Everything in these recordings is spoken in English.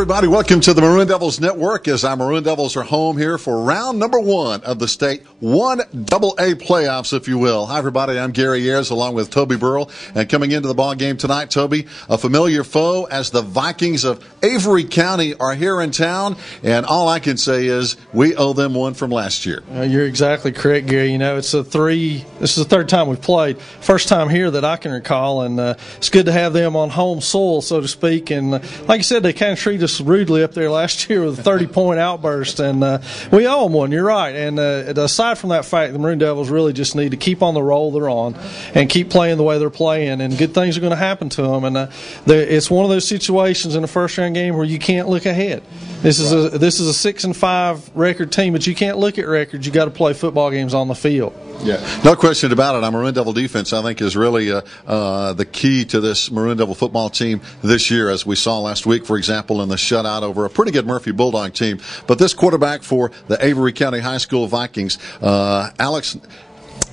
everybody. Welcome to the Maroon Devils Network, as our Maroon Devils are home here for round number 1 of the state 1AA playoffs, if you will. Hi, everybody. I'm Gary Ayers, along with Toby Burrell. And coming into the ball game tonight, Toby, a familiar foe, as the Vikings of Avery County are here in town. And all I can say is we owe them one from last year. You're exactly correct, Gary. You know, this is the third time we've played. First time here that I can recall. And it's good to have them on home soil, so to speak. And like you said, they kind of treated us rudely up there last year with a 30-point outburst, and we owe them one. You're right. And aside from that fact, the Maroon Devils really just need to keep on the roll they're on and keep playing the way they're playing, and good things are going to happen to them. And it's one of those situations in a first-round game where you can't look ahead. This is a 6-5 record team, but you can't look at records. You got to play football games on the field. Yeah, no question about it. Our Maroon Devil defense, I think, is really the key to this Maroon Devil football team this year, as we saw last week, for example, in the shutout over a pretty good Murphy Bulldog team. But this quarterback for the Avery County High School Vikings, Alex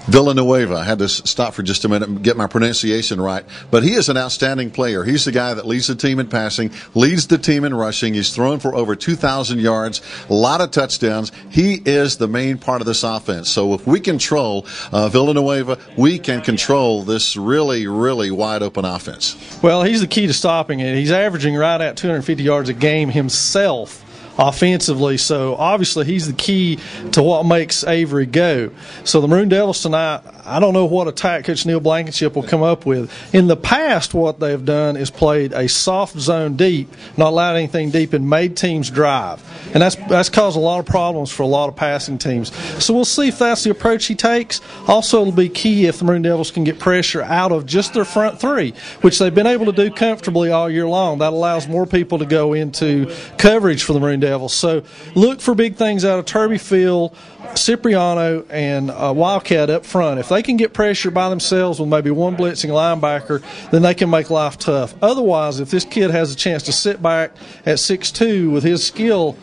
Villanueva. I had to stop for just a minute and get my pronunciation right. But he is an outstanding player. He's the guy that leads the team in passing, leads the team in rushing. He's thrown for over 2,000 yards, a lot of touchdowns. He is the main part of this offense. So if we control Villanueva, we can control this really, really wide-open offense. Well, he's the key to stopping it. He's averaging right at 250 yards a game himself offensively, so obviously he's the key to what makes Avery go. So the Maroon Devils tonight, I don't know what attack Coach Neil Blankenship will come up with. In the past, what they've done is played a soft zone deep, not allowed anything deep, and made teams drive. And that's caused a lot of problems for a lot of passing teams. So we'll see if that's the approach he takes. Also, it'll be key if the Maroon Devils can get pressure out of just their front three, which they've been able to do comfortably all year long. That allows more people to go into coverage for the Maroon Devils. So look for big things out of Turbyfield, Cipriano, and Wildcat up front. If they can get pressure by themselves with maybe one blitzing linebacker, then they can make life tough. Otherwise, if this kid has a chance to sit back at 6'2" with his skill,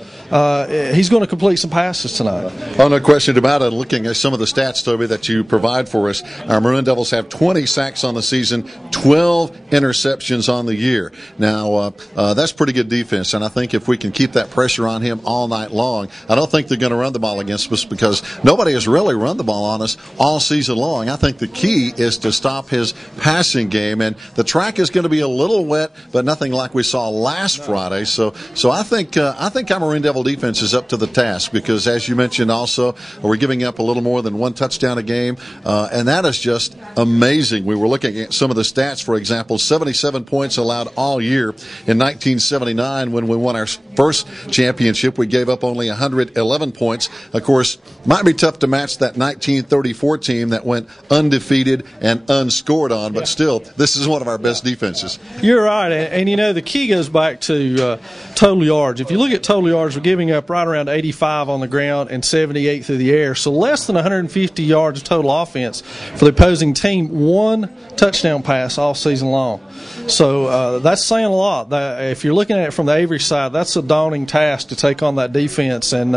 he's going to complete some passes tonight. Oh, no question about it. Looking at some of the stats, Toby, that you provide for us, our Maroon Devils have 20 sacks on the season, 12 interceptions on the year. Now, that's pretty good defense, and I think if we can keep that pressure on him all night long, I don't think they're going to run the ball against us, because nobody has really run the ball on us all season long. I think the key is to stop his passing game, and the track is going to be a little wet, but nothing like we saw last Friday. So I think our Maroon Devil defense is up to the task, because, as you mentioned, also we're giving up a little more than one touchdown a game, and that is just amazing. We were looking at some of the stats. For example, 77 points allowed all year. In 1979, when we won our first championship, we gave up only 111 points. Of course, might be tough to match that 1934 team that went undefeated and unscored on, but still, this is one of our best defenses. You're right, and you know, the key goes back to total yards. If you look at total yards, we're giving up right around 85 on the ground and 78 through the air, so less than 150 yards of total offense for the opposing team, one touchdown pass all season long. So that's saying a lot. If you're looking at it from the Avery side, that's a daunting task to take on that defense. And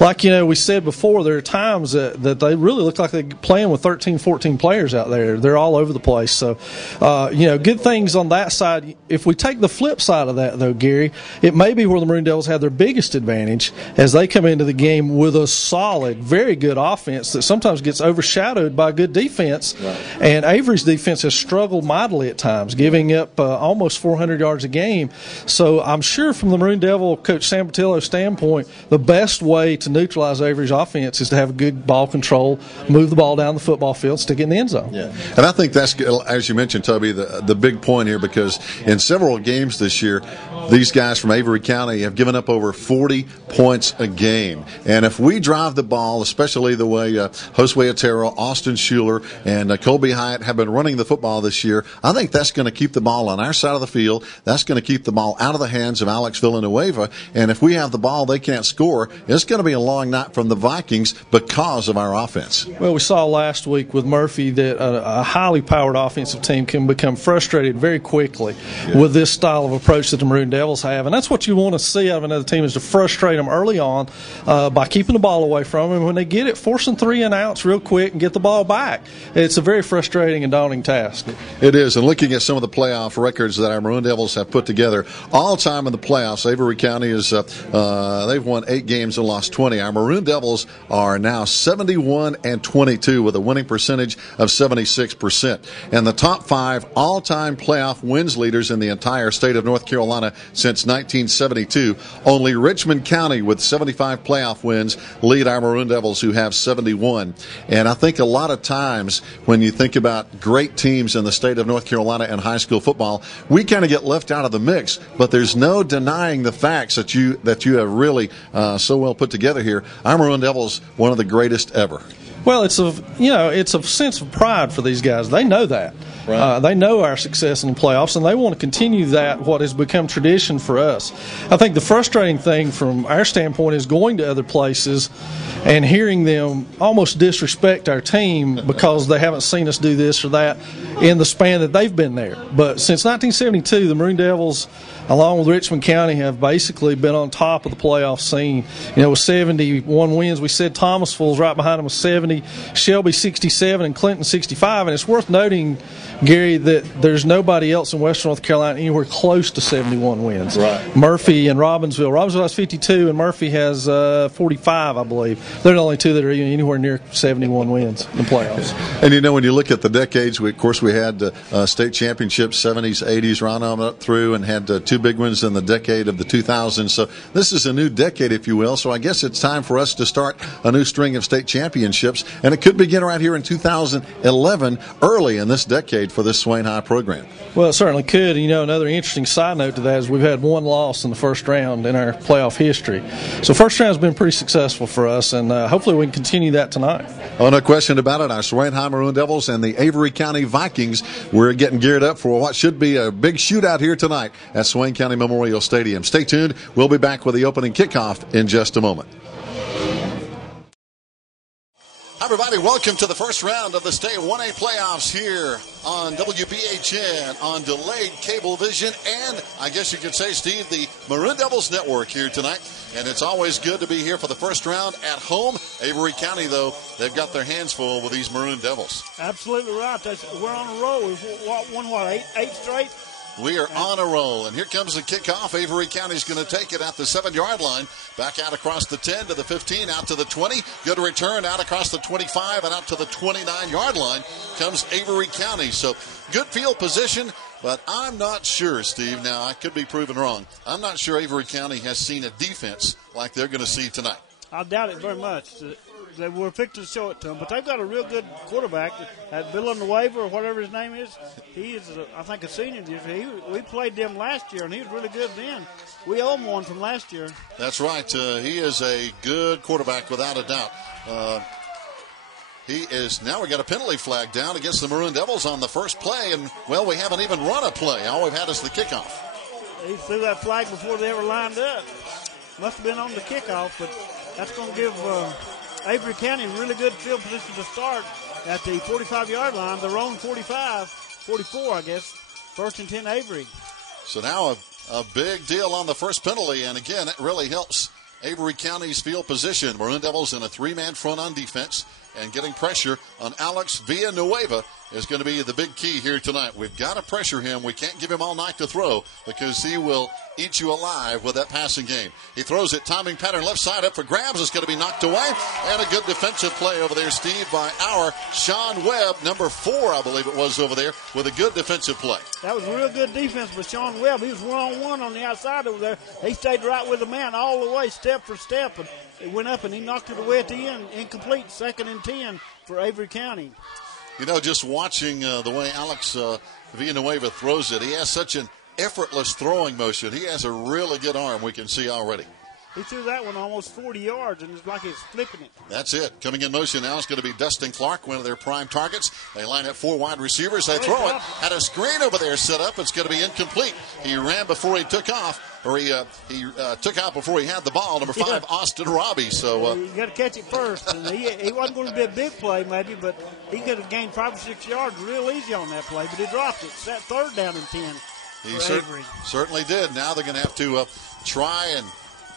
like we said before, there are times that they really look like they're playing with 13, 14 players out there. They're all over the place. So, good things on that side. If we take the flip side of that, though, Gary, it may be where the Maroon Devils have their biggest advantage as they come into the game with a solid, very good offense that sometimes gets overshadowed by good defense. Right. And Avery's defense has struggled mightily at times, giving up almost 400 yards a game. So I'm sure from the Maroon Devil Coach Sam Patillo's standpoint, the best way to neutralize Avery's offense is to have good ball control, move the ball down the football field, stick it in the end zone. Yeah, and I think that's, as you mentioned, Toby, the big point here, because in several games this year, these guys from Avery County have given up over 40 points a game. And if we drive the ball, especially the way Josue Otero, Austin Schuler, and Colby Hyatt have been running the football this year, I think that's going to keep the ball on our side of the field. That's going to keep the ball out of the hands of Alex Villanueva. And if we have the ball, they can't score. It's going to be a long night from the Vikings because of our offense. Well, we saw last week with Murphy that a highly powered offensive team can become frustrated very quickly with this style of approach that the Maroon Devils have. And that's what you want to see out of another team, is to frustrate them early on by keeping the ball away from them. When they get it, force them 3 and outs real quick and get the ball back. It's a very frustrating and daunting task. It is. And looking at some of the playoff records that our Maroon Devils have put together, all time in the playoffs, Avery County County is they've won 8 games and lost 20. Our Maroon Devils are now 71-22 with a winning percentage of 76%. And the top 5 all-time playoff wins leaders in the entire state of North Carolina since 1972. Only Richmond County with 75 playoff wins lead our Maroon Devils, who have 71. And I think a lot of times when you think about great teams in the state of North Carolina and high school football, we kind of get left out of the mix. But there's no denying the facts that you have really so well put together here. Our Maroon Devils, one of the greatest ever. Well, it's a sense of pride for these guys. They know that. Right. They know our success in the playoffs, and they want to continue that, what has become tradition for us. I think the frustrating thing from our standpoint is going to other places and hearing them almost disrespect our team because they haven't seen us do this or that in the span that they've been there. But since 1972, the Maroon Devils, along with Richmond County, have basically been on top of the playoff scene. With 71 wins, we said Thomasville's right behind them with 70, Shelby 67, and Clinton 65. And it's worth noting, Gary, that there's nobody else in Western North Carolina anywhere close to 71 wins. Right. Murphy and Robbinsville has 52, and Murphy has 45, I believe. They're the only two that are anywhere near 71 wins in the playoffs. And when you look at the decades, we had state championships, 70s, 80s, right on up through, and had 2 big ones in the decade of the 2000s. So this is a new decade, if you will. So I guess it's time for us to start a new string of state championships, and it could begin right here in 2011, early in this decade for this Swain High program. Well, it certainly could. Another interesting side note to that is we've had 1 loss in the first round in our playoff history. So first round has been pretty successful for us, and hopefully we can continue that tonight. Oh, no question about it. Our Swain High Maroon Devils and the Avery County Vikings, we're getting geared up for what should be a big shootout here tonight at Swain County Memorial Stadium. Stay tuned. We'll be back with the opening kickoff in just a moment. Hi, everybody. Welcome to the first round of the State 1A playoffs here on WBHN on delayed cable vision and, I guess you could say, Steve, the Maroon Devils Network here tonight. And it's always good to be here for the first round at home. Avery County, though, they've got their hands full with these Maroon Devils. Absolutely right. We're on a roll. We've won, eight straight? We are on a roll, and here comes the kickoff. Avery County's going to take it at the 7-yard line. Back out across the 10 to the 15, out to the 20. Good return out across the 25 and out to the 29-yard line comes Avery County. So good field position, but I'm not sure, Steve. Now, I could be proven wrong. I'm not sure Avery County has seen a defense like they're going to see tonight. I doubt it very much. They were picked to show it to them, but they've got a real good quarterback. Villanueva, or whatever his name is, he is, I think, a senior. We played them last year, and he was really good then. We owe him one from last year. That's right. He is a good quarterback, without a doubt. Now we got a penalty flag down against the Maroon Devils on the first play, and, well, we haven't even run a play. All we've had is the kickoff. He threw that flag before they ever lined up. Must have been on the kickoff, but that's going to give Avery County a really good field position to start at the 45-yard line. Their own 44, I guess. First and 10, Avery. So now a big deal on the first penalty, and again, it really helps Avery County's field position. Maroon Devils in a 3-man front on defense, and getting pressure on Alex Villanueva is going to be the big key here tonight. We've got to pressure him. We can't give him all night to throw because he will eat you alive with that passing game. He throws it, timing pattern left side up for grabs. It's going to be knocked away. And a good defensive play over there, Steve, by our Sean Webb, number 4, I believe it was over there, with a good defensive play. That was a real good defense by Sean Webb. He was one-on-one on the outside over there. He stayed right with the man all the way, step for step, and it went up, and he knocked it away at the end. Incomplete, 2nd and 10 for Avery County. Just watching the way Alex Villanueva throws it, he has such an effortless throwing motion. He has a really good arm, we can see already. He threw that one almost 40 yards, and it's like he's flipping it. That's it. Coming in motion now is going to be Dustin Clark, one of their prime targets. They line up 4 wide receivers. They throw it. Had a screen over there set up. It's going to be incomplete. He ran before he took off, or he took out before he had the ball. Number 5, Austin Robbie. So you got to catch it first. And he wasn't going to be a big play, maybe, but he could have gained 5 or 6 yards real easy on that play. But he dropped it. Set 3rd down and 10. He certainly did. Now they're going to have to try and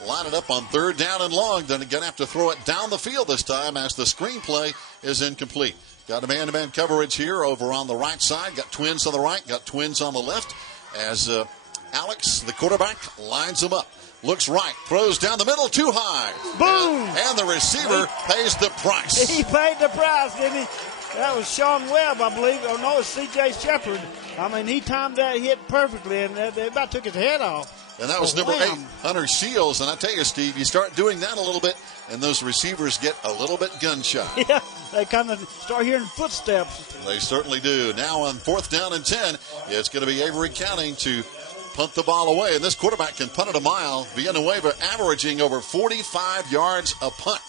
line it up on 3rd down and long. Then they're going to have to throw it down the field this time as the screen play is incomplete. Got a man-to-man coverage here over on the right side. Got twins on the right, got twins on the left as Alex, the quarterback, lines them up. looks right, throws down the middle, too high. Boom! And the receiver pays the price. He paid the price, didn't he? That was Sean Webb, I believe. Oh, no, it's C.J. Shepard. I mean, he timed that hit perfectly, and they about took his head off. And that was number 8, Hunter Shields. And I tell you, Steve, you start doing that a little bit, and those receivers get a little bit gun-shy. Yeah, they kind of start hearing footsteps. They certainly do. Now on 4th down and 10, it's going to be Avery County to punt the ball away. And this quarterback can punt it a mile. Villanueva averaging over 45 yards a punt.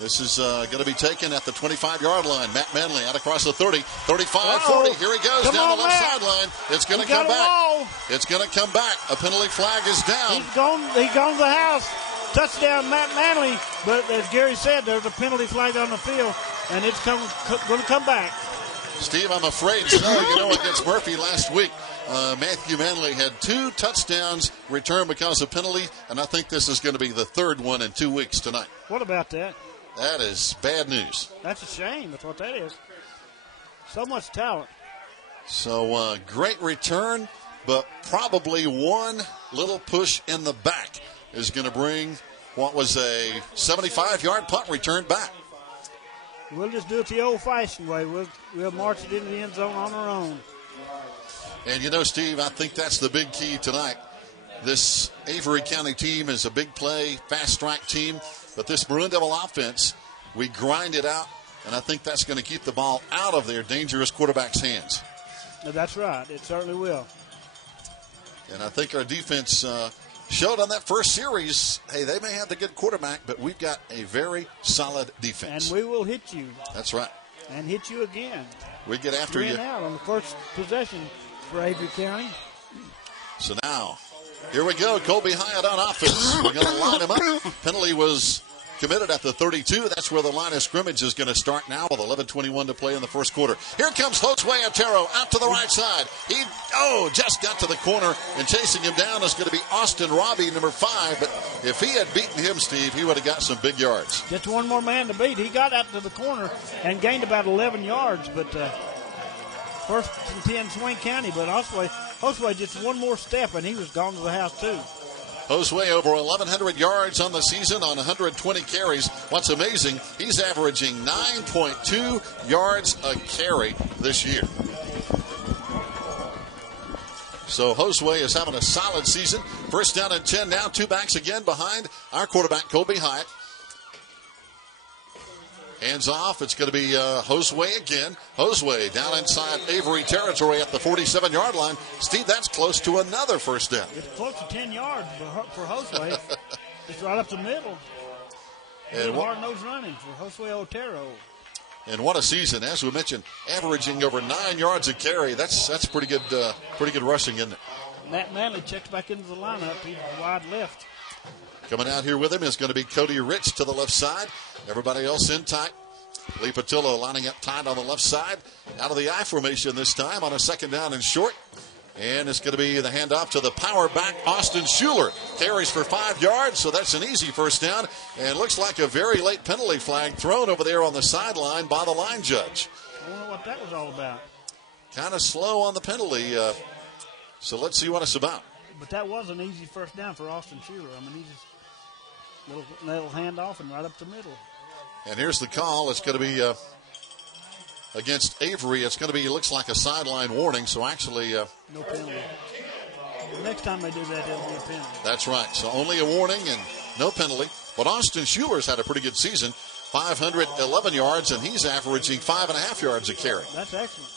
This is going to be taken at the 25-yard line. Matt Manley out across the 30, 35, 40. Here he goes down the left sideline. It's going to come back. It's going to come back. A penalty flag is down. He's gone to the house. Touchdown, Matt Manley. But as Gary said, there's a penalty flag on the field, and it's going to come back. Steve, I'm afraid so. Against Murphy last week, Matthew Manley had 2 touchdowns returned because of penalty, and I think this is going to be the 3rd one in 2 weeks tonight. What about that? That is bad news. That's a shame. That's what that is. So much talent. So great return, but probably one little push in the back is going to bring what was a 75-yard punt return back. We'll just do it the old-fashioned way. We'll march it into the end zone on our own. And Steve, I think that's the big key tonight. This Avery County team is a big play, fast strike team. But this Maroon Devil offense, we grind it out, and I think that's going to keep the ball out of their dangerous quarterback's hands. That's right. It certainly will. And I think our defense showed on that first series, hey, they may have the good quarterback, but we've got a very solid defense. And we will hit you. That's right. And hit you again. We get after you. Out on the first possession for Avery County. So now, here we go. Colby Hyatt on offense. We're going to line him up. Penalty was committed at the 32. That's where the line of scrimmage is going to start now with 11:21 to play in the first quarter. Here comes Holt Otero out to the right side. He just got to the corner, and chasing him down is going to be Austin Robbie, number 5. But if he had beaten him, Steve, he would have got some big yards. Just one more man to beat. He got out to the corner and gained about 11 yards. But first and 10 Swain County, but Hosway just one more step, and he was gone to the house too. Josue over 1,100 yards on the season on 120 carries. What's amazing, he's averaging 9.2 yards a carry this year. So Josue is having a solid season. First down and 10 now. 2 backs again behind our quarterback, Colby Hyatt. Hands off. It's going to be Josue again. Josue down inside Avery territory at the 47-yard line. Steve, that's close to another first down. It's close to 10 yards for Josue. It's right up the middle. And hard-nosed running for Josue Otero. And what a season, as we mentioned, averaging over 9 yards a carry. That's pretty good rushing, isn't it? Matt Manley checks back into the lineup. He's wide left. Coming out here with him is going to be Cody Rich to the left side. Everybody else in tight. Lee Patillo lining up tight on the left side. Out of the I formation this time on a second down and short. And it's going to be the handoff to the power back, Austin Schuler. Carries for 5 yards, so that's an easy first down. And looks like a very late penalty flag thrown over there on the sideline by the line judge. I don't know what that was all about. Kind of slow on the penalty. So let's see what it's about. But that was an easy first down for Austin Schuler. I mean, he just little handoff and right up the middle. And here's the call. It's going to be against Avery. It's going to be, looks like a sideline warning. So actually, no penalty. Next time they do that, there'll be a penalty. That's right. So only a warning and no penalty. But Austin Schuler's had a pretty good season. 511 yards, and he's averaging 5.5 yards a carry. That's excellent.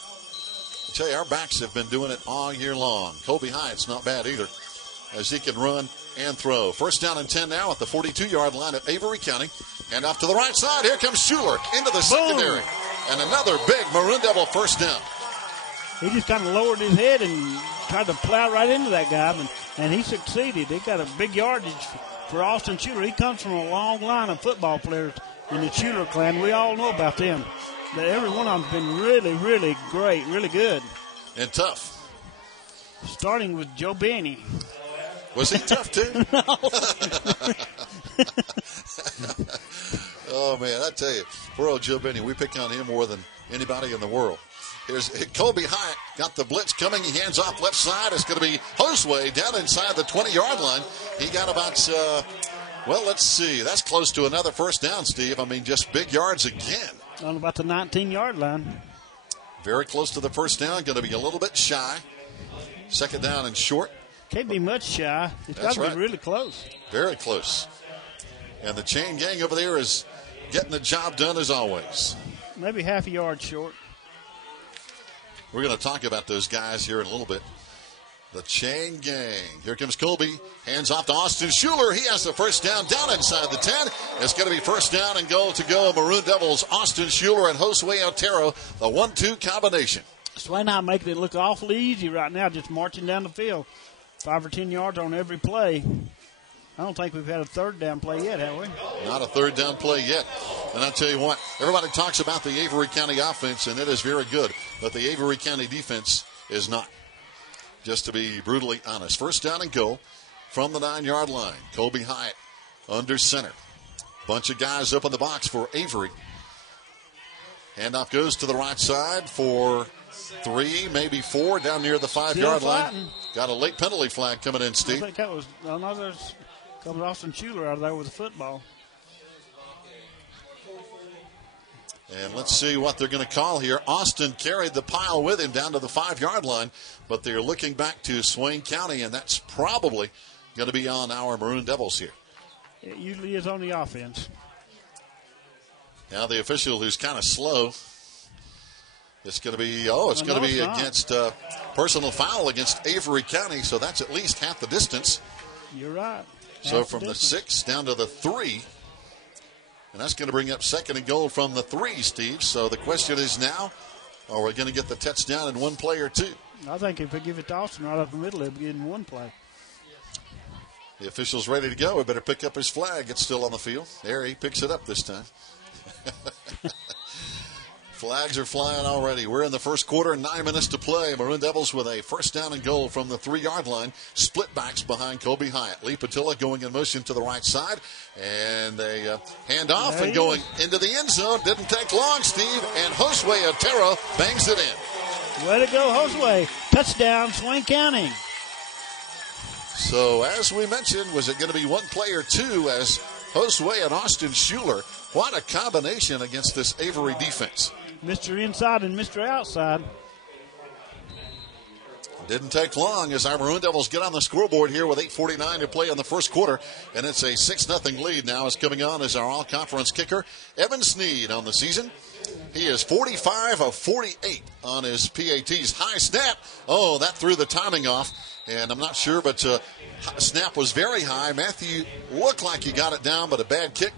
I tell you, our backs have been doing it all year long. Colby Hyatt's not bad either, as he can run and throw. First down and 10 now at the 42-yard line at Avery County. And off to the right side, here comes Schuler into the secondary. And another big Maroon Devil first down. He just kind of lowered his head and tried to plow right into that guy, and he succeeded. He got a big yardage for Austin Schuler. He comes from a long line of football players in the Schuler clan. We all know about them. But every one of them's been really, really great, really good. And tough. Starting with Joe Benny. Was he tough, too? No. Oh, man, I tell you, poor old Joe Benny, we pick on him more than anybody in the world. Here's Colby Hyatt. Got the blitz coming. He hands off left side. It's going to be Josue down inside the 20-yard line. He got about, let's see. That's close to another first down, Steve. I mean, just big yards again. On about the 19-yard line. Very close to the first down. Going to be a little bit shy. Second down and short. Can't be much shy. It's got to be really close. Very close. And the chain gang over there is getting the job done as always. Maybe half a yard short. We're going to talk about those guys here in a little bit. The chain gang. Here comes Colby. Hands off to Austin Schuler. He has the first down inside the 10. It's going to be first down and goal to go. Maroon Devils, Austin Schuler and Josue Otero, the 1-2 combination. Swain making it look awfully easy right now, just marching down the field. 5 or 10 yards on every play. I don't think we've had a third down play yet, have we? Not a third down play yet. And I'll tell you what, everybody talks about the Avery County offense, and it is very good. But the Avery County defense is not. Just to be brutally honest. First down and goal from the 9-yard line. Colby Hyatt under center. Bunch of guys up in the box for Avery. Handoff goes to the right side for 3, maybe 4, down near the 5-yard line. Got a late penalty flag coming in, Steve. I think that was another comes Austin Schuler out of there with a football. And let's see what they're going to call here. Austin carried the pile with him down to the 5-yard line, but they're looking back to Swain County, and that's probably going to be on our Maroon Devils here. It usually is on the offense. Now the official who's kind of slow. It's going to be, against personal foul against Avery County, so that's at least half the distance. You're right. So from the 6 down to the 3. And that's going to bring up second and goal from the 3, Steve. So the question is now, are we going to get the touchdown in one play or two? I think if we give it to Austin right up the middle, it'll be in one play. The official's ready to go. We better pick up his flag. It's still on the field. There, he picks it up this time. Flags are flying already. We're in the first quarter, 9 minutes to play. Maroon Devils with a first down and goal from the 3-yard line. Split backs behind Colby Hyatt. Lee Patilla going in motion to the right side. And they hand off and going into the end zone. Didn't take long, Steve. And Josue Otero bangs it in. Way to go, Josue. Touchdown, Swain County. So, as we mentioned, was it going to be one play or two as Josue and Austin Schuler? What a combination against this Avery defense. Mr. Inside and Mr. Outside. Didn't take long as our Maroon Devils get on the scoreboard here with 8:49 to play in the first quarter. And it's a 6-0 lead now. Is coming on as our all-conference kicker, Evan Sneed, on the season. He is 45 of 48 on his PATs. High snap. Oh, that threw the timing off. And I'm not sure, but snap was very high. Matthew looked like he got it down, but a bad kick.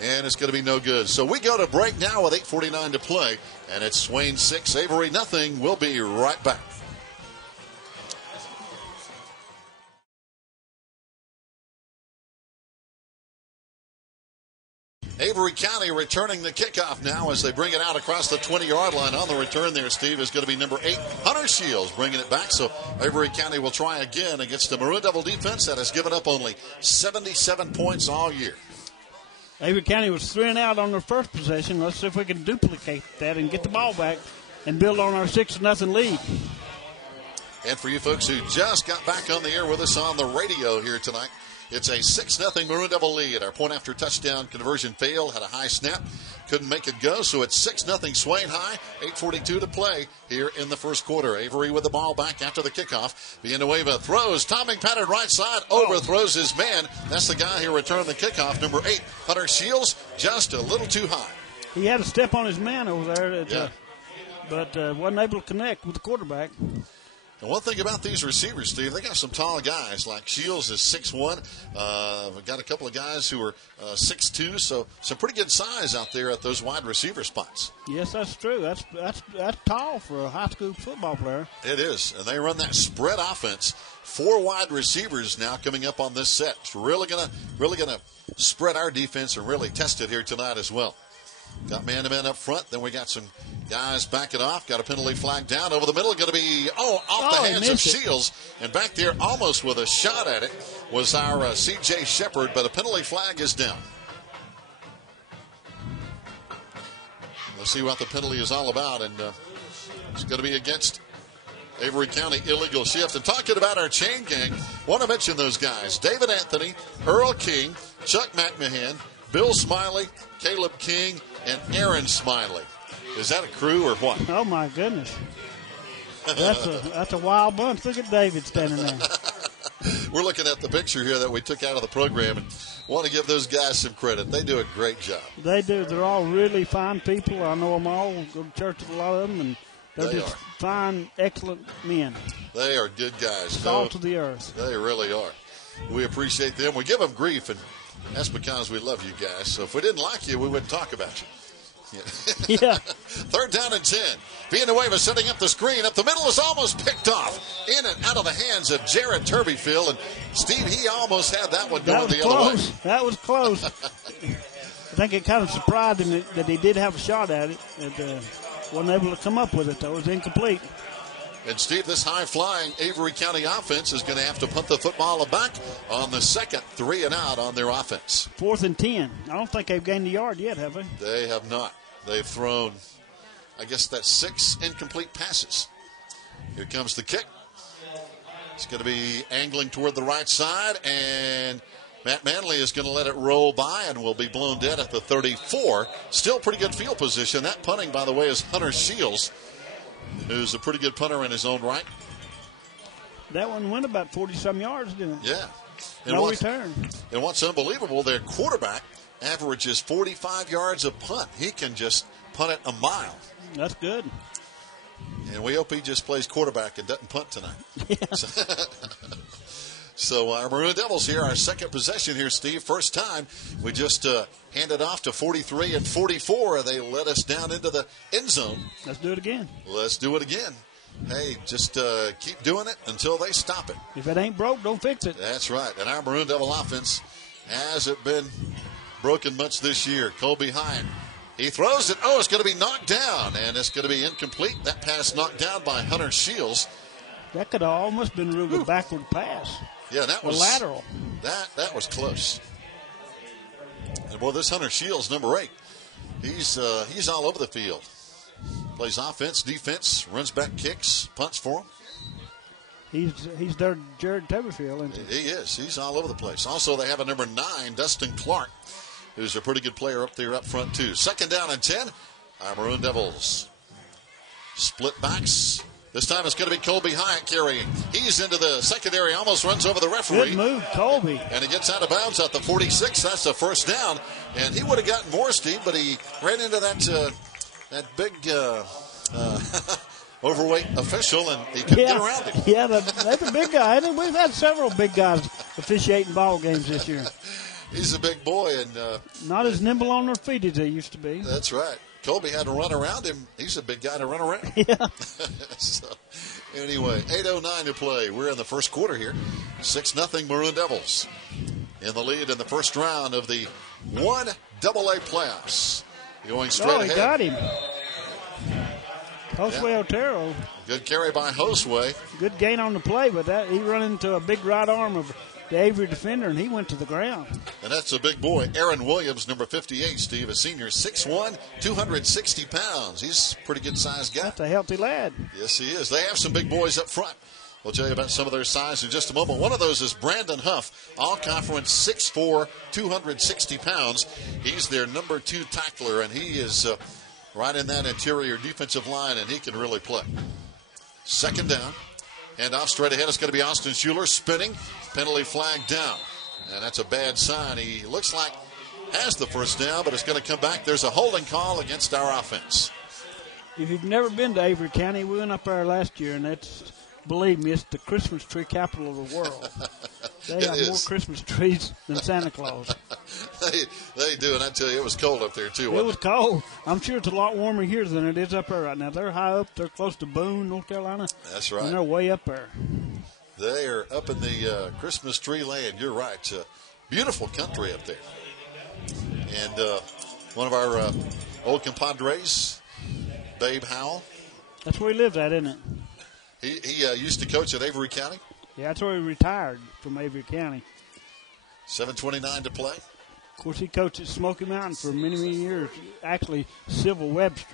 And it's going to be no good. So we go to break now with 8:49 to play. And it's Swain 6, Avery nothing. We'll be right back. Avery County returning the kickoff now as they bring it out across the 20-yard line. On the return there, Steve, is going to be number 8, Hunter Shields, bringing it back. So Avery County will try again against the Maroon Devil defense that has given up only 77 points all year. Avery County was 3 and out on their first possession. Let's see if we can duplicate that and get the ball back and build on our 6-0 lead. And for you folks who just got back on the air with us on the radio here tonight, it's a 6-0 Maroon Devil lead. Our point after touchdown conversion failed, had a high snap, couldn't make it go, so it's 6-0 Swain High, 8:42 to play here in the first quarter. Avery with the ball back after the kickoff. Villanueva throws, timing pattern right side, overthrows his man. That's the guy who returned the kickoff, number 8, Hunter Shields, just a little too high. He had a step on his man over there, but wasn't able to connect with the quarterback. And one thing about these receivers, Steve, they got some tall guys. Like Shields is 6'1". We've got a couple of guys who are 6'2", so some pretty good size out there at those wide receiver spots. Yes, that's true. That's tall for a high school football player. It is, and they run that spread offense. 4 wide receivers now coming up on this set. It's really gonna spread our defense and really test it here tonight as well. Got man-to-man up front. Then we got some guys backing off. Got a penalty flag down over the middle. Going to be, off the hands of Shields. And back there, almost with a shot at it, was our C.J. Shepard. But a penalty flag is down. Let's see what the penalty is all about. And It's going to be against Avery County illegal shift. And talking about our chain gang, want to mention those guys. David Anthony, Earl King, Chuck McMahon, Bill Smiley, Caleb King, and Aaron Smiley. Is that a crew or what? Oh, my goodness. That's a wild bunch. Look at David standing there. We're looking at the picture here that we took out of the program and want to give those guys some credit. They do a great job. They do. They're all really fine people. I know them all. Go to church with a lot of them, and they're just fine, excellent men. They are good guys. Salt of the earth. They really are. We appreciate them. We give them grief, and that's because we love you guys. So if we didn't like you, we wouldn't talk about you. Yeah. 3rd down and 10. Villanueva setting up the screen. Up the middle is almost picked off. In and out of the hands of Jared Turbyfield. And Steve, he almost had that one going the other way. That was close. I think it kind of surprised him that he did have a shot at it. And wasn't able to come up with it, though. It was incomplete. And, Steve, this high-flying Avery County offense is going to have to punt the football back on the second 3 and out on their offense. 4th and 10. I don't think they've gained a yard yet, have they? They have not. They've thrown, I guess that's 6 incomplete passes. Here comes the kick. It's going to be angling toward the right side, and Matt Manley is going to let it roll by and will be blown dead at the 34. Still pretty good field position. That punting, by the way, is Hunter Shields, who's a pretty good punter in his own right. That one went about 40-some yards, didn't it? Yeah. And no return. And what's unbelievable, their quarterback averages 45 yards a punt. He can just punt it a mile. That's good. And we hope he just plays quarterback and doesn't punt tonight. Yeah. So our Maroon Devils here, our second possession here, Steve. First time we just handed off to 43 and 44. They led us down into the end zone. Let's do it again. Let's do it again. Hey, just keep doing it until they stop it. If it ain't broke, don't fix it. That's right. And our Maroon Devil offense hasn't been broken much this year. Colby Hyatt, he throws it. Oh, it's going to be knocked down, and it's going to be incomplete. That pass knocked down by Hunter Shields. That could have almost been a real good backward pass. Yeah, that was lateral. That was close. And boy, this Hunter Shields, number 8, he's all over the field. Plays offense, defense, runs back, kicks, punts for him. He's their Jared Turbyfield, isn't he? He is. He's all over the place. Also, they have a number 9, Dustin Clark, who's a pretty good player up there up front, too. 2nd down and 10. Our Maroon Devils split backs. This time it's going to be Colby Hyatt carrying. He's into the secondary, almost runs over the referee. Good move, Colby. And he gets out of bounds at the 46. That's the first down. And he would have gotten more, Steve, but he ran into that big overweight official, and he couldn't get around him. Yeah, that's a big guy. We've had several big guys officiating ball games this year. He's a big boy. And not as nimble on their feet as they used to be. That's right. Colby had to run around him. He's a big guy to run around. Yeah. So, anyway, 8:09 to play. We're in the first quarter here. 6-0 Maroon Devils in the lead in the first round of the 1AA playoffs. Going straight ahead. He got him. Josue Otero. Good carry by Josue. Good gain on the play, but he run into a big right arm of the Avery defender, and he went to the ground. And that's a big boy. Aaron Williams, number 58, Steve, a senior, 6'1", 260 pounds. He's a pretty good-sized guy. That's a healthy lad. Yes, he is. They have some big boys up front. We'll tell you about some of their size in just a moment. One of those is Brandon Huff, all-conference, 6'4", 260 pounds. He's their number 2 tackler, and he is right in that interior defensive line, and he can really play. 2nd down. And off straight ahead, it's going to be Austin Schuler spinning. Penalty flag down. And that's a bad sign. He looks like has the first down, but it's going to come back. There's a holding call against our offense. If you've never been to Avery County, we went up there last year, and it's, believe me, it's the Christmas tree capital of the world. They have more Christmas trees than Santa Claus. They do, and I tell you, it was cold up there, too. It was cold. I'm sure it's a lot warmer here than it is up there right now. They're high up. They're close to Boone, North Carolina. That's right. And they're way up there. They are up in the Christmas tree land. You're right. Beautiful country up there. And one of our old compadres, Babe Howell. That's where he lives at, isn't it? He used to coach at Avery County. Yeah, that's where he retired from Avery County. 7:29 to play. Of course, he coached at Smoky Mountain for many, many years. Actually, Civil Webster.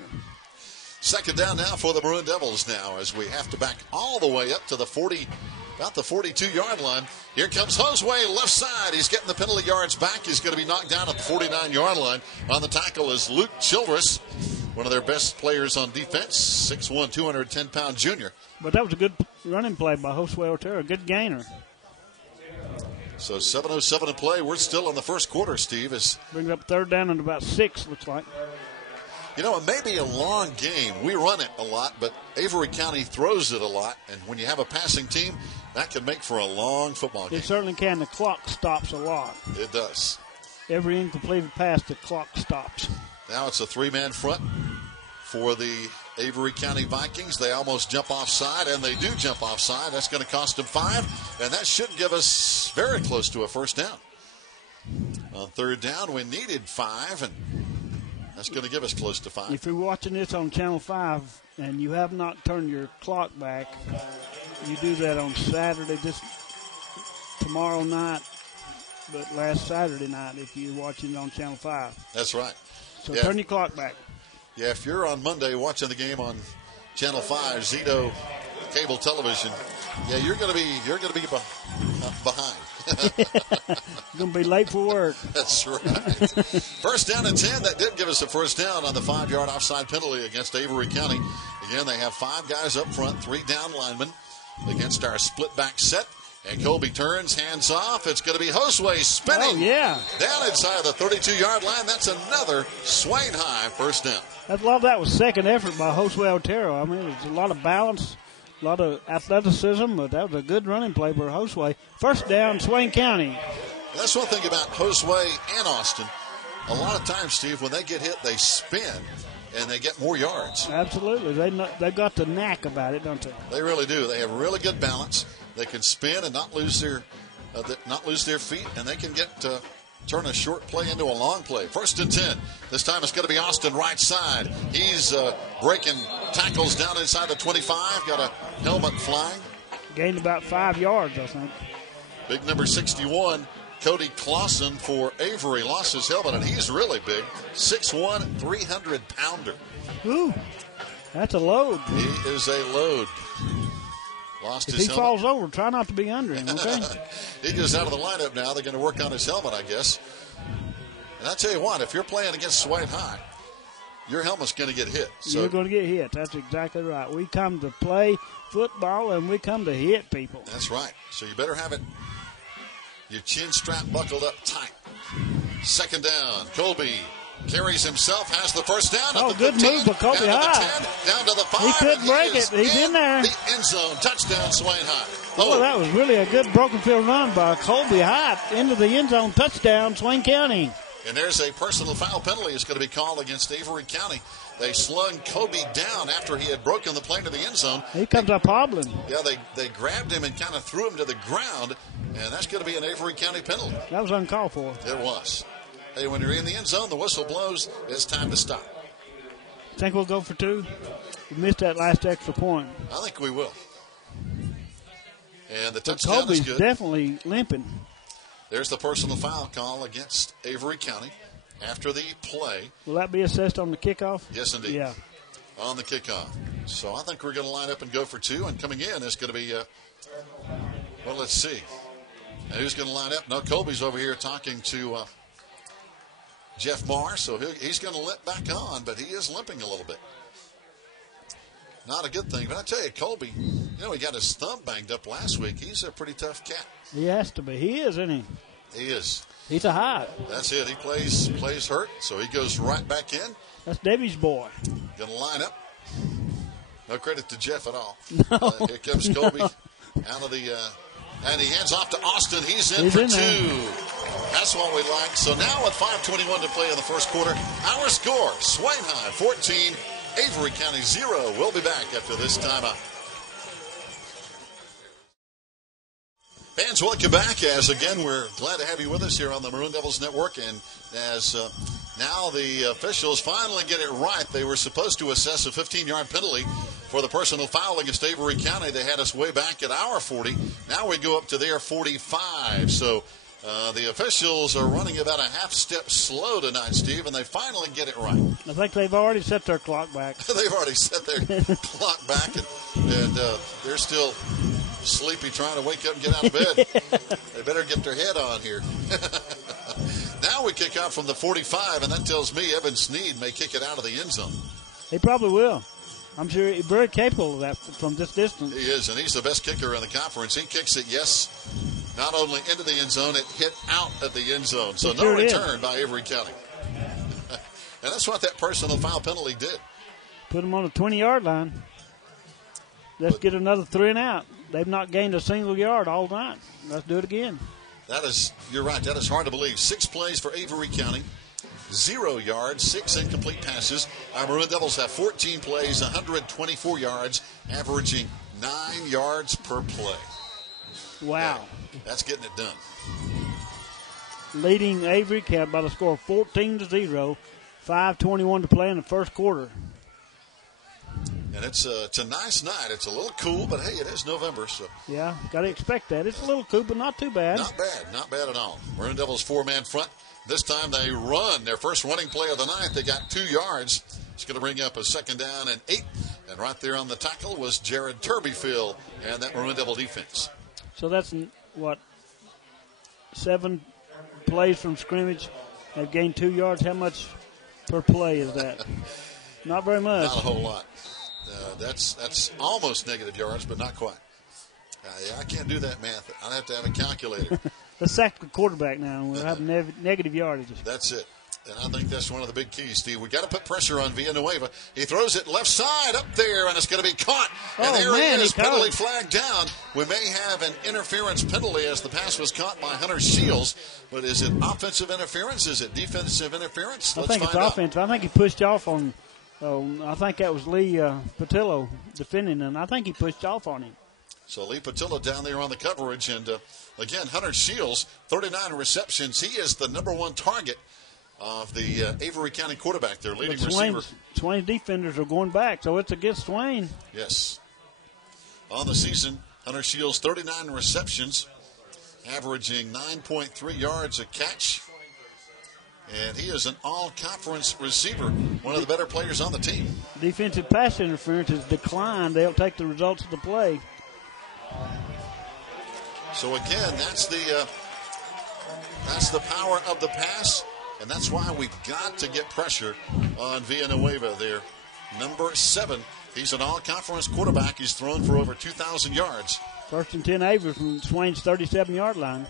Second down now for the Maroon Devils now as we have to back all the way up to the 40, about the 42-yard line. Here comes Josue, left side. He's getting the penalty yards back. He's going to be knocked down at the 49-yard line. On the tackle is Luke Childress, one of their best players on defense, 6'1", 210-pound junior. But that was a good running play by Josue Otero, a good gainer. So 7:07 to play. We're still in the first quarter, Steve. Brings up third down and about 6, looks like. You know, it may be a long game. We run it a lot, but Avery County throws it a lot. And when you have a passing team, that can make for a long football game. It certainly can. The clock stops a lot. It does. Every incompleted pass, the clock stops. Now it's a three-man front for the Avery County Vikings. They almost jump offside, and they do jump offside. That's going to cost them 5, and that should give us very close to a first down. On third down, we needed 5, and that's going to give us close to 5. If you're watching this on Channel 5 and you have not turned your clock back, you do that on Saturday, tomorrow night, but last Saturday night if you're watching it on Channel 5. That's right. So turn your clock back. Yeah, if you're on Monday watching the game on Channel 5, Zito cable television, yeah, you're going to be behind. You're going to be late for work. That's right. First down and 10. That did give us a first down on the 5-yard offside penalty against Avery County. Again, they have 5 guys up front, 3 down linemen against our split back set. And Colby turns, hands off. It's going to be Josue spinning. Oh, yeah. Down inside the 32-yard line. That's another Swain high first down. A lot of that was second effort by Josue Otero. I mean, it was a lot of balance, a lot of athleticism, but that was a good running play for Josue. First down, Swain County. That's one thing about Josue and Austin. A lot of times, Steve, when they get hit, they spin, and they get more yards. Absolutely. They've got the knack about it, don't they? They really do. They have really good balance. They can spin and not lose their feet, and they can turn a short play into a long play. First and 10. This time it's going to be Austin right side. He's breaking tackles down inside the 25. Got a helmet flying. Gained about 5 yards, I think. Big number 61, Cody Clausen for Avery, lost his helmet, and he's really big. 6'1", 300-pounder. Ooh, that's a load. He is a load. Lost if his he helmet. falls over, try not to be under him, okay? He goes out of the lineup now. They're going to work on his helmet, I guess. And I tell you what, if you're playing against Swain High, your helmet's going to get hit. So you're going to get hit. That's exactly right. We come to play football, and we come to hit people. That's right. So you better have your chin strap buckled up tight. Second down, Colby carries himself, has the first down. Oh, at the good 15, move by Colby down High. To the 10, down to the 5. He couldn't break it. He's in there. The end zone. Touchdown, Swain High. Oh, that was really a good broken field run by Colby High into the end zone. Touchdown, Swain County. And there's a personal foul penalty is going to be called against Avery County. They slung Colby down after he had broken the plane to the end zone. He comes up hobbling. Yeah, they grabbed him and kind of threw him to the ground, and that's going to be an Avery County penalty. That was uncalled for. It was. Hey, when you're in the end zone, the whistle blows. It's time to stop. Think we'll go for 2? We missed that last extra point. I think we will. And the touchdown Colby's is good. Definitely limping. There's the personal foul call against Avery County after the play. Will that be assessed on the kickoff? Yes, indeed. Yeah. On the kickoff. So I think we're going to line up and go for 2. And coming in is going to be, well, let's see. And who's going to line up? No, Colby's over here talking to Jeff Marr. So he's going to limp back on, but he is limping a little bit. Not a good thing. But I tell you, Colby, he got his thumb banged up last week. He's a pretty tough cat. He has to be. He is, isn't he? He is. He's a hot. That's it. He plays hurt, so he goes right back in. That's Debbie's boy. Going to line up. No credit to Jeff at all. No. Here comes Colby out of the, and he hands off to Austin. He's in for 2. That's what we like. So now with 5:21 to play in the first quarter, our score, Swain High 14, Avery County 0. We'll be back after this timeout. Fans, welcome back. As again, we're glad to have you with us here on the Maroon Devils Network. And as now the officials finally get it right, they were supposed to assess a 15-yard penalty for the personal foul against Avery County. They had us way back at our 40. Now we go up to their 45. So The officials are running about a half step slow tonight, Steve, and they finally get it right. I think they've already set their clock back. They've already set their clock back, and they're still sleepy trying to wake up and get out of bed. They better get their head on here. Now we kick out from the 45, and that tells me Evan Sneed may kick it out of the end zone. He probably will. I'm sure he's very capable of that from this distance. He is, and he's the best kicker in the conference. He kicks it, not only into the end zone, it hit out of the end zone. So no return by Avery County. And that's what that personal foul penalty did. Put him on the 20-yard line. Let's get another 3 and out. They've not gained a single yard all night. Let's do it again. You're right. That is hard to believe. 6 plays for Avery County, 0 yards, 6 incomplete passes. Our Maroon Devils have 14 plays, 124 yards, averaging 9 yards per play. Wow. Yeah, that's getting it done. Leading Avery County by the score of 14-0, 5:21 to play in the first quarter. And it's a nice night. It's a little cool, but hey, it is November, so. Yeah, got to expect that. It's a little cool, but not too bad. Not bad at all. Maroon Devils 4-man front. This time they run their first running play of the night. They got 2 yards. It's going to bring up a 2nd down and 8. And right there on the tackle was Jared Turbyfield and that Maroon Devil defense. So that's, 7 plays from scrimmage. They've gained 2 yards. How much per play is that? Not very much. Not a whole lot. That's almost negative yards, but not quite. I can't do that math. I'll have to have a calculator. Let's sack the quarterback now. We'll have negative yardage. That's it. And I think that's one of the big keys, Steve. We got to put pressure on Villanueva. He throws it left side up there, and it's going to be caught. And there he is, penalty flag down. We may have an interference penalty as the pass was caught by Hunter Shields. But is it offensive interference? Is it defensive interference? I think it's offensive. I think he pushed off on. I think that was Lee Patillo defending, and I think he pushed off on him. So Lee Patillo down there on the coverage, and again, Hunter Shields, 39 receptions. He is the number 1 target of the Avery County quarterback, their leading receiver. Swain defenders are going back, so it's against Swain. Yes. On the season, Hunter Shields, 39 receptions, averaging 9.3 yards a catch. And he is an all-conference receiver, one of the better players on the team. Defensive pass interference has declined. They'll take the results of the play. So again, that's the power of the pass, and that's why we've got to get pressure on Villanueva there. Number 7, he's an all-conference quarterback. He's thrown for over 2,000 yards. 1st and 10 Avery from Swain's 37-yard line.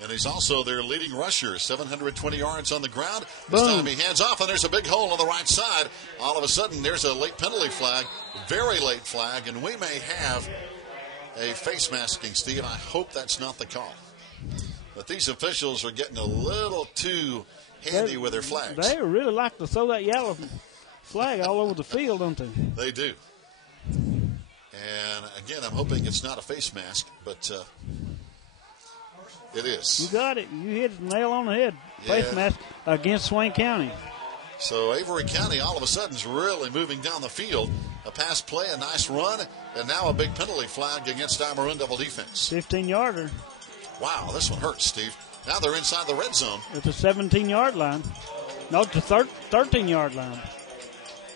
And he's also their leading rusher, 720 yards on the ground. This time he hands off, and there's a big hole on the right side. All of a sudden, there's a late penalty flag, very late flag, and we may have a face masking, Steve. I hope that's not the call. But these officials are getting a little too handy with their flags. They really like to throw that yellow flag all over the field, don't they? They do. And, again, I'm hoping it's not a face mask, but it is. You got it. You hit the nail on the head. Yeah. Face mask against Swain County. So Avery County all of a sudden is really moving down the field. A pass play, a nice run, and now a big penalty flag against our Maroon Devil defense. 15-yarder. Wow, this one hurts, Steve. Now they're inside the red zone. It's a 17-yard line. No, it's a 13-yard line.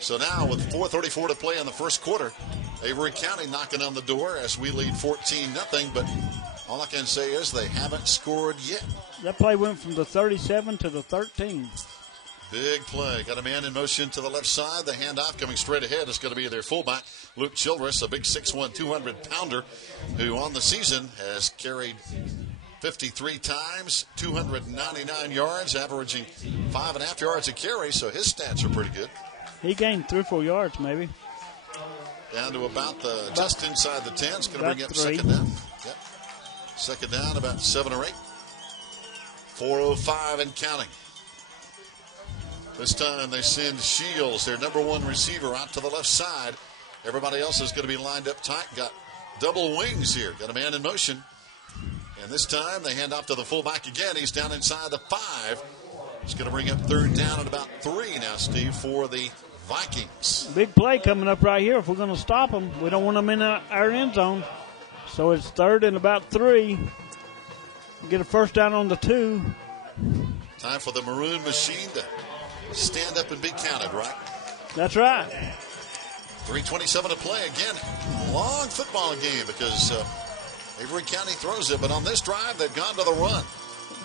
So now with 4:34 to play in the first quarter, Avery County knocking on the door as we lead 14-0, but all I can say is they haven't scored yet. That play went from the 37 to the 13. Big play. Got a man in motion to the left side. The handoff coming straight ahead is going to be their fullback, Luke Childress, a big 6'1", 200-pounder, who on the season has carried 53 times, 299 yards, averaging 5.5 yards a carry, so his stats are pretty good. He gained 3 or 4 yards, maybe. Down to about just inside the 10. It's going to bring up 2nd down. Yep. 2nd down, about 7 or 8. 4:05 and counting. This time they send Shields, their number 1 receiver, out to the left side. Everybody else is going to be lined up tight. Got double wings here. Got a man in motion. And this time they hand off to the fullback again. He's down inside the 5. It's going to bring up 3rd down at about 3 now, Steve, for the Vikings. Big play coming up right here if we're going to stop them. We don't want them in our end zone. So it's 3rd and about 3. get a first down on the 2. Time for the Maroon machine to stand up and be counted, right? That's right. 3:27 to play. Again, long football game because Avery County throws it, but on this drive, they've gone to the run.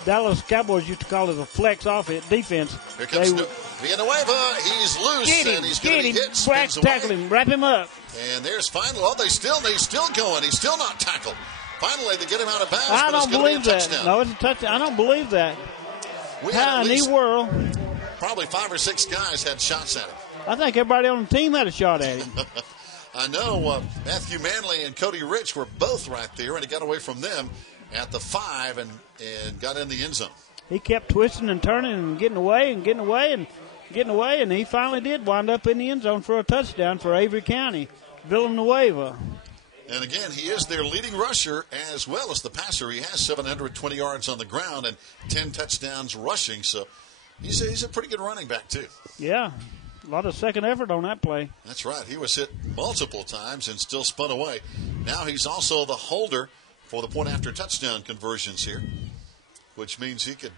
Dallas Cowboys used to call it a flex offense defense. Here comes Villanueva. He's loose, and he's going to be hit. Crack, tackle him, wrap him up. And there's finally, he's still going. He's still not tackled. Finally, they get him out of bounds. I don't believe that. No, it's a touchdown. I don't believe that. How in the world? Probably 5 or 6 guys had shots at him. I think everybody on the team had a shot at him. I know Matthew Manley and Cody Rich were both right there, and he got away from them at the 5 and got in the end zone. He kept twisting and turning and getting away, and he finally did wind up in the end zone for a touchdown for Avery County. Villanueva. And again, he is their leading rusher as well as the passer. He has 720 yards on the ground and 10 touchdowns rushing, so he's a pretty good running back too. Yeah. A lot of second effort on that play. That's right. He was hit multiple times and still spun away. Now he's also the holder for the point-after touchdown conversions here, which means he could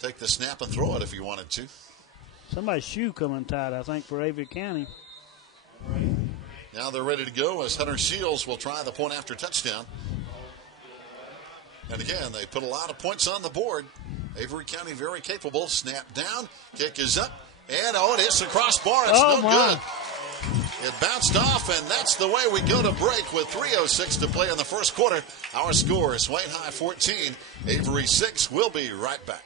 take the snap and throw it if he wanted to. Somebody's shoe coming tight, I think, for Avery County. Now they're ready to go as Hunter Shields will try the point-after touchdown. And again, they put a lot of points on the board. Avery County very capable. Snap down. Kick is up. And, it hits the crossbar. It's no good. It bounced off, and that's the way we go to break with 3:06 to play in the first quarter. Our score is Swain High 14, Avery 6. We'll be right back.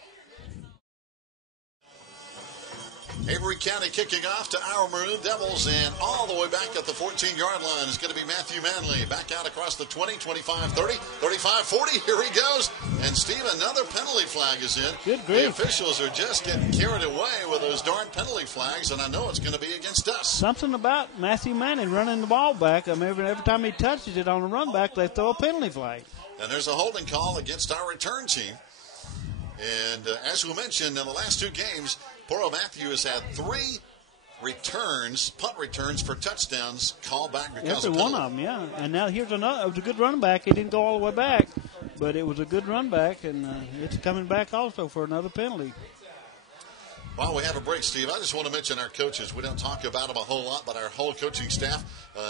Avery County kicking off to our Maroon Devils, and all the way back at the 14-yard line is going to be Matthew Manley. Back out across the 20, 25, 30, 35, 40. Here he goes. And, Steve, another penalty flag is in. Good grief. The officials are just getting carried away with those darn penalty flags, and I know it's going to be against us. Something about Matthew Manley running the ball back. I mean, every time he touches it on the run back, they throw a penalty flag. And there's a holding call against our return team. And as we mentioned, in the last 2 games, Poro Matthew has had 3 punt returns for touchdowns called back because of penalty. Every one of them, yeah. And now here's another. It was a good run back. He didn't go all the way back, but it was a good run back, and it's coming back also for another penalty. While we have a break, Steve, I just want to mention our coaches. We don't talk about them a whole lot, but our whole coaching staff,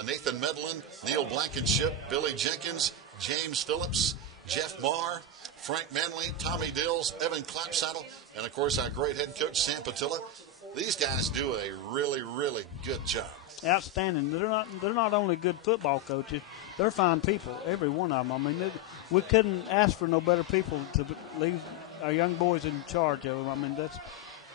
Nathan Medlin, Neil Blankenship, Billy Jenkins, James Phillips, Jeff Marr, Frank Manley, Tommy Dills, Evan Clapsaddle, and, of course, our great head coach, Sam Patilla. These guys do a really, really good job. Outstanding. They're not only good football coaches, they're fine people, every one of them. I mean, we couldn't ask for no better people to leave our young boys in charge of them. I mean,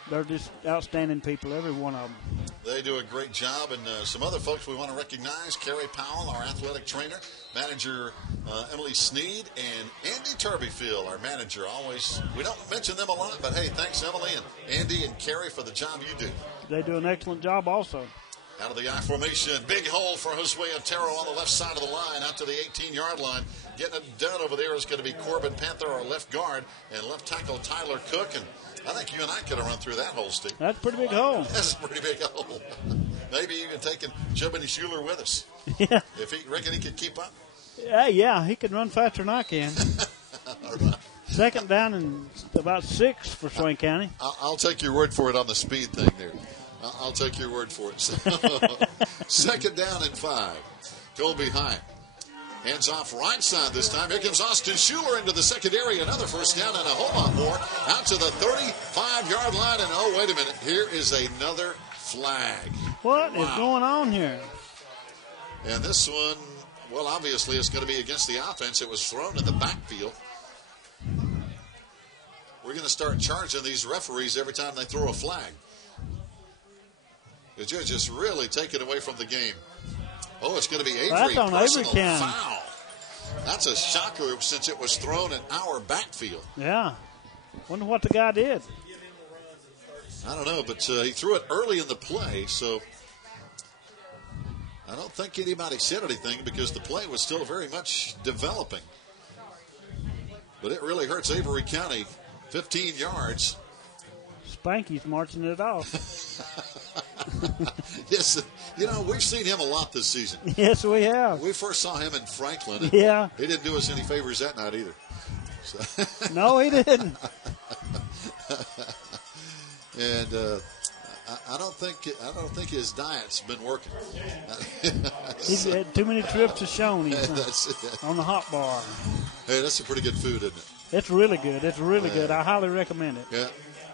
they're just outstanding people, every one of them. They do a great job. And some other folks we want to recognize, Carrie Powell, our athletic trainer, manager Emily Sneed, and Andy Turbyfield, our manager. Always, we don't mention them a lot, but hey, thanks Emily and Andy and Carrie for the job you do. They do an excellent job also. Out of the I formation, big hole for Josue Otero on the left side of the line, out to the 18-yard line. Getting it done over there is going to be Corbin Panther, our left guard, and left tackle Tyler Cook. And I think you and I could have run through that hole, Steve. That's a pretty big hole. That's a pretty big hole. Maybe even taking Jobany Schuler with us. Yeah. If he reckon he could keep up. Yeah, he could run faster than I can. All right. Second down and about 6 for Swain County. I'll take your word for it on the speed thing there. I'll take your word for it. Second down and 5. Colby High. Hands off right side this time. Here comes Austin Schuler into the secondary. Another first down and a whole lot more. Out to the 35-yard line. And oh, wait a minute. Here is another flag. What is going on here? And this one, well, obviously it's going to be against the offense. It was thrown in the backfield. We're going to start charging these referees every time they throw a flag. You're just really taking away from the game. Oh, it's going to be Avery. That's on personal Avery County. Foul. That's a shocker since it was thrown in our backfield. Yeah. Wonder what the guy did. I don't know, but he threw it early in the play, so I don't think anybody said anything because the play was still very much developing. But it really hurts Avery County. 15 yards. Spanky's marching it off. Yes, we've seen him a lot this season. Yes, we have. We first saw him in Franklin. Yeah. He didn't do us any favors that night either. So. No, he didn't. And I don't think his diet's been working. He's had too many trips to Shoney's on the hot bar. Hey, that's some pretty good food, isn't it? It's really good. It's really good. I highly recommend it. Yeah.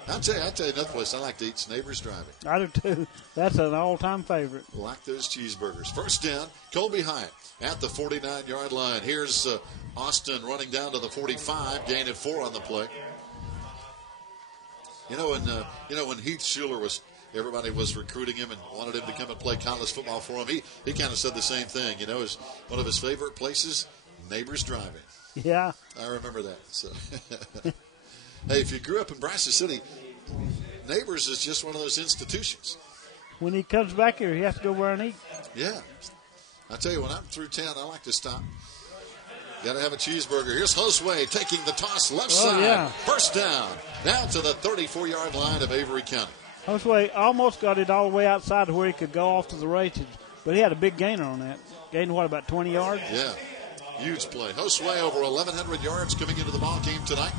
I'll tell you another place I like to eat is Neighbors Driving. I do too. That's an all-time favorite. Like those cheeseburgers. First down, Colby Hyatt at the 49-yard line. Here's Austin running down to the 45, gain of 4 on the play. When Heath Schuler everybody was recruiting him and wanted him to come and play college football for him. He kind of said the same thing. Is one of his favorite places, Neighbors Driving. Yeah. I remember that. So, hey, if you grew up in Brazos City, Neighbors is just one of those institutions. When he comes back here, he has to go where and eat. Yeah. I tell you, when I'm through town, I like to stop. Got to have a cheeseburger. Here's Josue taking the toss left side. Yeah. First down to the 34-yard line of Avery County. Josue almost got it all the way outside to where he could go off to the races, but he had a big gainer on that. Gained, about 20 yards? Yeah. Huge play. Josue over 1,100 yards coming into the ball game tonight.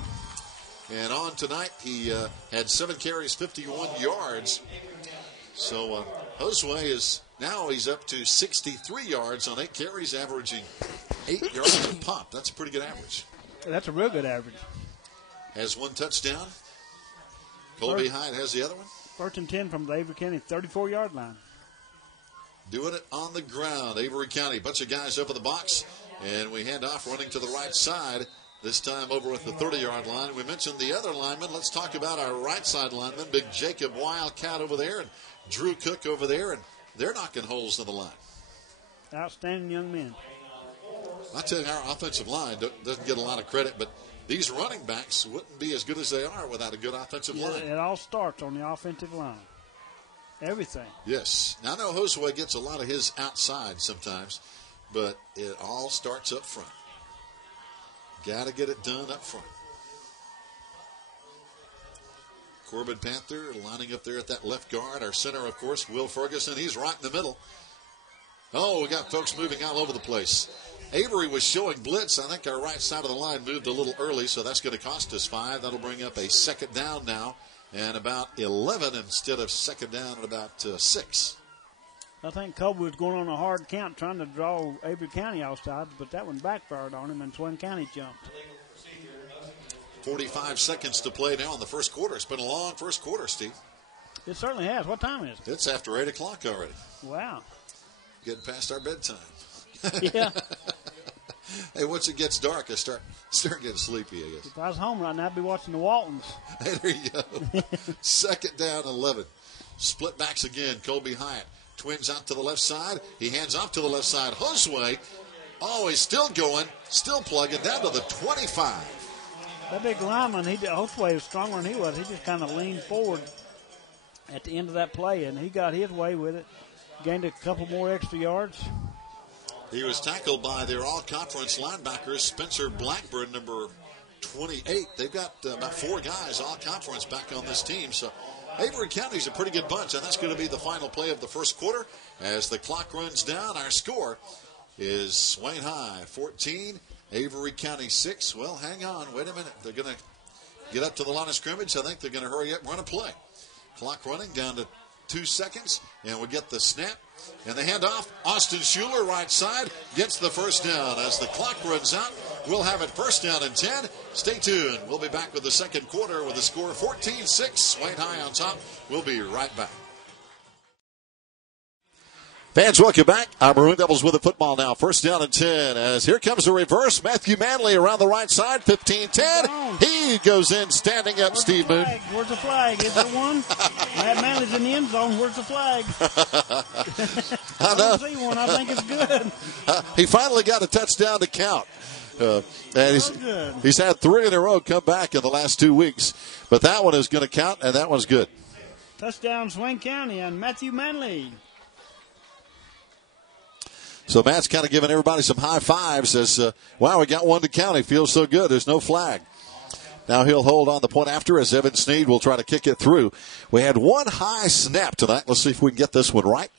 And on tonight, he had 7 carries, 51 yards. So Josue he's up to 63 yards on 8 carries, averaging 8 yards a pop. That's a pretty good average. That's a real good average. Has 1 touchdown. Colby Hyatt has the other one. 1st and 10 from the Avery County 34-yard line. Doing it on the ground. Avery County, bunch of guys up in the box. And we hand off running to the right side, this time over at the 30-yard line. We mentioned the other linemen. Let's talk about our right side linemen. Big Jacob Wildcat over there and Drew Cook over there, and they're knocking holes in the line. Outstanding young men. I tell you, our offensive line doesn't get a lot of credit, but these running backs wouldn't be as good as they are without a good offensive line. It all starts on the offensive line. Everything. Yes. Now, I know Josue gets a lot of his outside sometimes, but it all starts up front. Got to get it done up front. Corbin Panther lining up there at that left guard. Our center, of course, Will Ferguson. He's right in the middle. Oh, we got folks moving all over the place. Avery was showing blitz. I think our right side of the line moved a little early, so that's going to cost us 5. That'll bring up a 2nd down now, and about 11 instead of 2nd down at about 6. I think Colby was going on a hard count trying to draw Avery County outside, but that one backfired on him, and Swain County jumped. 45 seconds to play now in the first quarter. It's been a long first quarter, Steve. It certainly has. What time is it? It's after 8 o'clock already. Wow. Getting past our bedtime. Yeah. Hey, once it gets dark, I start getting sleepy, I guess. If I was home right now, I'd be watching the Waltons. Hey, there you go. 2nd down, 11. Split backs again. Colby Hyatt. Twins out to the left side. He hands off to the left side. Josue. Oh, he's still going. Still plugging down to the 25. That big lineman, Josue was stronger than he was. He just kind of leaned forward at the end of that play, and he got his way with it. Gained a couple more extra yards. He was tackled by their all-conference linebackers, Spencer Blackburn, number 28. They've got about 4 guys all-conference back on this team. So Avery County's a pretty good bunch, and that's going to be the final play of the first quarter. As the clock runs down, our score is Swain High 14, Avery County 6. Well, hang on. Wait a minute. They're going to get up to the line of scrimmage. I think they're going to hurry up and run a play. Clock running down to 2 seconds, and we get the snap. And the handoff, Austin Schuler, right side, gets the first down. As the clock runs out, we'll have it 1st down and 10. Stay tuned. We'll be back with the second quarter with the score 14-6. Swain High on top. We'll be right back. Fans, welcome back. Our Maroon Devils with the football now. 1st down and 10. As here comes the reverse. Matthew Manley around the right side. 15-10. He goes in standing up, Steve Moon. Where's the flag? Is there one? Matt Manley's in the end zone. Where's the flag? I don't see one. I think it's good. He finally got a touchdown to count. And he's had 3 in a row come back in the last 2 weeks. But that one is going to count, and that one's good. Touchdown, Swain County, and Matthew Manley. So Matt's kind of giving everybody some high fives as, wow, we got one to count. He feels so good. There's no flag. Now he'll hold on the point after as Evan Sneed will try to kick it through. We had one high snap tonight. Let's see if we can get this one right.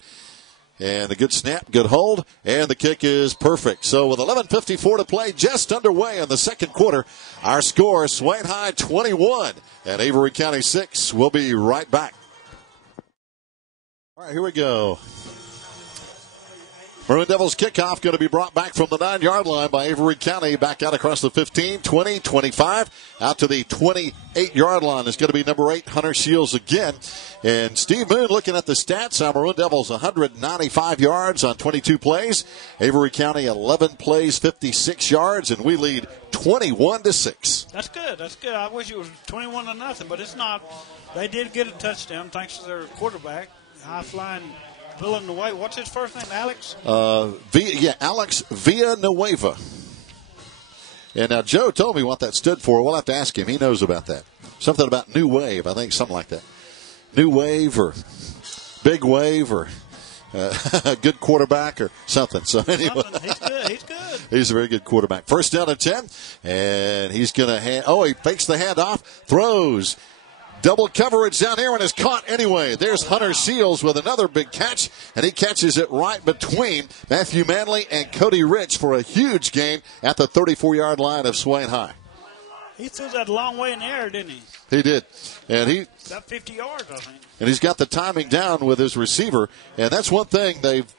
And a good snap, good hold, and the kick is perfect. So with 11:54 to play, just underway in the second quarter, our score, Swain High 21 and Avery County 6. We'll be right back. All right, here we go. Maroon Devils kickoff going to be brought back from the 9-yard line by Avery County. Back out across the 15, 20, 25. Out to the 28-yard line is going to be number 8, Hunter Shields again. And Steve Moon looking at the stats. Our Maroon Devils 195 yards on 22 plays. Avery County 11 plays, 56 yards. And we lead 21-6. That's good. That's good. I wish it was 21-0, but it's not. They did get a touchdown thanks to their quarterback. High-flying Villanueva. What's his first name, Alex? Alex Villanueva. And now Joe told me what that stood for. We'll have to ask him. He knows about that. Something about New Wave, I think, something like that. New Wave or Big Wave or good quarterback or something. So anyway, He's good. He's good. He's a very good quarterback. First down and 10, and he's going to he fakes the handoff, throws. Double coverage down here and is caught anyway. There's Hunter Shields with another big catch, and he catches it right between Matthew Manley and Cody Rich for a huge gain at the 34-yard line of Swain High. He threw that a long way in the air, didn't he? He did. And he got 50 yards, I think. And he's got the timing down with his receiver, and that's one thing they've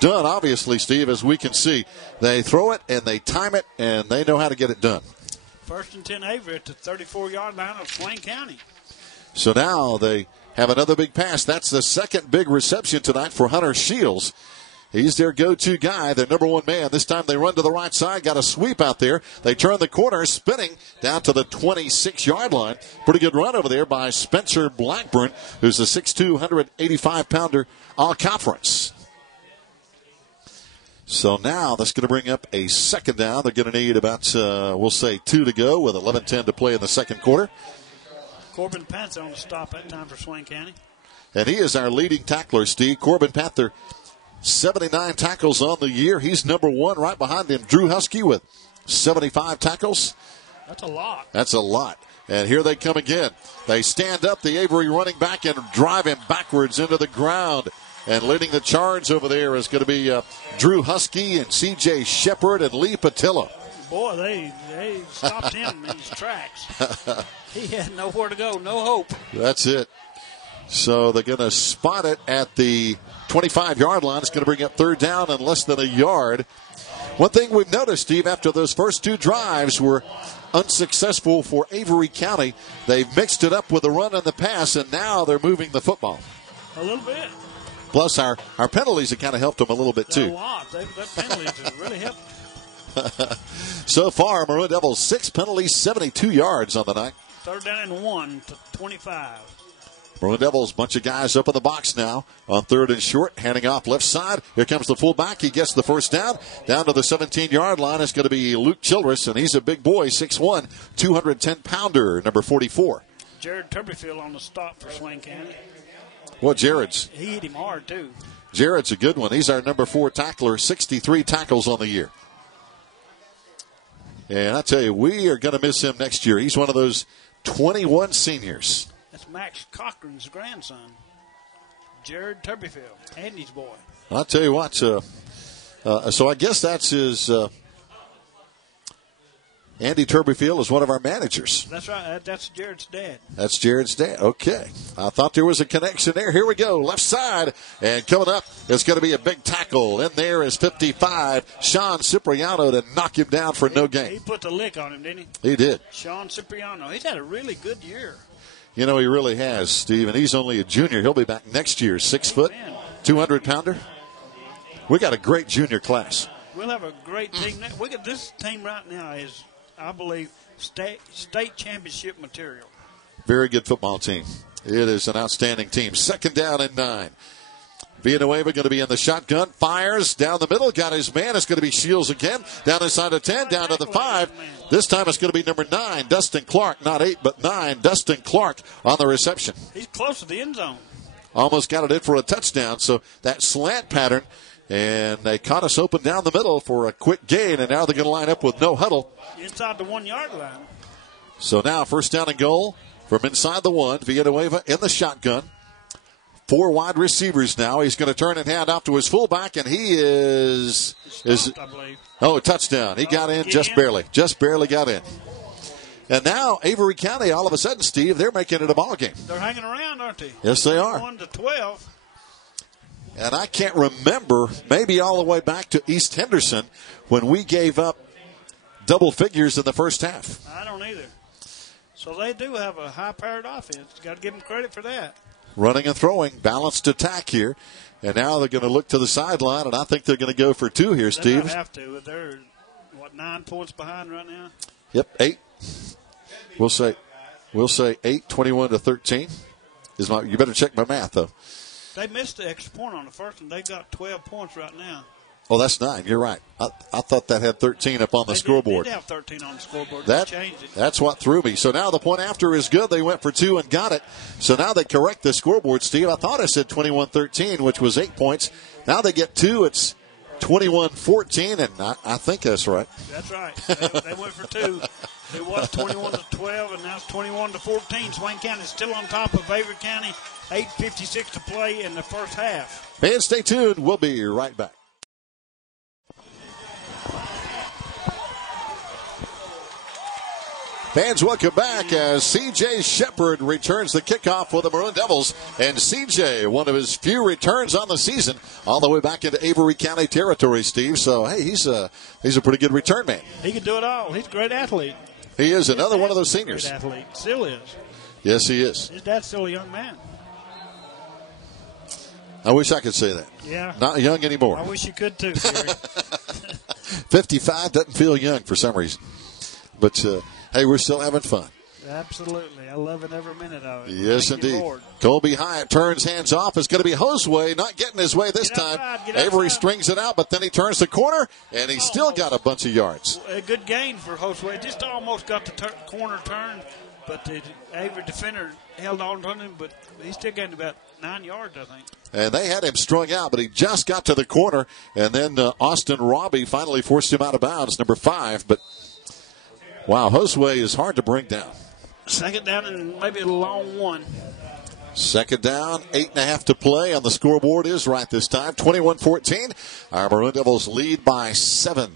done, obviously, Steve, as we can see. They throw it, and they time it, and they know how to get it done. First and 10 Avery at the 34-yard line of Swain County. So now they have another big pass. That's the second big reception tonight for Hunter Shields. He's their go-to guy, their number one man. This time they run to the right side, got a sweep out there. They turn the corner, spinning down to the 26-yard line. Pretty good run over there by Spencer Blackburn, who's a 6'2", 185-pounder all-conference. So now that's going to bring up a second down. They're going to need about, we'll say, 2 to go with 11:10 to play in the second quarter. Corbin Panther on the stop that time for Swain County. And he is our leading tackler, Steve. Corbin Panther, 79 tackles on the year. He's number one. Right behind him, Drew Husky with 75 tackles. That's a lot. That's a lot. And here they come again. They stand up, the Avery running back, and drive him backwards into the ground. And leading the charge over there is going to be Drew Husky and C.J. Shepard and Lee Patillo. Boy, they stopped him in his tracks. He had nowhere to go, no hope. That's it. So they're going to spot it at the 25-yard line. It's going to bring up third down in less than a yard. One thing we've noticed, Steve, after those first two drives were unsuccessful for Avery County, they've mixed it up with the run and the pass, and now they're moving the football. A little bit. Plus, our penalties have kind of helped them a little bit, too. A lot. That penalties have really helped. So far, Maroon Devils 6 penalties, 72 yards on the night. Third down and 1 to 25. Maroon Devils, bunch of guys up in the box now on third and short, handing off left side. Here comes the fullback. He gets the first down. Down to the 17-yard line. It's going to be Luke Childress, and he's a big boy, 6'1", 210-pounder, number 44. Jared Turbyfield on the stop for Swain County. Well, Jared's. He hit him hard, too. Jared's a good one. He's our number 4 tackler, 63 tackles on the year. And I tell you, we are going to miss him next year. He's one of those 21 seniors. That's Max Cochran's grandson, Jared Turbyfield, Andy's boy. I'll tell you what. So I guess that's his. Andy Turbyfield is one of our managers. That's right. That's Jared's dad. That's Jared's dad. Okay. I thought there was a connection there. Here we go. Left side. And coming up, it's going to be a big tackle. In there is 55, Sean Cipriano, to knock him down for no gain. He put the lick on him, didn't he? He did. Sean Cipriano. He's had a really good year. You know, he really has, Steve. And he's only a junior. He'll be back next year. 6 foot, 200-pounder. We got a great junior class. We'll have a great team. This team right now is, I believe, state championship material. Very good football team. It is an outstanding team. Second down and 9. Villanueva going to be in the shotgun. Fires down the middle. Got his man. It's going to be Shields again. Down inside of 10. Down to the 5. This time it's going to be number 9, Dustin Clark. Not 8, but 9, Dustin Clark on the reception. He's close to the end zone. Almost got it in for a touchdown. So that slant pattern. And they caught us open down the middle for a quick gain. And now they're going to line up with no huddle. Inside the 1-yard line. So now first down and goal from inside the 1. Villanueva in the shotgun. 4 wide receivers now. He's going to turn and hand off to his fullback, and he is I believe. Oh, a touchdown. He got in just barely. Just barely got in. And now Avery County, all of a sudden, Steve, they're making it a ball game. They're hanging around, aren't they? Yes, they are. 1-12. And I can't remember, maybe all the way back to East Henderson, when we gave up double figures in the first half. I don't either. So they do have a high-powered offense. Got to give them credit for that. Running and throwing, balanced attack here. And now they're going to look to the sideline, and I think they're going to go for 2 here, Steve. They have to. They're, 9 points behind right now? Yep, 8. We'll say 8, 21-13. You better check my math, though. They missed the extra point on the first one. They got 12 points right now. Oh, that's 9. You're right. I thought that had 13 up on the scoreboard. They did have 13 on the scoreboard. They changed it. That's what threw me. So now the point after is good. They went for 2 and got it. So now they correct the scoreboard, Steve. I thought I said 21-13, which was 8 points. Now they get 2. It's 21-14, and I think that's right. That's right. They went for 2. It was 21-12, and now it's 21-14. Swain County is still on top of Avery County. 8:56 to play in the first half. Fans, stay tuned. We'll be right back. Fans, welcome back as C.J. Shepard returns the kickoff for the Maroon Devils. And C.J., one of his few returns on the season, all the way back into Avery County territory, Steve. So, hey, he's a pretty good return man. He can do it all. He's a great athlete. He is another one of those seniors. Great athlete. Still is. Yes, he is. His dad's still a young man. I wish I could say that. Yeah. Not young anymore. I wish you could, too, Gary. 55 doesn't feel young for some reason. But, hey, we're still having fun. Absolutely. I love it every minute of it. Yes, Thank indeed. you, Lord. Colby Hyatt turns hands off. It's going to be Josue, not getting his way this time. Avery strings it out, but then he turns the corner, and he's still got a bunch of yards. A good gain for Josue. Just almost got the corner turned, but the Avery defender held on to him, but he still gained about 9 yards, I think. And they had him strung out, but he just got to the corner, and then Austin Robbie finally forced him out of bounds, number 5. But, wow, Josue is hard to bring down. Second down and maybe a long one. Second down, 8.5 to play on the scoreboard is right this time. 21-14. Our Maroon Devils lead by 7.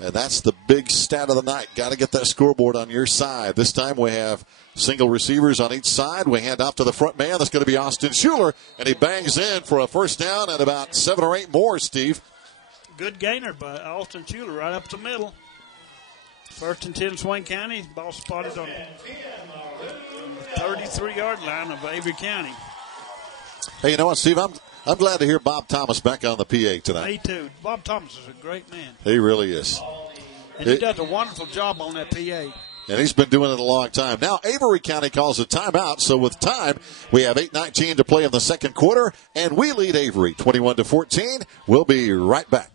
And that's the big stat of the night. Got to get that scoreboard on your side. This time we have single receivers on each side. We hand off to the front man. That's going to be Austin Schuler. And he bangs in for a first down and about 7 or 8 more, Steve. Good gainer by Austin Schuler right up the middle. First and 10, Swain County. Ball spotted on the 33-yard line of Avery County. Hey, you know what, Steve? I'm glad to hear Bob Thomas back on the PA tonight. Me too. Bob Thomas is a great man. He really is. And he does a wonderful job on that PA. And he's been doing it a long time. Now, Avery County calls a timeout. So with time, we have 8:19 to play in the second quarter, and we lead Avery 21-14. We'll be right back.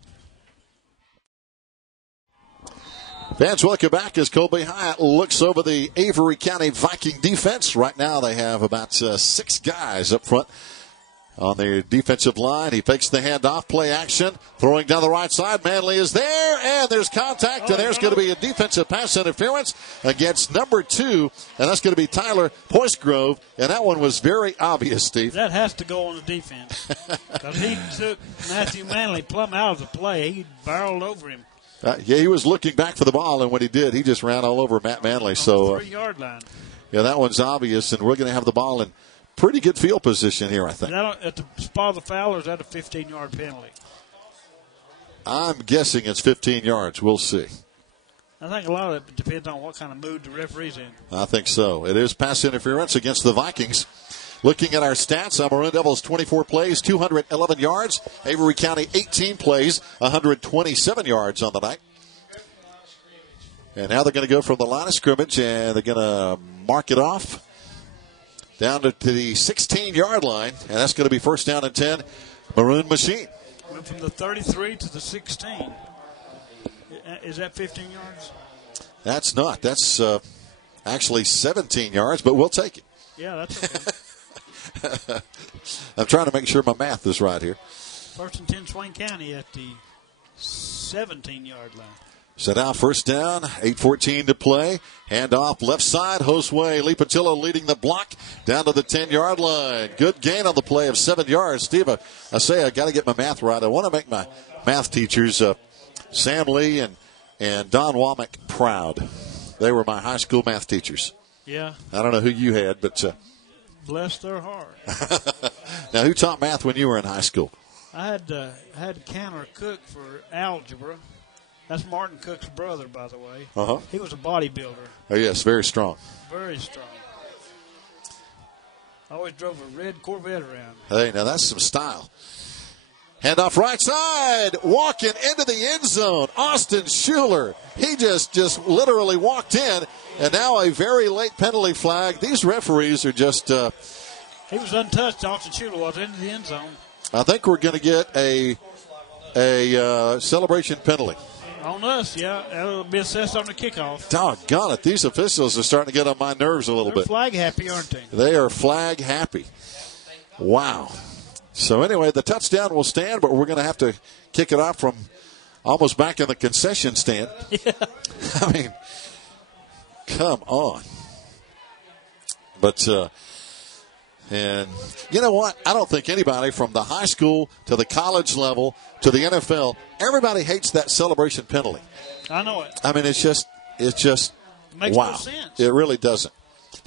Fans, welcome back as Colby Hyatt looks over the Avery County Viking defense. Right now they have about 6 guys up front on the defensive line. He fakes the handoff, play action, throwing down the right side. Manley is there, and there's contact, and there's going to be a defensive pass interference against number 2, and that's going to be Tyler Poistgrove, and that one was very obvious, Steve. That has to go on the defense because he took Matthew Manley plumb out of the play. He barreled over him. Yeah, he was looking back for the ball, and when he did, he just ran all over Matt Manley. So, 3-yard line. Yeah, that one's obvious, and we're going to have the ball in pretty good field position here, I think. At the spot of the foul, or is that a 15-yard penalty? I'm guessing it's 15 yards. We'll see. I think a lot of it depends on what kind of mood the referee's in. I think so. It is pass interference against the Vikings. Looking at our stats, Maroon Devils 24 plays, 211 yards. Avery County 18 plays, 127 yards on the night. And now they're going to go from the line of scrimmage, and they're going to mark it off down to the 16-yard line, and that's going to be first down and 10, Maroon Machine. Went from the 33 to the 16. Is that 15 yards? That's not. That's actually 17 yards, but we'll take it. Yeah, that's okay. I'm trying to make sure my math is right here. First and 10, Swain County at the 17-yard line. So now first down, 8:14 to play. Handoff left side. Josue Lipatillo leading the block down to the 10-yard line. Good gain on the play of 7 yards. Steve, I say I got to get my math right. I want to make my math teachers, Sam Lee and Don Womack, proud. They were my high school math teachers. Yeah. I don't know who you had, but bless their heart. Now, who taught math when you were in high school? I had Counter Cook for algebra. That's Martin Cook's brother, by the way. Uh-huh. He was a bodybuilder. Oh, yes, very strong. Very strong. I always drove a red Corvette around. Hey, now that's some style. Handoff right side, walking into the end zone. Austin Schuler. He just literally walked in, and now a very late penalty flag. These referees are just... he was untouched, Austin Schuler was, into the end zone. I think we're going to get a celebration penalty. On us, yeah. That'll be assessed on the kickoff. Doggone it. These officials are starting to get on my nerves a little They're bit. flag happy, aren't they? They are flag happy. Wow. So anyway, the touchdown will stand, but we're going to have to kick it off from almost back in the concession stand. Yeah. I mean, come on. But, and you know what? I don't think anybody from the high school to the college level to the NFL, everybody hates that celebration penalty. I know it. I mean, it's just makes wow. no sense. It really doesn't.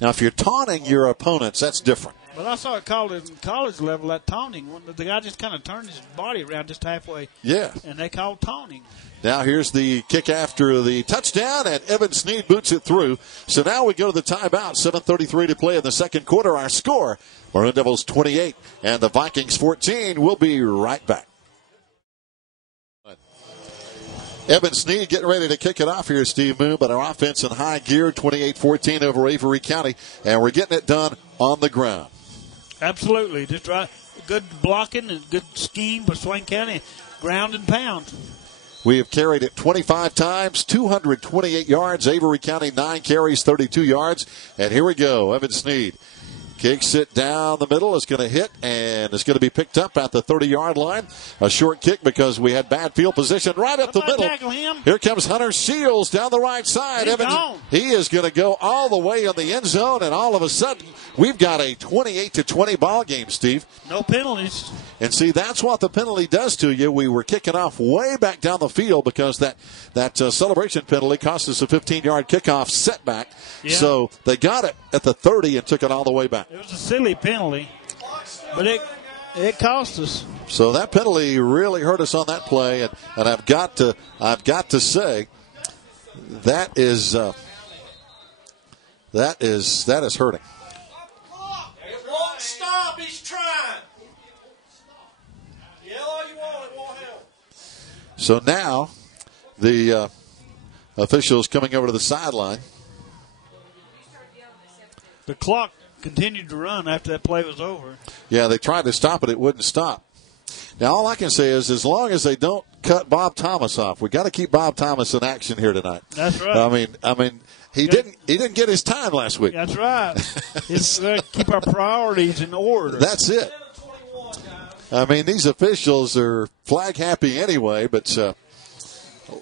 Now, if you're taunting your opponents, that's different. But I saw it called at college level, that taunting. When the guy just kind of turned his body around just halfway. Yeah. And they called taunting. Now here's the kick after the touchdown, and Evan Snead boots it through. So now we go to the timeout. 7:33 to play in the second quarter. Our score, Maroon Devils 28 and the Vikings 14. We'll be right back. Evan Snead getting ready to kick it off here, Steve Moon, but our offense in high gear, 28-14 over Avery County, and we're getting it done on the ground. Absolutely. Just right. Good blocking and good scheme for Swain County. Ground and pound. We have carried it 25 times, 228 yards. Avery County, 9 carries, 32 yards. And here we go. Evan Snead kicks it down the middle. It's going to hit, and it's going to be picked up at the 30-yard line. A short kick because we had bad field position right up the middle. Tackle him. Here comes Hunter Shields down the right side. He's gone. He is going to go all the way in the end zone, and all of a sudden, we've got a 28-20 ball game, Steve. No penalties. And see, that's what the penalty does to you. We were kicking off way back down the field because that celebration penalty cost us a 15-yard kickoff setback. Yeah. So they got it at the 30 and took it all the way back. It was a silly penalty, but it cost us. So that penalty really hurt us on that play, and I've got to say that is hurting. It won't stop. He's trying. Yell all you want. It won't help. So now the officials coming over to the sideline. The clock continued to run after that play was over. Yeah, they tried to stop it. It wouldn't stop. Now, all I can say is as long as they don't cut Bob Thomas off, we got to keep Bob Thomas in action here tonight. That's right. I mean, he didn't get his time last week. That's right. It's keep our priorities in order. That's it. I mean, these officials are flag happy anyway, but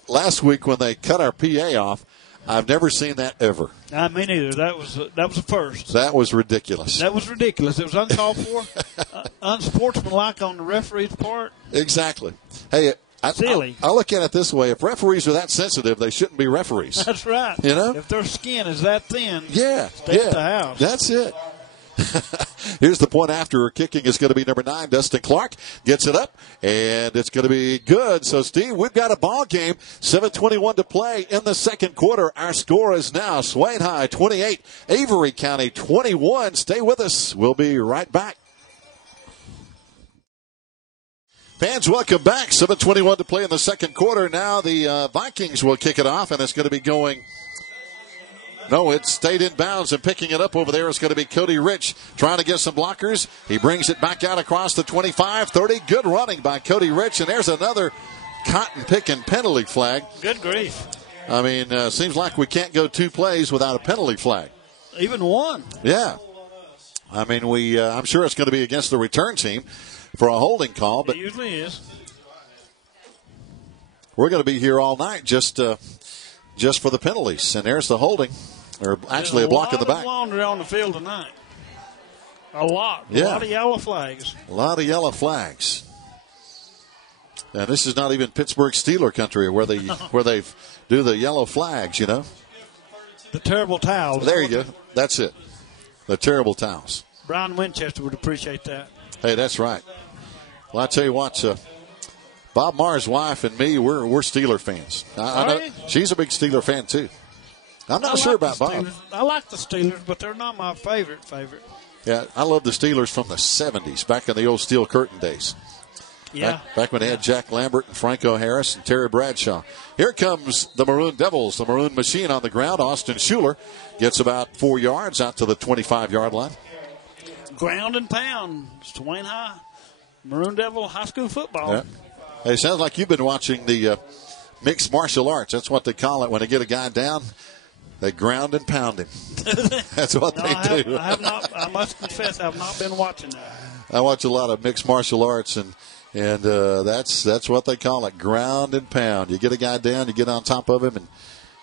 last week when they cut our PA off, I've never seen that ever. Me neither. That was a first. That was ridiculous. That was ridiculous. It was uncalled for, unsportsmanlike on the referee's part. Exactly. Hey, silly. I look at it this way: if referees are that sensitive, they shouldn't be referees. That's right. You know, if their skin is that thin, stay at the house. That's it. Here's the point after kicking is going to be number 9, Dustin Clark. Gets it up, and it's going to be good. So, Steve, we've got a ball game. 7:21 to play in the second quarter. Our score is now Swain High 28, Avery County 21. Stay with us. We'll be right back. Fans, welcome back. 7:21 to play in the second quarter. Now the Vikings will kick it off, and it's going to be going... No, it stayed in bounds, and picking it up over there is going to be Cody Rich trying to get some blockers. He brings it back out across the 25, 30. Good running by Cody Rich, and there's another cotton-picking penalty flag. Good grief. I mean, seems like we can't go 2 plays without a penalty flag. Even one. Yeah. I mean, I'm sure it's going to be against the return team for a holding call. But it usually is. we're going to be here all night just for the penalties. And there's the holding, or actually a block in the back. A lot of laundry on the field tonight. A lot. Yeah. A lot of yellow flags. A lot of yellow flags. And this is not even Pittsburgh Steeler country where they do the yellow flags, you know. The terrible towels. There you go. That's it. The terrible towels. Brian Winchester would appreciate that. Hey, that's right. Well, I tell you what, Bob Maher's wife and me, we're Steeler fans. I know she's a big Steeler fan too. I'm not sure about Bob. I like the Steelers, but they're not my favorite. Yeah, I love the Steelers from the 70s, back in the old Steel Curtain days. Yeah. Back when they had Jack Lambert and Franco Harris and Terry Bradshaw. Here comes the Maroon Devils, the Maroon Machine on the ground. Austin Schuler gets about 4 yards out to the 25-yard line. Ground and pound. Swain High. Maroon Devil high school football. Yeah. Hey, it sounds like you've been watching the mixed martial arts. That's what they call it when they get a guy down. They ground and pound him. That's what they do. I have not. I must confess, I have not been watching that. I watch a lot of mixed martial arts, and that's what they call it, ground and pound. You get a guy down, you get on top of him, and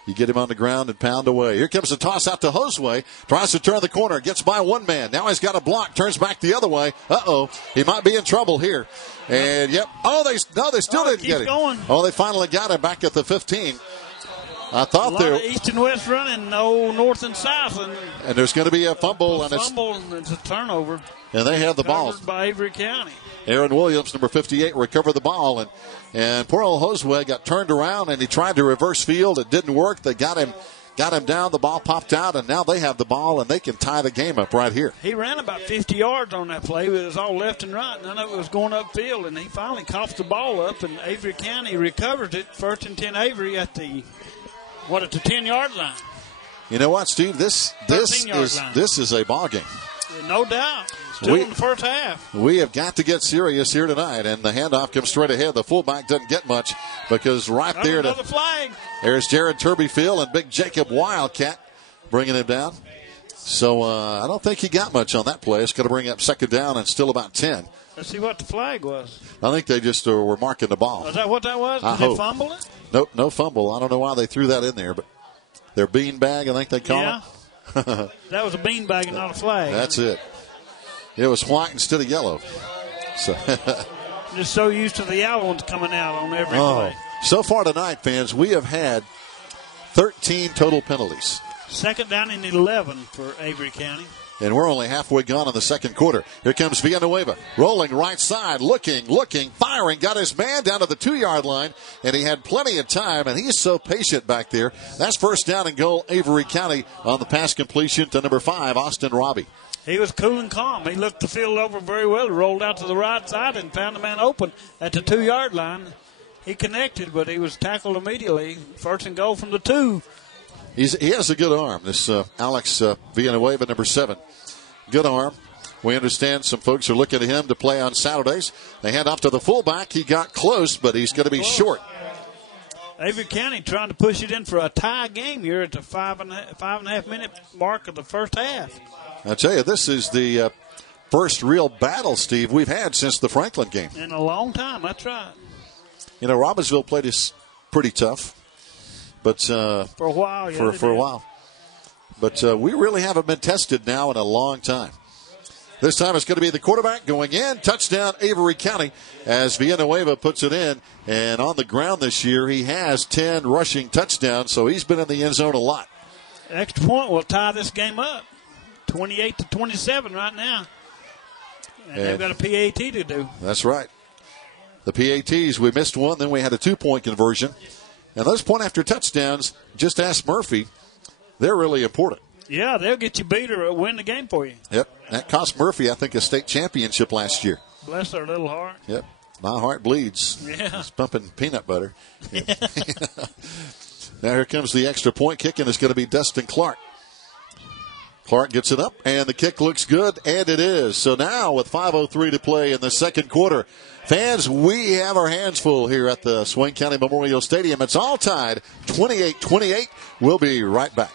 you get him on the ground and pound away. Here comes the toss out to Josue. Tries to turn the corner. Gets by one man. Now he's got a block. Turns back the other way. Uh-oh. He might be in trouble here. And, yep. Oh, they still didn't get him. Going. Oh, they finally got him back at the 15. I thought there. East and west running, no north and south. And there's going to be a fumble. And it's a turnover. And they have the ball. By Avery County. Aaron Williams, number 58, recovered the ball. And poor old Josue got turned around, and he tried to reverse field. It didn't work. They got him down. The ball popped out, and now they have the ball, and they can tie the game up right here. He ran about 50 yards on that play. It was all left and right. None of it was going upfield, and he finally coughed the ball up, and Avery County recovers it. 1st and 10 Avery at the 10-yard line. You know what, Steve? This is a ball game. No doubt. Still in the first half. We have got to get serious here tonight, and the handoff comes straight ahead. The fullback doesn't get much because another flag. There's Jared Turbyfield and big Jacob Wildcat bringing him down. So I don't think he got much on that play. It's going to bring up 2nd down and still about 10. Let's see what the flag was. I think they just were marking the ball. Is that what that was? Did they fumble it? Nope, no fumble. I don't know why they threw that in there, but their beanbag, I think they call it. That was a beanbag and not a flag. That's it. It was white instead of yellow. So just so used to the yellow ones coming out on every play. So far tonight, fans, we have had 13 total penalties. 2nd down and 11 for Avery County. And we're only halfway gone in the 2nd quarter. Here comes Villanueva, rolling right side, looking, firing, got his man down to the 2-yard line, and he had plenty of time, and he's so patient back there. That's 1st down and goal, Avery County, on the pass completion to number 5, Austin Robbie. He was cool and calm. He looked the field over very well, rolled out to the right side and found the man open at the 2-yard line. He connected, but he was tackled immediately. 1st and goal from the 2. He has a good arm, this Alex Villanueva, number 7. Good arm. We understand some folks are looking at him to play on Saturdays. They hand off to the fullback. He got close, but he's going to be short. Avery County trying to push it in for a tie game here at the 5.5 minute mark of the first half. I tell you, this is the first real battle, Steve, we've had since the Franklin game. In a long time, that's right. You know, Robbinsville played us pretty tough, but for a while, for a while. But we really haven't been tested now in a long time. This time it's going to be the quarterback going in. Touchdown, Avery County, as Villanueva puts it in. And on the ground this year, he has 10 rushing touchdowns, so he's been in the end zone a lot. Extra point will tie this game up. 28-27 right now. And they've got a PAT to do. That's right. The PATs, we missed one, then we had a 2-point conversion. And those point after touchdowns, just ask Murphy, they're really important. Yeah, they'll get you beat or win the game for you. Yep. That cost Murphy, I think, a state championship last year. Bless their little heart. Yep. My heart bleeds. Yeah. It's pumping peanut butter. Yeah. Now here comes the extra point kick, and it's going to be Dustin Clark. Clark gets it up, and the kick looks good, and it is. So now with 5:03 to play in the 2nd quarter, fans, we have our hands full here at the Swain County Memorial Stadium. It's all tied, 28-28. We'll be right back.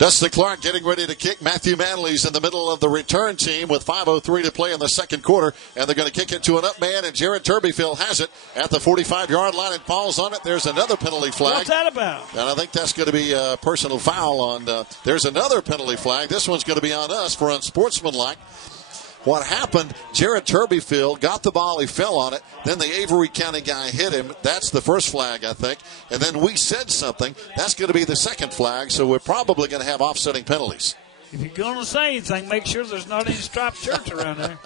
Dustin Clark getting ready to kick. Matthew Manley's in the middle of the return team with 5:03 to play in the second quarter. And they're going to kick it to an up man, and Jared Turbyfield has it at the 45-yard line and falls on it. There's another penalty flag. What's that about? And I think that's going to be a personal foul on. There's another penalty flag. This one's going to be on us for unsportsmanlike. What happened, Jared Turbyfield got the ball, he fell on it, then the Avery County guy hit him. That's the first flag, I think. And then we said something. That's going to be the second flag, so we're probably going to have offsetting penalties. If you're going to say anything, make sure there's not any striped shirts around there.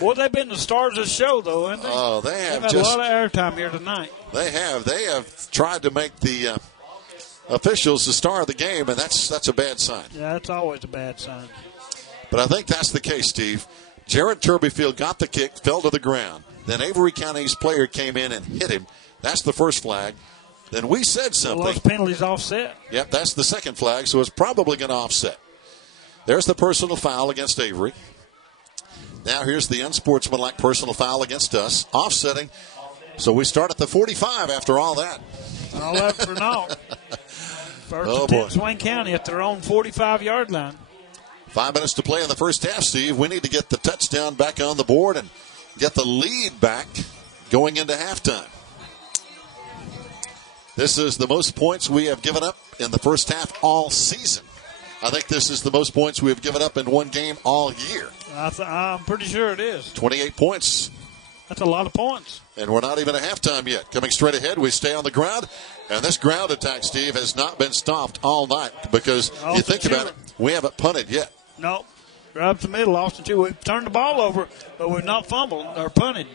Boy, they've been the stars of the show, though, haven't they? Oh, they have. They've had a lot of airtime here tonight. They have. They have tried to make the officials the star of the game, and that's a bad sign. Yeah, that's always a bad sign. But I think that's the case, Steve. Jared Turbyfield got the kick, fell to the ground. Then Avery County's player came in and hit him. That's the first flag. Then we said something. Well, those penalties offset. Yep, that's the second flag, so it's probably going to offset. There's the personal foul against Avery. Now here's the unsportsmanlike personal foul against us, offsetting. So we start at the 45 after all that. All that for naught. First and 10, Swain County at their own 45-yard line. 5 minutes to play in the first half, Steve. We need to get the touchdown back on the board and get the lead back going into halftime. This is the most points we have given up in the first half all season. I think this is the most points we have given up in one game all year. I'm pretty sure it is. 28 points. That's a lot of points. And we're not even at halftime yet. Coming straight ahead, we stay on the ground. And this ground attack, Steve, has not been stopped all night because you think about it, we haven't punted yet. No. Right up the middle, Austin, too. We've turned the ball over, but we've not fumbled or punted.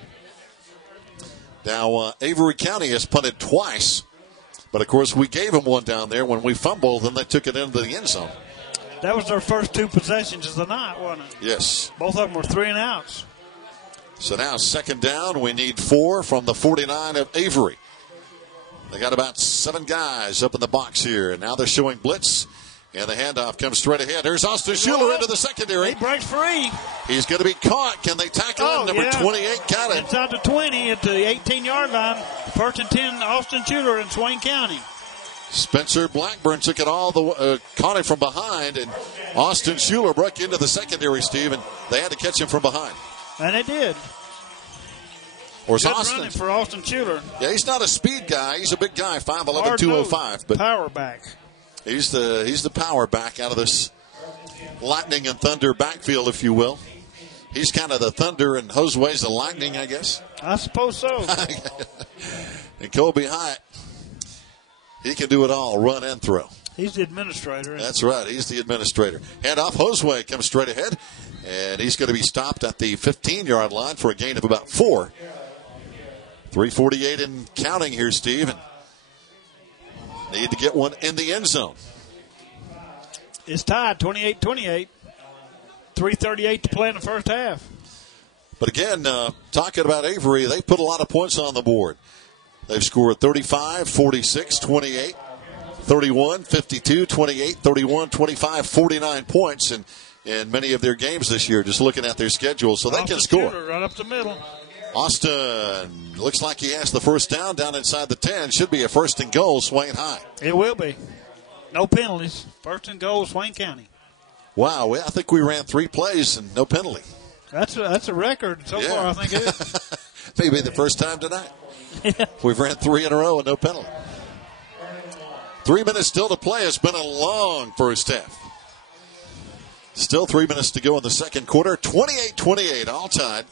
Now, Avery County has punted twice. But, of course, we gave them one down there. When we fumbled, then they took it into the end zone. That was their first two possessions of the night, wasn't it? Yes. Both of them were 3 and outs. So now second down, we need 4 from the 49 of Avery. They got about 7 guys up in the box here. And now they're showing blitz. And the handoff comes straight ahead. There's Austin Schuler into the secondary. He breaks free. He's going to be caught. Can they tackle him? Number 28 got it. Inside the 20 at the 18-yard line. First and 10, Austin Schuler in Swain County. Spencer Blackburn took it all caught him from behind, and Austin Schuler broke into the secondary, Steve, and they had to catch him from behind. And they did. Or Good Austin running for Austin Schuler. Yeah, he's not a speed guy. He's a big guy, 5'11", 205. But power back. He's the power back out of this lightning and thunder backfield, if you will. He's kind of the thunder, and Josue's the lightning, I guess. I suppose so. And Colby Hyatt, he can do it all, run and throw. He's the administrator. That's right. He's the administrator. Hand off. Josue comes straight ahead, and he's going to be stopped at the 15-yard line for a gain of about 4. 3:48 and counting here, Steve. And need to get one in the end zone. It's tied, 28-28. 3:38 to play in the first half. But again, talking about Avery, they put a lot of points on the board. They've scored 35, 46, 28, 31, 52, 28, 31, 25, 49 points in many of their games this year, just looking at their schedule. So they can score. Right up the middle. Austin looks like he has the first down inside the 10. Should be a first and goal, Swain High. It will be. No penalties. First and goal, Swain County. Wow, I think we ran 3 plays and no penalty. That's a record so far, I think it is. Maybe the first time tonight. Yeah. We've ran 3 in a row and no penalty. 3 minutes still to play. It's been a long first half. Still 3 minutes to go in the second quarter. 28-28, all tied.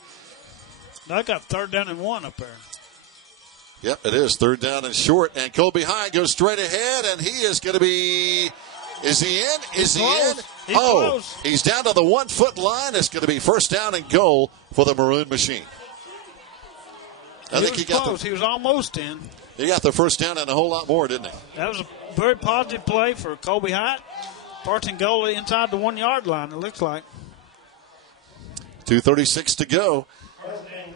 I got 3rd down and 1 up there. Yep, it is 3rd down and short. And Colby High goes straight ahead, and he is going to be... Is he in? Is he in? He's close. He's down to the 1-foot line. It's going to be first down and goal for the Maroon Machine. I think he got close. He was almost in. He got the first down and a whole lot more, didn't he? That was a very positive play for Colby Hyatt. First and goal inside the 1-yard line, it looks like. 2:36 to go.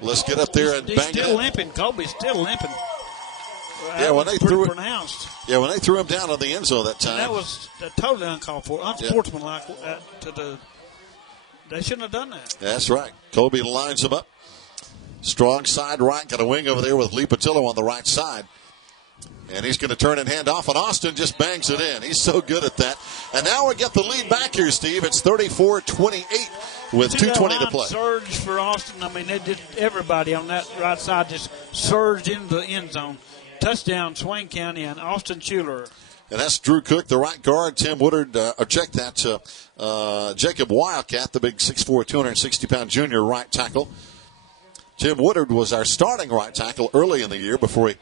Let's get up there and he's bang it still up. limping. Colby's still limping. Yeah, when they threw it, pronounced. Yeah, when they threw him down on the end zone that time. And that was totally uncalled for, unsportsmanlike. They shouldn't have done that. That's right. Colby lines him up. Strong side right, got a wing over there with Lee Patillo on the right side. And he's going to turn and hand off, and Austin just bangs it in. He's so good at that. And now we get the lead back here, Steve. It's 34-28 with 2:20 to play. Surge for Austin. I mean, everybody on that right side just surged into the end zone. Touchdown, Swain County and Austin Schuler. And that's Drew Cook, the right guard. Tim Woodard, Jacob Wildcat, the big 6'4", 260-pound junior right tackle. Tim Woodard was our starting right tackle early in the year before he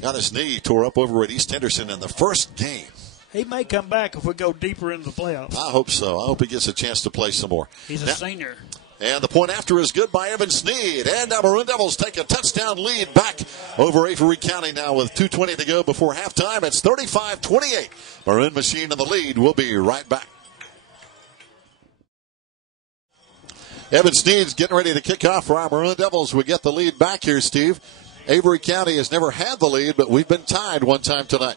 got his knee tore up over at East Henderson in the first game. He may come back if we go deeper into the playoffs. I hope so. I hope he gets a chance to play some more. He's a senior. And the point after is good by Evan Sneed. And now Maroon Devils take a touchdown lead back over Avery County now with 2:20 to go before halftime. It's 35-28. Maroon Machine in the lead. We'll be right back. Evan Sneed's getting ready to kick off for our Maroon Devils. We get the lead back here, Steve. Avery County has never had the lead, but we've been tied one time tonight.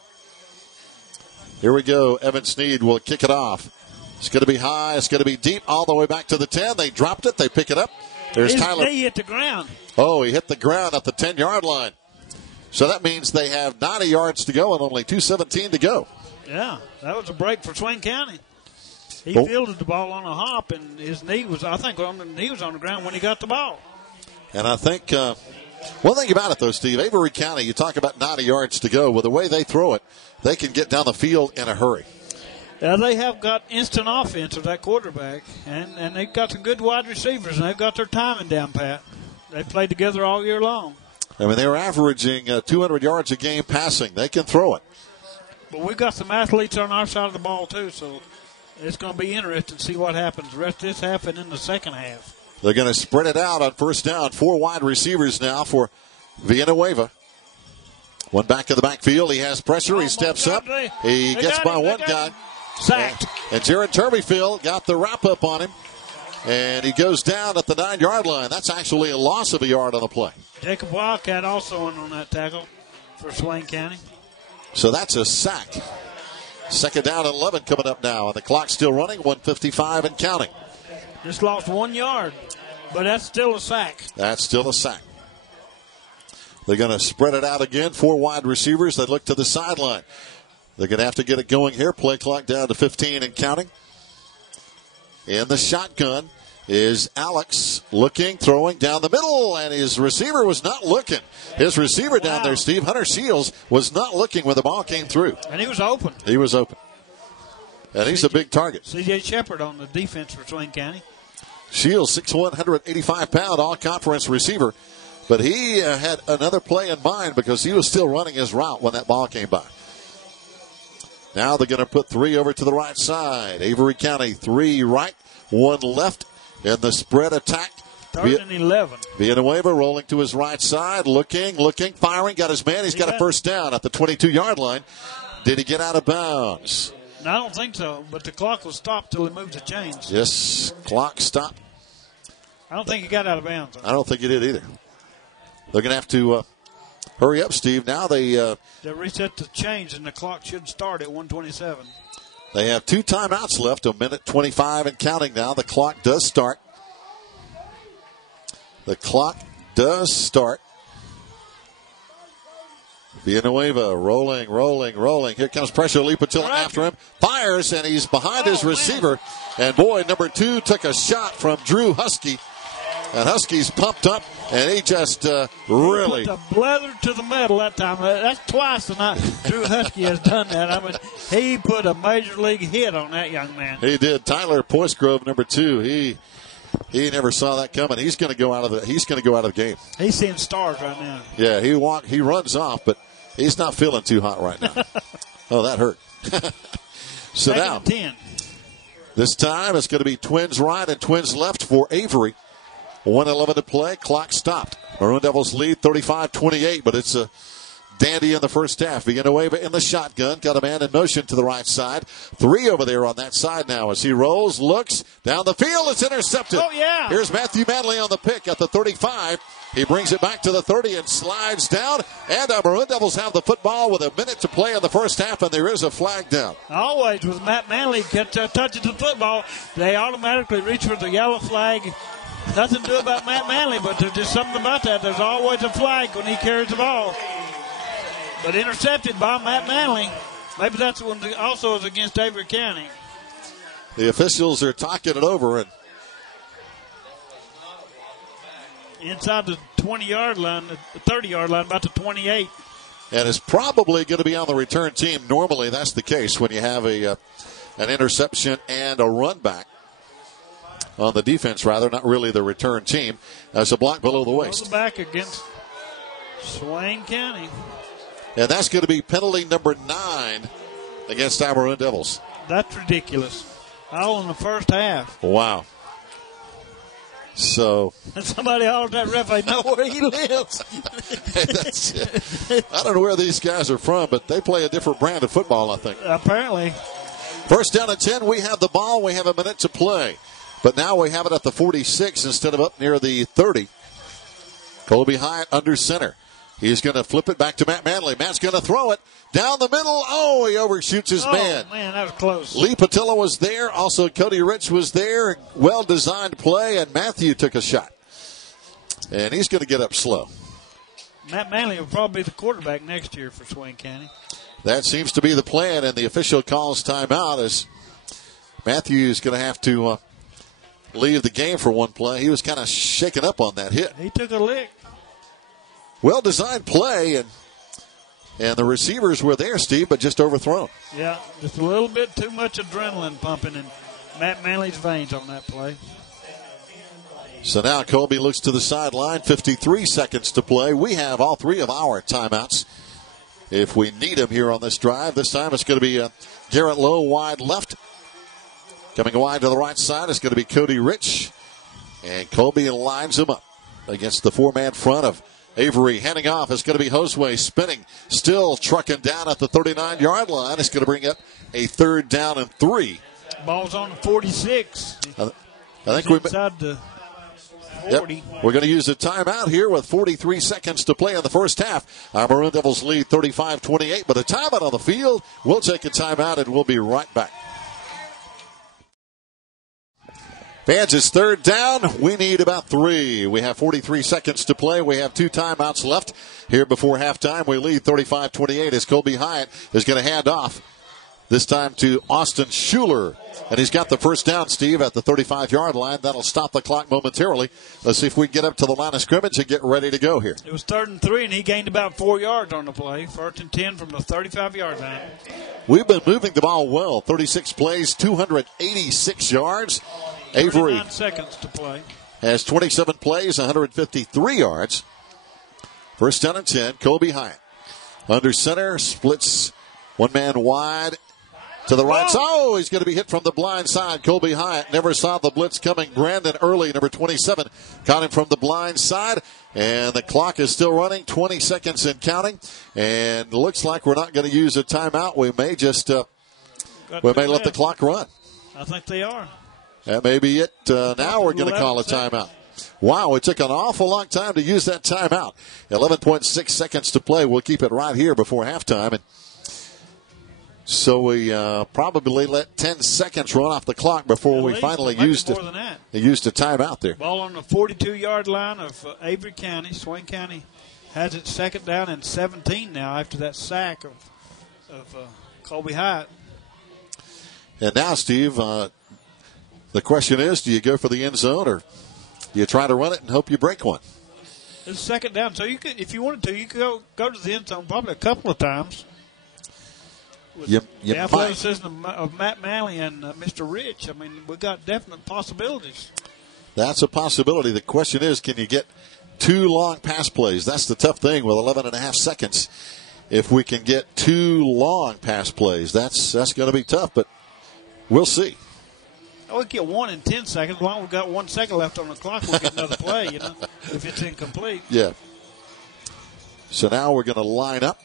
Here we go. Evan Sneed will kick it off. It's going to be high. It's going to be deep all the way back to the 10. They dropped it. They pick it up. There's Tyler. He hit the ground. Oh, he hit the ground at the 10-yard line. So that means they have 90 yards to go and only 2:17 to go. Yeah, that was a break for Swain County. He fielded the ball on a hop, and his knee was, I think, he was on the ground when he got the ball. And I think one thing about it, though, Steve, Avery County, you talk about 90 yards to go. With the way they throw it, they can get down the field in a hurry. They have got instant offense with that quarterback, and they've got some good wide receivers, and they've got their timing down pat. They played together all year long. I mean, they were averaging 200 yards a game passing. They can throw it. But we've got some athletes on our side of the ball, too, so it's going to be interesting to see what happens the rest of this half and in the second half. They're going to spread it out on first down. 4 wide receivers now for Villanueva. One back in the backfield. He has pressure. He steps up. He gets by one guy. Sacked. And Jared Turbyfield got the wrap-up on him. And he goes down at the 9-yard line. That's actually a loss of a yard on the play. Jacob Wildcat also in on that tackle for Swain County. So that's a sack. Second down and 11 coming up now. And the clock's still running, 1:55 and counting. Just lost 1 yard, but that's still a sack. That's still a sack. They're going to spread it out again. 4 wide receivers. They look to the sideline. They're going to have to get it going here. Play clock down to 15 and counting. In the shotgun is Alex looking, throwing down the middle, and his receiver was not looking. His receiver down there, Steve, Hunter Shields, was not looking when the ball came through. And he was open. He was open. And he's a big target. C.J. Shepard on the defense for Swain County. Shields, 6'1", 185-pound, all-conference receiver. But he had another play in mind because he was still running his route when that ball came by. Now they're going to put 3 over to the right side. Avery County, 3 right, 1 left in the spread attack. 3rd and 11. Villanueva rolling to his right side, looking, firing, got his man. He's got a first down at the 22-yard line. Did he get out of bounds? No, I don't think so, but the clock was stopped till he moved the chains. Yes, clock stopped. I don't think he got out of bounds. I don't think he did either. They're going to have to hurry up, Steve. Now they reset the chains, and the clock should start at 1:27. They have 2 timeouts left, 1:25 and counting now. The clock does start. The clock does start. Villanueva rolling. Here comes pressure. Lee Patilla after him. Fires, and he's behind his receiver. And boy, number 2 took a shot from Drew Husky. And Husky's pumped up, and he just really put the leather to the metal that time. That's twice tonight Drew Husky has done that. I mean, he put a major league hit on that young man. He did. Tyler Poisgrove, number 2. He never saw that coming. He's going to go out of the game. He's seeing stars right now. Yeah, he runs off, but he's not feeling too hot right now. Oh, that hurt. So now, 10. This time it's going to be twins right and twins left for Avery. 1:11 to play. Clock stopped. Maroon Devils lead 35-28, but it's a dandy in the first half. Villanueva in the shotgun. Got a man in motion to the right side. 3 over there on that side now as he rolls, looks down the field. It's intercepted. Oh, yeah. Here's Matthew Manley on the pick at the 35. He brings it back to the 30 and slides down. And our Maroon Devils have the football with a minute to play in the first half, and there is a flag down. Always with Matt Manley touches the football, they automatically reach for the yellow flag. Nothing to do about Matt Manley, but there's just something about that. There's always a flag when he carries the ball. but intercepted by Matt Manley. Maybe that's one that also is against Avery County. The officials are talking it over, and inside the 20-yard line, the 30-yard line, about the 28. And it's probably going to be on the return team. Normally that's the case when you have an interception and a run back on the defense, rather, not really the return team. That's a block below the waist. Back against Swain County. And that's going to be penalty number 9 against our Maroon Devils. That's ridiculous. All in the first half. Wow. So. And somebody hollered at that ref, I know where he lives. I don't know where these guys are from, but they play a different brand of football, I think. Apparently. First down and 10, we have the ball. We have a minute to play. But now we have it at the 46 instead of up near the 30. Colby Hyatt under center. He's going to flip it back to Matt Manley. Matt's going to throw it down the middle. Oh, he overshoots his man. Oh, man, that was close. Lee Patilla was there. Also, Cody Rich was there. Well-designed play, and Matthew took a shot. And he's going to get up slow. Matt Manley will probably be the quarterback next year for Swain County. That seems to be the plan, and the official calls timeout as Matthew is going to have to leave the game for one play. He was kind of shaken up on that hit. He took a lick. Well-designed play, and the receivers were there, Steve, but just overthrown. Yeah, just a little bit too much adrenaline pumping in Matt Manley's veins on that play. So now Colby looks to the sideline, 53 seconds to play. We have all 3 of our timeouts if we need them here on this drive. This time it's going to be Garrett Lowe wide left. Coming wide to the right side is going to be Cody Rich. And Colby lines him up against the 4-man front of Avery. Handing off is going to be Josue spinning, still trucking down at the 39-yard line. It's going to bring up a 3rd down and 3. Ball's on the 46. I think we're inside the 40. Yep. We're going to use a timeout here with 43 seconds to play in the first half. Our Maroon Devils lead 35-28, but a timeout on the field. We'll take a timeout and we'll be right back. Fans, it's 3rd down. We need about 3. We have 43 seconds to play. We have 2 timeouts left here before halftime. We lead 35-28 as Colby Hyatt is going to hand off, this time to Austin Schuler. And he's got the first down, Steve, at the 35-yard line. That'll stop the clock momentarily. Let's see if we can get up to the line of scrimmage and get ready to go here. It was 3rd and 3, and he gained about 4 yards on the play. 1st and 10 from the 35-yard line. We've been moving the ball well. 36 plays, 286 yards. Avery 39 seconds to play. Has 27 plays, 153 yards. First down and 10, Colby Hyatt. Under center, splits one man wide to the right. Oh, he's going to be hit from the blind side. Colby Hyatt never saw the blitz coming. Brandon Early, number 27, caught him from the blind side. And the clock is still running, 20 seconds and counting. And looks like we're not going to use a timeout. We may just let the clock run. I think they are. That may be it. Now we're going to call a timeout. Wow, it took an awful long time to use that timeout. 11.6 seconds to play. We'll keep it right here before halftime. And so we probably let 10 seconds run off the clock before we finally used a timeout there. Ball on the 42-yard line of Avery County. Swain County has its 2nd down and 17 now after that sack of Colby Hyatt. And now, Steve, the question is, do you go for the end zone or do you try to run it and hope you break one? It's 2nd down, so you could, if you wanted to, you could go to the end zone probably a couple of times. The athleticism of Matt Manley and Mr. Rich, I mean, we got definite possibilities. That's a possibility. The question is, can you get 2 long pass plays? That's the tough thing with 11.5 seconds. If we can get 2 long pass plays, that's going to be tough, but we'll see. We get 1 in 10 seconds. As long as we've got 1 second left on the clock, we'll get another play, if it's incomplete. Yeah. So now we're going to line up.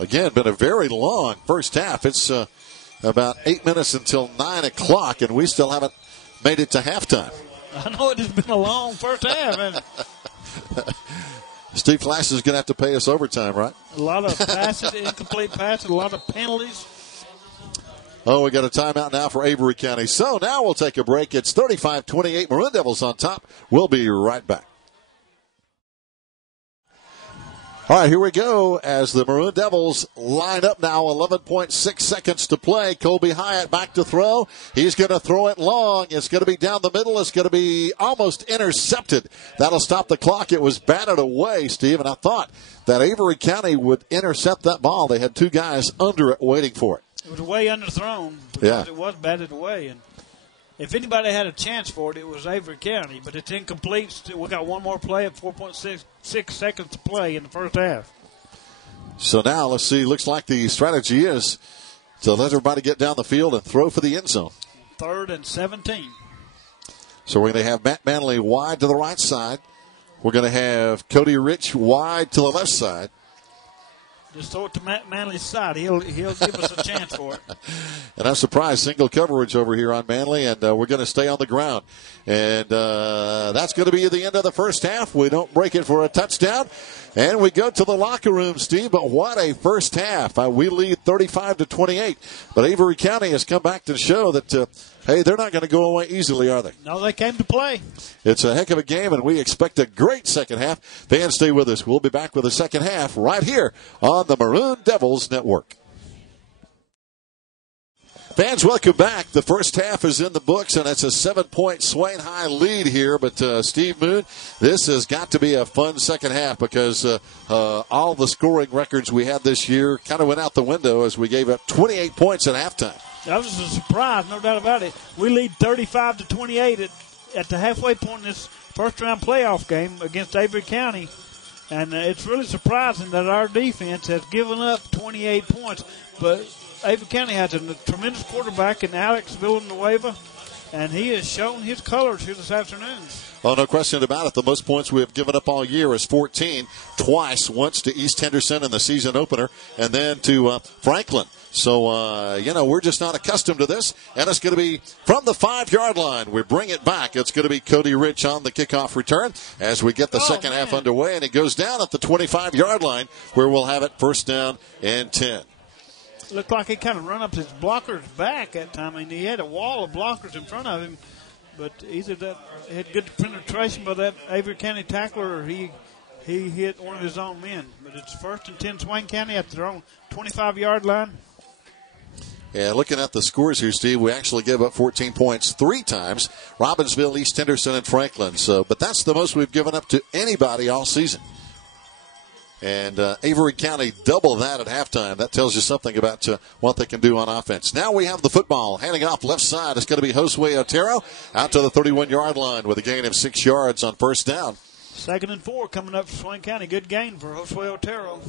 Again, been a very long first half. It's about 8 minutes until 9 o'clock, and we still haven't made it to halftime. I know it has been a long first half, hasn't it? Steve Class is going to have to pay us overtime, right? A lot of passes, incomplete passes, a lot of penalties. Oh, we got a timeout now for Avery County. So now we'll take a break. It's 35-28. Maroon Devils on top. We'll be right back. All right, here we go as the Maroon Devils line up now. 11.6 seconds to play. Colby Hyatt back to throw. He's going to throw it long. It's going to be down the middle. It's going to be almost intercepted. That'll stop the clock. It was batted away, Steve, and I thought that Avery County would intercept that ball. They had two guys under it waiting for it. It was way underthrown because it was batted away. And if anybody had a chance for it, it was Avery County, but it's incomplete. We got one more play at 4.6 seconds to play in the first half. So now let's see. Looks like the strategy is to let everybody get down the field and throw for the end zone. 3rd and 17. So we're going to have Matt Manley wide to the right side. We're going to have Cody Rich wide to the left side. Just throw it to Matt Manley's side. He'll give us a chance for it. And I'm surprised, single coverage over here on Manley, and we're going to stay on the ground. And that's going to be the end of the first half. We don't break it for a touchdown. And we go to the locker room, Steve. But what a first half. We lead 35-28. But Avery County has come back to show that, hey, they're not going to go away easily, are they? No, they came to play. It's a heck of a game, and we expect a great second half. Fans, stay with us. We'll be back with the second half right here on the Maroon Devils Network. Fans, welcome back. The first half is in the books, and it's a 7-point Swain High lead here. But, Steve Moon, this has got to be a fun second half because all the scoring records we had this year kind of went out the window as we gave up 28 points at halftime. That was a surprise, no doubt about it. We lead 35-28 at the halfway point in this first-round playoff game against Avery County. And it's really surprising that our defense has given up 28 points. But Avery County has a tremendous quarterback in Alex Villanueva, and he has shown his colors here this afternoon. Oh, no question about it. The most points we have given up all year is 14, twice, once to East Henderson in the season opener, and then to Franklin. So, we're just not accustomed to this, and it's going to be from the 5-yard line. We bring it back. It's going to be Cody Rich on the kickoff return as we get the second half underway, and it goes down at the 25-yard line where we'll have it first down and 10. Looked like he kind of run up his blockers back that time. I mean, he had a wall of blockers in front of him, but either that had good penetration by that Avery County tackler or he hit one of his own men. But it's 1st and 10 Swain County at their own 25-yard line. Yeah, looking at the scores here, Steve, we actually gave up 14 points 3 times. Robbinsville, East Henderson, and Franklin. But that's the most we've given up to anybody all season. And Avery County double that at halftime. That tells you something about what they can do on offense. Now we have the football. Handing off left side. It's going to be Josue Otero out to the 31-yard line with a gain of 6 yards on first down. 2nd and 4 coming up for Swain County. Good gain for Josue Otero.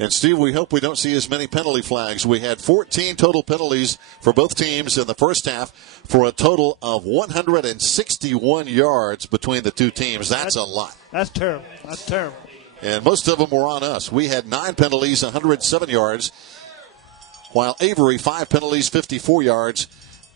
And, Steve, we hope we don't see as many penalty flags. We had 14 total penalties for both teams in the first half for a total of 161 yards between the two teams. That's a lot. That's terrible. That's terrible. And most of them were on us. We had 9 penalties, 107 yards, while Avery, 5 penalties, 54 yards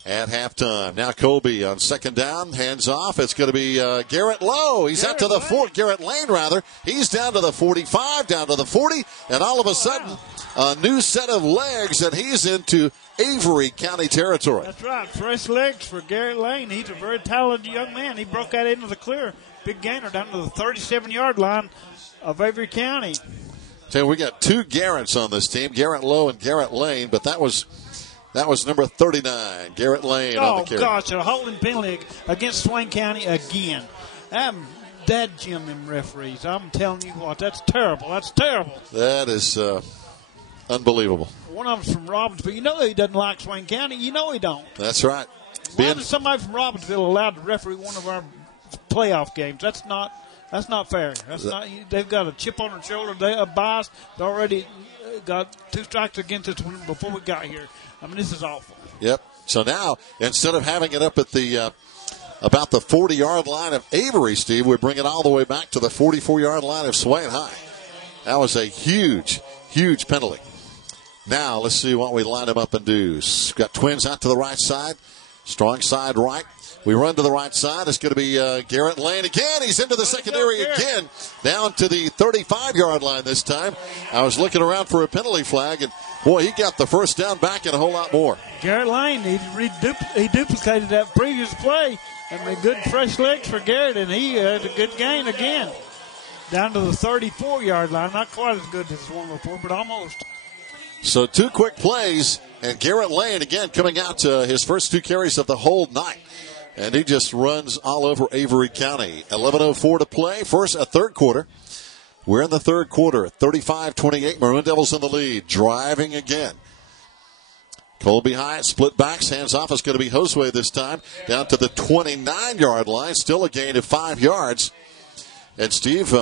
at halftime. Now Colby on second down, hands off. It's going to be Garrett Lowe. He's out to the 4, Garrett Lane, rather. He's down to the 45, down to the 40, and all of a sudden, a new set of legs, and he's into Avery County territory. That's right. Fresh legs for Garrett Lane. He's a very talented young man. He broke out into the clear. Big gainer down to the 37-yard line of Avery County. So we got 2 Garretts on this team, Garrett Lowe and Garrett Lane, but that was number 39, Garrett Lane on the carry. Oh, gosh, a holding penalty against Swain County again. Dad Jim them referees. I'm telling you what, that's terrible. That's terrible. That is unbelievable. One of them's from Robbinsville. You know he doesn't like Swain County. You know he don't. That's right. Why is somebody from Robbinsville allowed to referee one of our playoff games? That's not fair. They've got a chip on their shoulder. They are biased. They already got 2 strikes against us before we got here. I mean, this is awful. Yep. So now, instead of having it up at the about the 40-yard line of Avery, Steve, we bring it all the way back to the 44-yard line of Swain High. That was a huge, huge penalty. Now, let's see what we line them up and do. Got twins out to the right side. Strong side right. We run to the right side. It's going to be Garrett Lane again. He's into the secondary again. Down to the 35-yard line this time. I was looking around for a penalty flag, and, boy, he got the first down back and a whole lot more. Garrett Lane, he duplicated that previous play. I mean, good fresh legs for Garrett, and he had a good gain again. down to the 34-yard line. Not quite as good as the one before, but almost. So 2 quick plays, and Garrett Lane again coming out to his first 2 carries of the whole night. And he just runs all over Avery County. 11:04 to play. Third quarter. We're in the third quarter. 35-28. Maroon Devils in the lead. Driving again. Colby Hyatt split backs. Hands off. It's going to be Josue this time. Down to the 29-yard line. Still a gain of 5 yards. And Steve,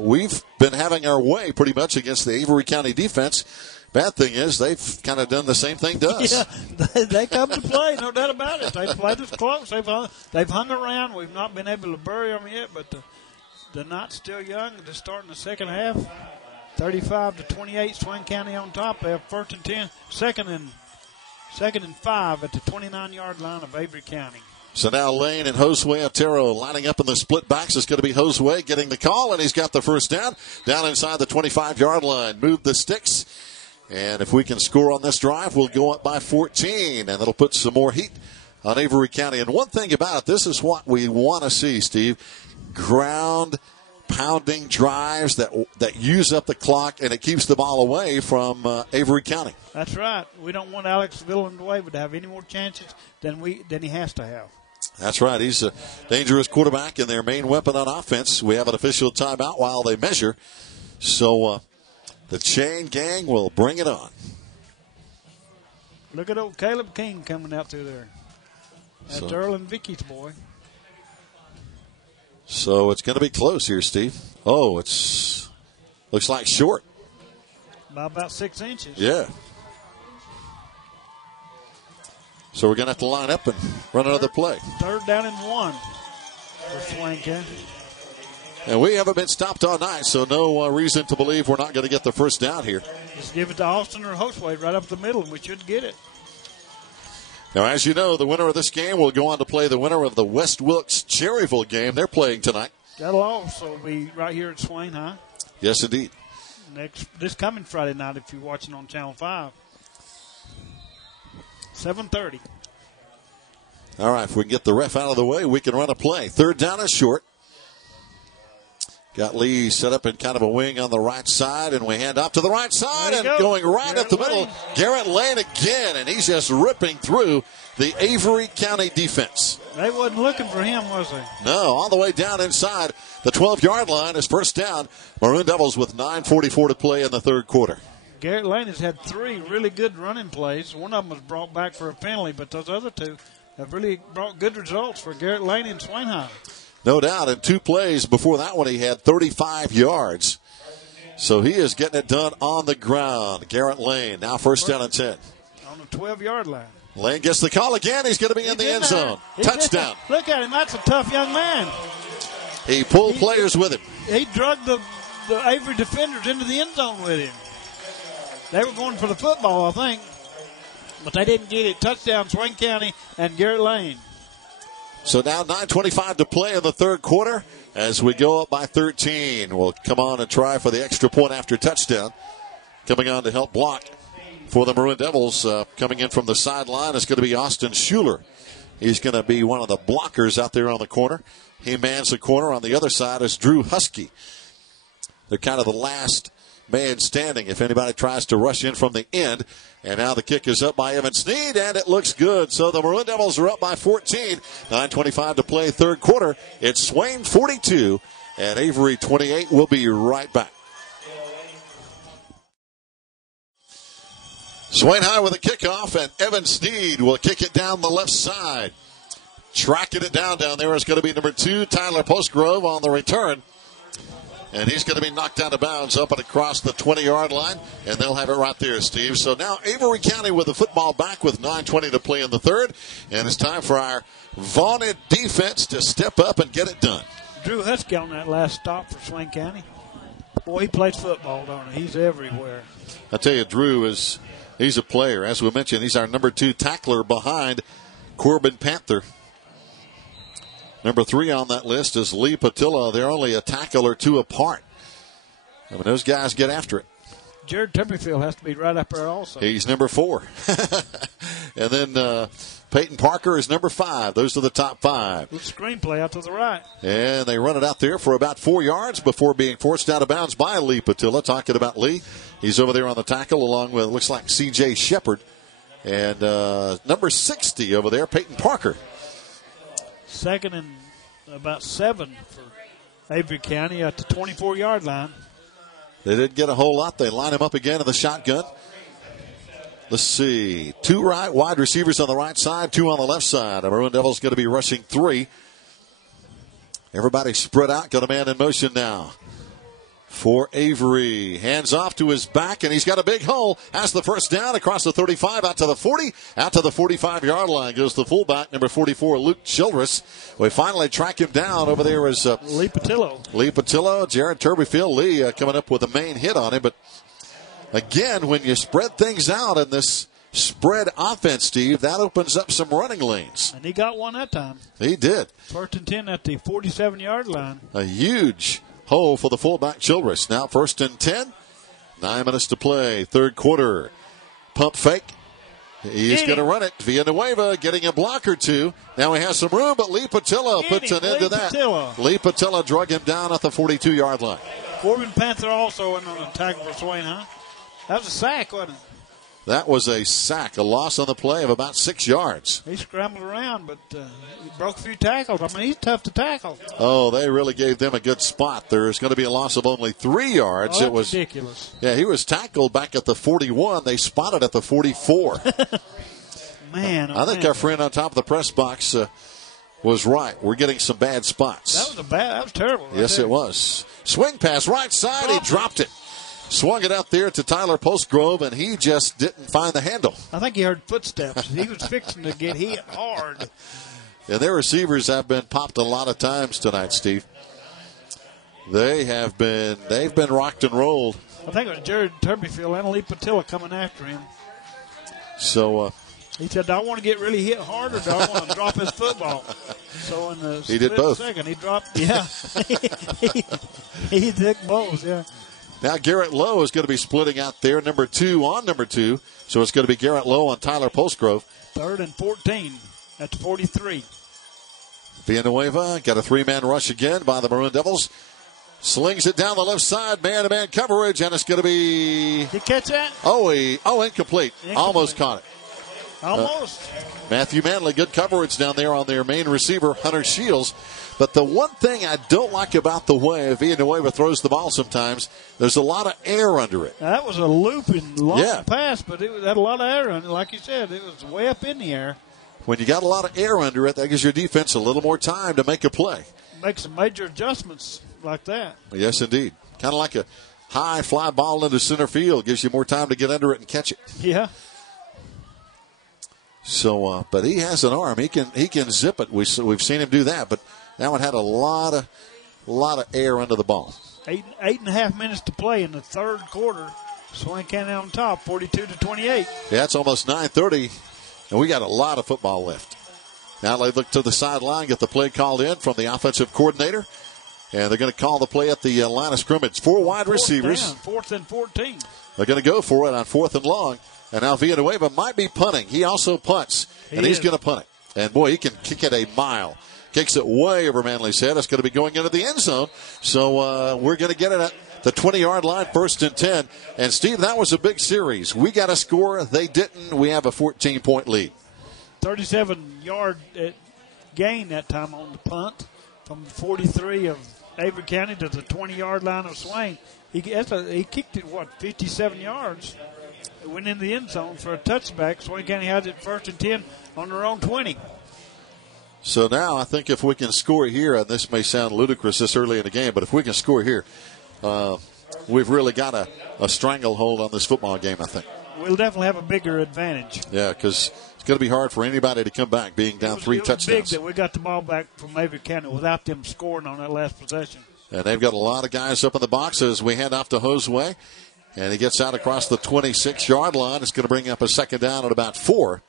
we've been having our way pretty much against the Avery County defense. Bad thing is they've kind of done the same thing to us. Yeah, they come to play, no doubt about it. They've played us close. They've hung around. We've not been able to bury them yet, but the night's still young. They're starting the second half. 35-28, Swain County on top. They have 1st and 10, second and 5 at the 29-yard line of Avery County. So now Lane and Josue Otero lining up in the split backs. It's going to be Josue getting the call, and he's got the first down inside the 25-yard line. Move the sticks. And if we can score on this drive, we'll go up by 14, and that'll put some more heat on Avery County. And one thing about it, this is what we want to see, Steve. Ground-pounding drives that use up the clock, and it keeps the ball away from Avery County. That's right. We don't want Alex Villanueva to have any more chances than he has to have. That's right. He's a dangerous quarterback and their main weapon on offense. We have an official timeout while they measure. So, the chain gang will bring it on. Look at old Caleb King coming out through there. That's Earl and Vicky's boy. So it's going to be close here, Steve. Oh, looks like short. By about 6 inches. Yeah. So we're going to have to line up and run another play. 3rd down and 1 for Swain County. And we haven't been stopped all night, so no reason to believe we're not going to get the first down here. Just give it to Austin or Josue right up the middle, and we should get it. Now, as you know, the winner of this game will go on to play the winner of the West Wilkes-Cherryville game. They're playing tonight. That'll also be right here at Swain High. Yes, indeed. This coming Friday night if you're watching on Channel 5. 7:30. All right, if we can get the ref out of the way, we can run a play. 3rd down is short. Got Lee set up in kind of a wing on the right side, and we hand off to the right side, and going right up the middle, Garrett Lane again, and he's just ripping through the Avery County defense. They wasn't looking for him, was they? No, all the way down inside the 12-yard line is first down. Maroon Devils with 9:44 to play in the third quarter. Garrett Lane has had 3 really good running plays. One of them was brought back for a penalty, but those other 2 have really brought good results for Garrett Lane and Swain High. No doubt. In 2 plays before that one, he had 35 yards. So he is getting it done on the ground. Garrett Lane, now first down and 10. On the 12-yard line. Lane gets the call again. He's going to be in the end zone. Touchdown. Look at him. That's a tough young man. He pulled players with him. He drugged the Avery defenders into the end zone with him. They were going for the football, I think. But they didn't get it. Touchdown, Swain County and Garrett Lane. So now 9:25 to play in the third quarter as we go up by 13. We'll come on and try for the extra point after touchdown. Coming on to help block for the Maroon Devils, coming in from the sideline is going to be Austin Schuler. He's going to be one of the blockers out there on the corner. He mans the corner. On the other side is Drew Husky. They're kind of the last man standing if anybody tries to rush in from the end. And now the kick is up by Evan Sneed, and it looks good. So the Maroon Devils are up by 14. 9:25 to play third quarter. It's Swain 42 and Avery 28. We'll be right back. Swain High with a kickoff, and Evan Sneed will kick it down the left side. Tracking it down there is going to be number 2, Tyler Postgrove on the return. And he's going to be knocked out of bounds up and across the 20-yard line, and they'll have it right there, Steve. So now Avery County with the football back with 9:20 to play in the third, and it's time for our vaunted defense to step up and get it done. Drew Husky on that last stop for Swain County. Boy, he plays football, don't he? He's everywhere. I tell you, Drew he's a player. As we mentioned, he's our number 2 tackler behind Corbin Panther. Number 3 on that list is Lee Patilla. They're only a tackle or 2 apart. I mean, those guys get after it. Jared Temperfield has to be right up there also. He's number 4. And then Peyton Parker is number 5. Those are the top 5. Good screenplay out to the right. And they run it out there for about 4 yards before being forced out of bounds by Lee Patilla. Talking about Lee, he's over there on the tackle along with, looks like C.J. Shepard. And number 60 over there, Peyton Parker. Second and about 7 for Avery County at the 24-yard line. They didn't get a whole lot. They line him up again in the shotgun. Let's see. 2 wide receivers on the right side, 2 on the left side. The Maroon Devils going to be rushing 3. Everybody spread out. Got a man in motion now for Avery. Hands off to his back, and he's got a big hole. Has the first down across the 35, out to the 40, out to the 45-yard line. Goes the fullback, number 44, Luke Childress. We finally track him down. Over there is Lee Patillo. Lee Patillo, Jared Turbyfield. Lee coming up with a main hit on him, but again, when you spread things out in this spread offense, Steve, that opens up some running lanes. And he got one that time. He did. 1st and 10 at the 47-yard line. A huge hole for the fullback Childress. Now 1st and 10. 9 minutes to play. 3rd quarter. Pump fake. He's going to run it. Villanueva getting a block or 2. Now he has some room, but Lee Patillo puts an end to that. Lee Patillo drug him down at the 42-yard line. Corbin Panther also in on the tackle for Swain, huh? That was a sack, wasn't it? That was a sack, a loss on the play of about 6 yards. He scrambled around, but he broke a few tackles. I mean, he's tough to tackle. Oh, they really gave them a good spot. There's going to be a loss of only 3 yards. Oh, that's ridiculous. Yeah, he was tackled back at the 41. They spotted at the 44. Man, I think our friend on top of the press box was right. We're getting some bad spots. That was terrible. Yes, it was. Swing pass, right side. He dropped it. Swung it out there to Tyler Postgrove, and he just didn't find the handle. I think he heard footsteps. He was fixing to get hit hard. And their receivers have been popped a lot of times tonight, Steve. They've been rocked and rolled. I think it was Jared Turbyfield and Lee Patilla coming after him. So he said, "Do I want to get really hit hard, or do I want to drop his football?" So in the he did both. Second, he dropped. Yeah, he took both. Yeah. Now Garrett Lowe is going to be splitting out there, number 2 on number 2. So it's going to be Garrett Lowe on Tyler Postgrove. 3rd and 14 at the 43. Villanueva got a 3-man rush again by the Maroon Devils. Slings it down the left side, man-to-man coverage, and it's going to be... Did you catch that? Incomplete. Almost caught it. Almost. Matthew Manley, good coverage down there on their main receiver, Hunter Shields. But the one thing I don't like about the way Villanueva throws the ball sometimes, there's a lot of air under it. That was a looping long pass, but it had a lot of air under it. Like you said, it was way up in the air. When you got a lot of air under it, that gives your defense a little more time to make a play. Make some major adjustments like that. Yes, indeed. Kind of like a high fly ball into center field. Gives you more time to get under it and catch it. Yeah. So, but he has an arm. He can zip it. We've seen him do that, but that one had a lot of air under the ball. 8.5 minutes to play in the 3rd quarter. Swain County on top, 42-28. Yeah, it's almost 9:30, and we got a lot of football left. Now they look to the sideline, get the play called in from the offensive coordinator, and they're going to call the play at the line of scrimmage. 4 wide receivers. 4th and 14. They're going to go for it on 4th and long. And now Villanueva might be punting. He also punts, and he's going to punt it. And, boy, he can kick it a mile. Kicks it way over Manley's head. It's going to be going into the end zone. So we're going to get it at the 20-yard line, 1st and 10. And, Steve, that was a big series. We got a score. They didn't. We have a 14-point lead. 37-yard gain that time on the punt from 43 of Avery County to the 20-yard line of Swain. He kicked it, 57 yards. It went in the end zone for a touchback. Swain County has it 1st and 10 on their own 20. So now I think if we can score here, and this may sound ludicrous this early in the game, but if we can score here, we've really got a stranglehold on this football game, I think. We'll definitely have a bigger advantage. Yeah, because it's going to be hard for anybody to come back being down 3 touchdowns. It was big that we got the ball back from Avery County without them scoring on that last possession. And they've got a lot of guys up in the box as we hand off to Josue. And he gets out across the 26-yard line. It's going to bring up a 2nd down at about 4.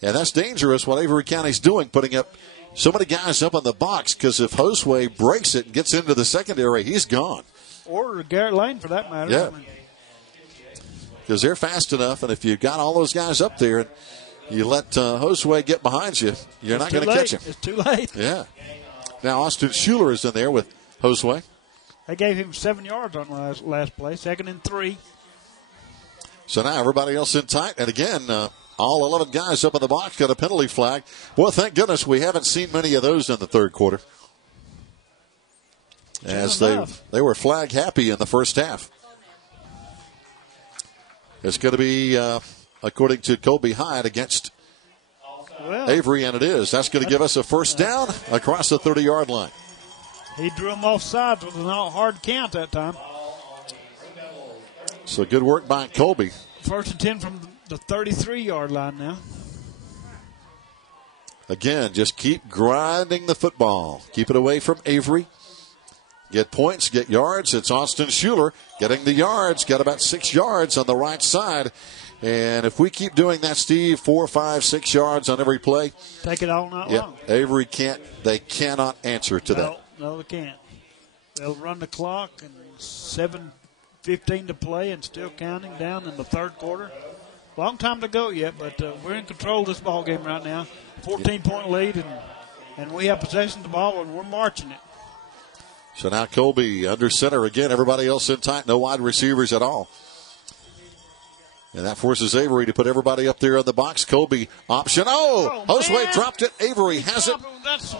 And that's dangerous what Avery County's doing, putting up so many guys up in the box, because if Josue breaks it and gets into the secondary, he's gone. Or Garrett Lane, for that matter. Yeah. Because they're fast enough, and if you've got all those guys up there, You let Josue get behind you, you're not going to catch him. It's too late. Yeah. Now Austin Schuler is in there with Josue. They gave him 7 yards on last play, 2nd and 3. So now everybody else in tight. And again, all 11 guys up in the box got a penalty flag. Boy, thank goodness we haven't seen many of those in the third quarter. As they were flag happy in the first half. It's going to be, according to Colby Hyde, against Avery, and it is. That's going to give us a first down across the 30-yard line. He drew him off sides with a hard count that time. So good work by Colby. 1st and 10 from the 33-yard line now. Again, just keep grinding the football. Keep it away from Avery. Get points, get yards. It's Austin Schuler getting the yards. Got about 6 yards on the right side. And if we keep doing that, Steve, 4, 5, 6 yards on every play. Take it all night long. Avery cannot answer to that. No, they can't. They'll run the clock and 7:15 to play and still counting down in the third quarter. Long time to go yet, but we're in control of this ball game right now. 14-point lead, and we have possession of the ball, and we're marching it. So now Colby under center again. Everybody else in tight. No wide receivers at all. And that forces Avery to put everybody up there in the box. Colby option. Josue dropped it. Avery has it. That's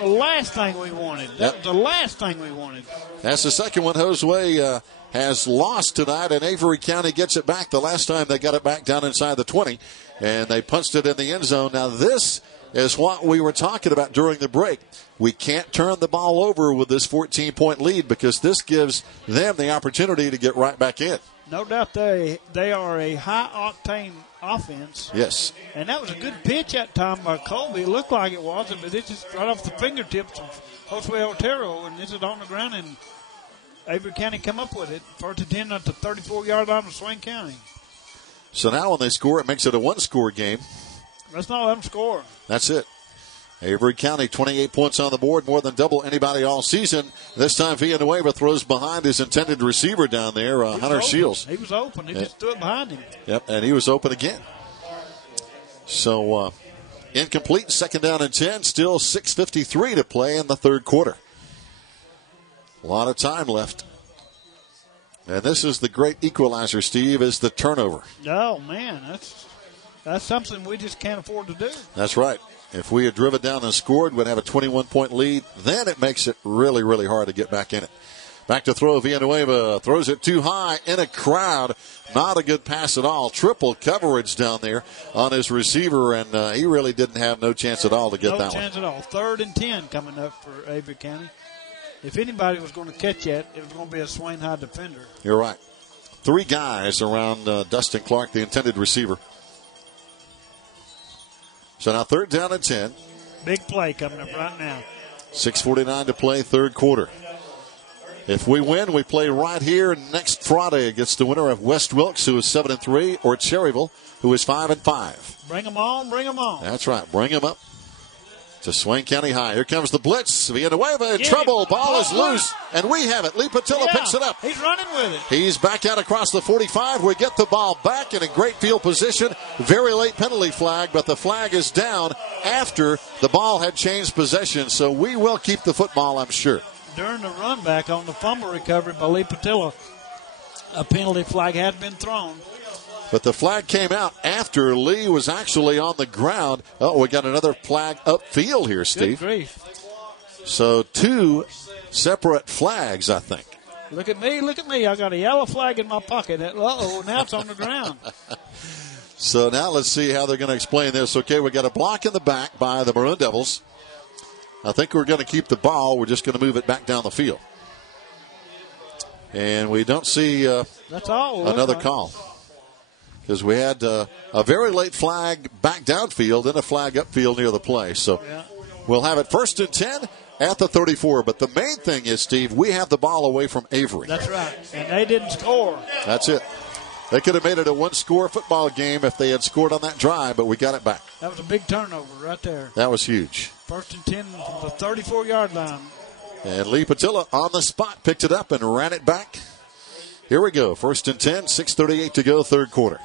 the last thing we wanted. That was the last thing we wanted. That's the second one Josue has lost tonight, and Avery County gets it back. The last time they got it back down inside the 20, and they punched it in the end zone. Now this is what we were talking about during the break. We can't turn the ball over with this 14-point lead because this gives them the opportunity to get right back in. No doubt they are a high-octane offense. Yes. And that was a good pitch that time by Colby. It looked like it wasn't, but it's just right off the fingertips of Josue Otero, and this is on the ground, and Avery County come up with it. 1st and 10 at the 34-yard line of Swain County. So now when they score, it makes it a one-score game. Let's not let them score. That's it. Avery County, 28 points on the board, more than double anybody all season. This time Villanueva throws behind his intended receiver down there, Hunter Shields. He was open. He just threw it behind him. Yep, and he was open again. So incomplete, 2nd down and 10. Still 6:53 to play in the third quarter. A lot of time left. And this is the great equalizer, Steve, is the turnover. Oh, man, that's something we just can't afford to do. That's right. If we had driven down and scored, we'd have a 21-point lead. Then it makes it really, really hard to get back in it. Back to throw. Villanueva throws it too high in a crowd. Not a good pass at all. Triple coverage down there on his receiver, and he really didn't have no chance at all to get that one. No chance at all. 3rd and 10 coming up for Avery County. If anybody was going to catch that, it was going to be a Swain High defender. You're right. 3 guys around Dustin Clark, the intended receiver. So now 3rd down and 10. Big play coming up right now. 6:49 to play, third quarter. If we win, we play right here next Friday against the winner of West Wilkes, who is 7-3, or Cherryville, who is 5-5. Bring them on, bring them on. That's right. Bring them up to Swain County High. Here comes the blitz. Villanueva in trouble. Ball is loose, and we have it. Lee Patilla picks it up. He's running with it. He's back out across the 45. We get the ball back in a great field position. Very late penalty flag, but the flag is down after the ball had changed possession, so we will keep the football, I'm sure. During the run back on the fumble recovery by Lee Patilla, a penalty flag had been thrown. But the flag came out after Lee was actually on the ground. Oh, we got another flag upfield here, Steve. Good grief. So 2 separate flags, I think. Look at me, look at me. I got a yellow flag in my pocket. Uh-oh, now it's on the ground. So now let's see how they're going to explain this. Okay, we got a block in the back by the Maroon Devils. I think we're going to keep the ball. We're just going to move it back down the field. And we don't see that's all. Another call. Because we had a very late flag back downfield and a flag upfield near the play. So we'll have it 1st and 10 at the 34. But the main thing is, Steve, we have the ball away from Avery. That's right. And they didn't score. That's it. They could have made it a one-score football game if they had scored on that drive, but we got it back. That was a big turnover right there. That was huge. 1st and 10 from the 34-yard line. And Lee Patilla on the spot picked it up and ran it back. Here we go. 1st and 10, 6:38 to go, third quarter.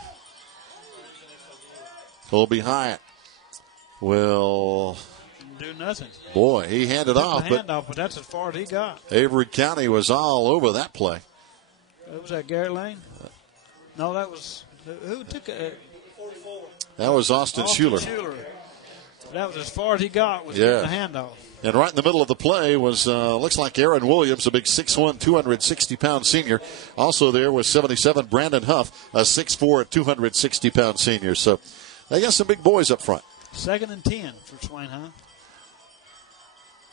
Colby Hyatt will do nothing. Boy, he handed off, but that's as far as he got. Avery County was all over that play. Was that Garrett Lane? No, that was who took it? That was Austin Schuler. That was as far as he got, was getting the handoff. And right in the middle of the play was, looks like Aaron Williams, a big 6'1", 260-pound senior. Also there was 77, Brandon Huff, a 6'4", 260-pound senior. So they got some big boys up front. 2nd and 10 for Swain, huh?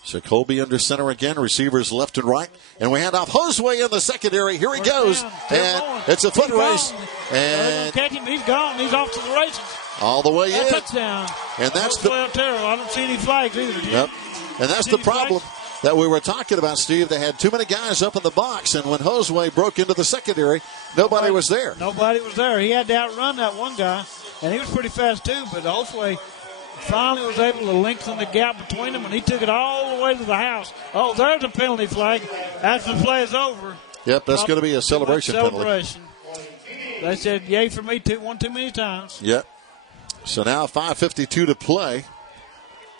So Colby under center again, receivers left and right. And we hand off Josue in the secondary. Here he goes. And it's a foot race. And catch him. He's gone. He's off to the races. All the way in. Touchdown. And that's terrible. I don't see any flags either. Yep. And that's the problem that we were talking about, Steve. They had too many guys up in the box, and when Josue broke into the secondary, nobody was there. Nobody was there. He had to outrun that one guy, and he was pretty fast too, but Josue finally was able to lengthen the gap between them, and he took it all the way to the house. Oh, there's a penalty flag. After the play is over. Yep, that's going to be a celebration penalty. They said, yay for me, one too many times. Yep. So now 5:52 to play,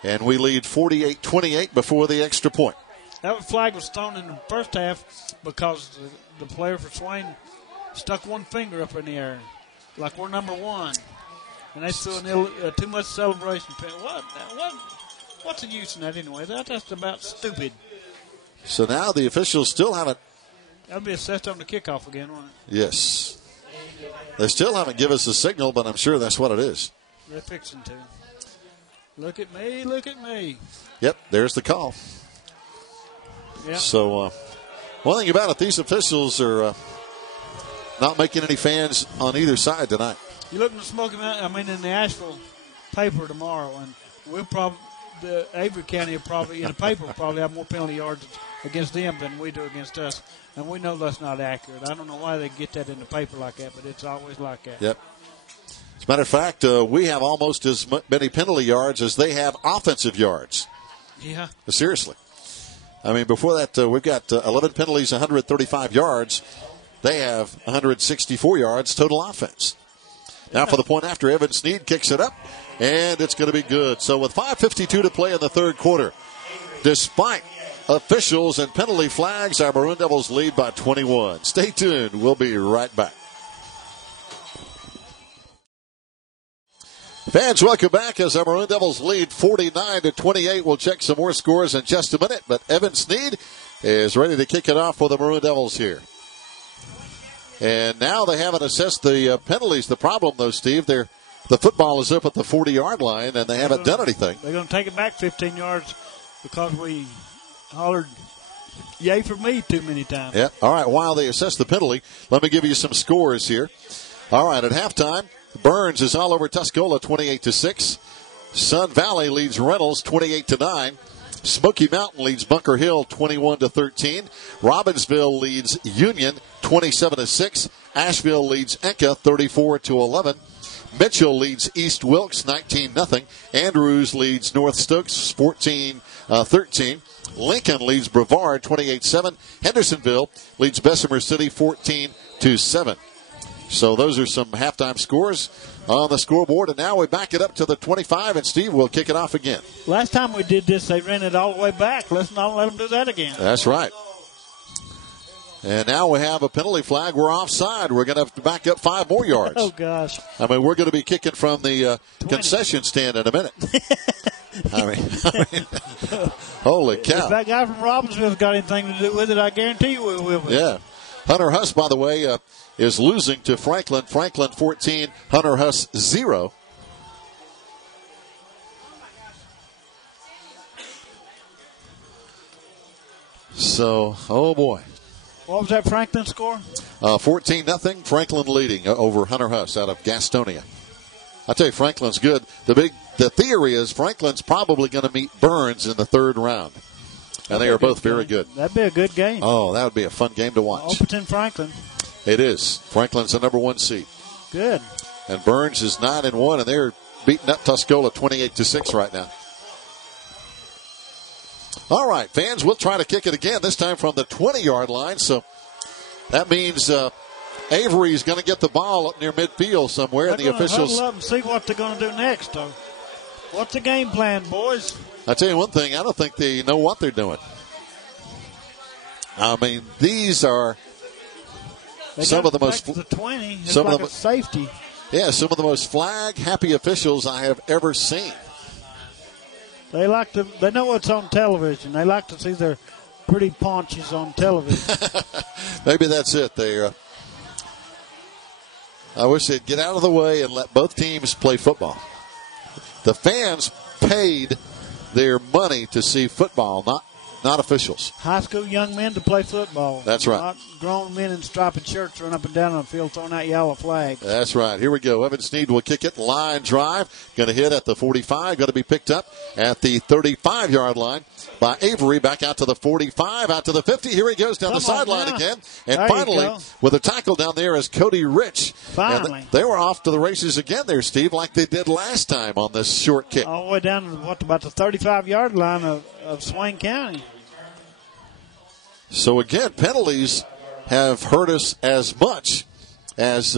and we lead 48-28 before the extra point. That flag was thrown in the first half because the player for Swain stuck one finger up in the air, like we're number one. And they threw too much celebration. What's the use in that anyway? That's about stupid. So now the officials still haven't. That'll be assessed on the kickoff again, won't it? Yes. They still haven't given us a signal, but I'm sure that's what it is. They're fixing to. Look at me, look at me. Yep, there's the call. Yep. So one thing about it, these officials are not making any fans on either side tonight. You look in the Smoky Mountain, in the Asheville paper tomorrow, and the Avery County will probably, in the paper, will probably have more penalty yards against them than we do against us. And we know that's not accurate. I don't know why they get that in the paper like that, but it's always like that. Yep. As a matter of fact, we have almost as many penalty yards as they have offensive yards. Yeah. Seriously. Before that, we've got 11 penalties, 135 yards. They have 164 yards total offense. Now for the point after, Evan Sneed kicks it up, and it's going to be good. So with 5:52 to play in the third quarter, despite officials and penalty flags, our Maroon Devils lead by 21. Stay tuned. We'll be right back. Fans, welcome back as our Maroon Devils lead 49-28. We'll check some more scores in just a minute, but Evan Sneed is ready to kick it off for the Maroon Devils here. And now they haven't assessed the penalties. The problem, though, Steve, the football is up at the 40-yard line, and they haven't done anything. They're going to take it back 15 yards because we hollered yay for me too many times. Yeah. All right, while they assess the penalty, let me give you some scores here. All right, at halftime, Burns is all over Tuscola 28-6. Sun Valley leads Reynolds 28-9. Smoky Mountain leads Bunker Hill 21-13. Robbinsville leads Union 27-6. Asheville leads Enka 34-11. Mitchell leads East Wilkes 19-0. Andrews leads North Stokes 14-13. Lincoln leads Brevard 28-7. Hendersonville leads Bessemer City 14-7. So those are some halftime scores on the scoreboard, and now we back it up to the 25, and Steve will kick it off again. Last time we did this, they ran it all the way back. Let's not let them do that again. That's right. And now we have a penalty flag. We're offside. We're going to have to back up 5 more yards. Oh, gosh. We're going to be kicking from the concession stand in a minute. Holy cow. If that guy from Robbinsville's got anything to do with it, I guarantee you we will. Yeah. Hunter Huss, by the way, is losing to Franklin. Franklin 14, Hunter Huss 0. So, oh boy. What was that Franklin score? 14-0. Franklin leading over Hunter Huss out of Gastonia. I tell you, Franklin's good. The theory is Franklin's probably going to meet Burns in the third round. And they are both very good. That'd be a good game. Oh, that would be a fun game to watch. Overton Franklin. It is. Franklin's the number 1 seed. Good. And Burns is 9-1, and they're beating up Tuscola 28-6 right now. All right, fans, we'll try to kick it again, this time from the 20-yard line. So that means Avery's going to get the ball up near midfield somewhere, and the officials huddle up and see what they're going to do next. Though, what's the game plan, boys? I tell you one thing, I don't think they know what they're doing. I mean, these are some of the most. The 20. It's some like of the a safety. Yeah, some of the most flag-happy officials I have ever seen. They know what's on television. They like to see their pretty paunches on television. Maybe that's it. I wish they'd get out of the way and let both teams play football. The fans paid their money to see football, not officials. High school young men to play football. That's right. Not grown men in striped shirts run up and down on the field throwing out yellow flags. That's right. Here we go. Evan Sneed will kick it. Line drive. Going to hit at the 45. Going to be picked up at the 35-yard line by Avery. Back out to the 45, out to the 50. Here he goes down the sideline again. And there finally, with a tackle down there is Cody Rich. Finally. And they were off to the races again there, Steve, like they did last time on this short kick. All the way down to about the 35-yard line of Swain County. So, again, penalties have hurt us as much as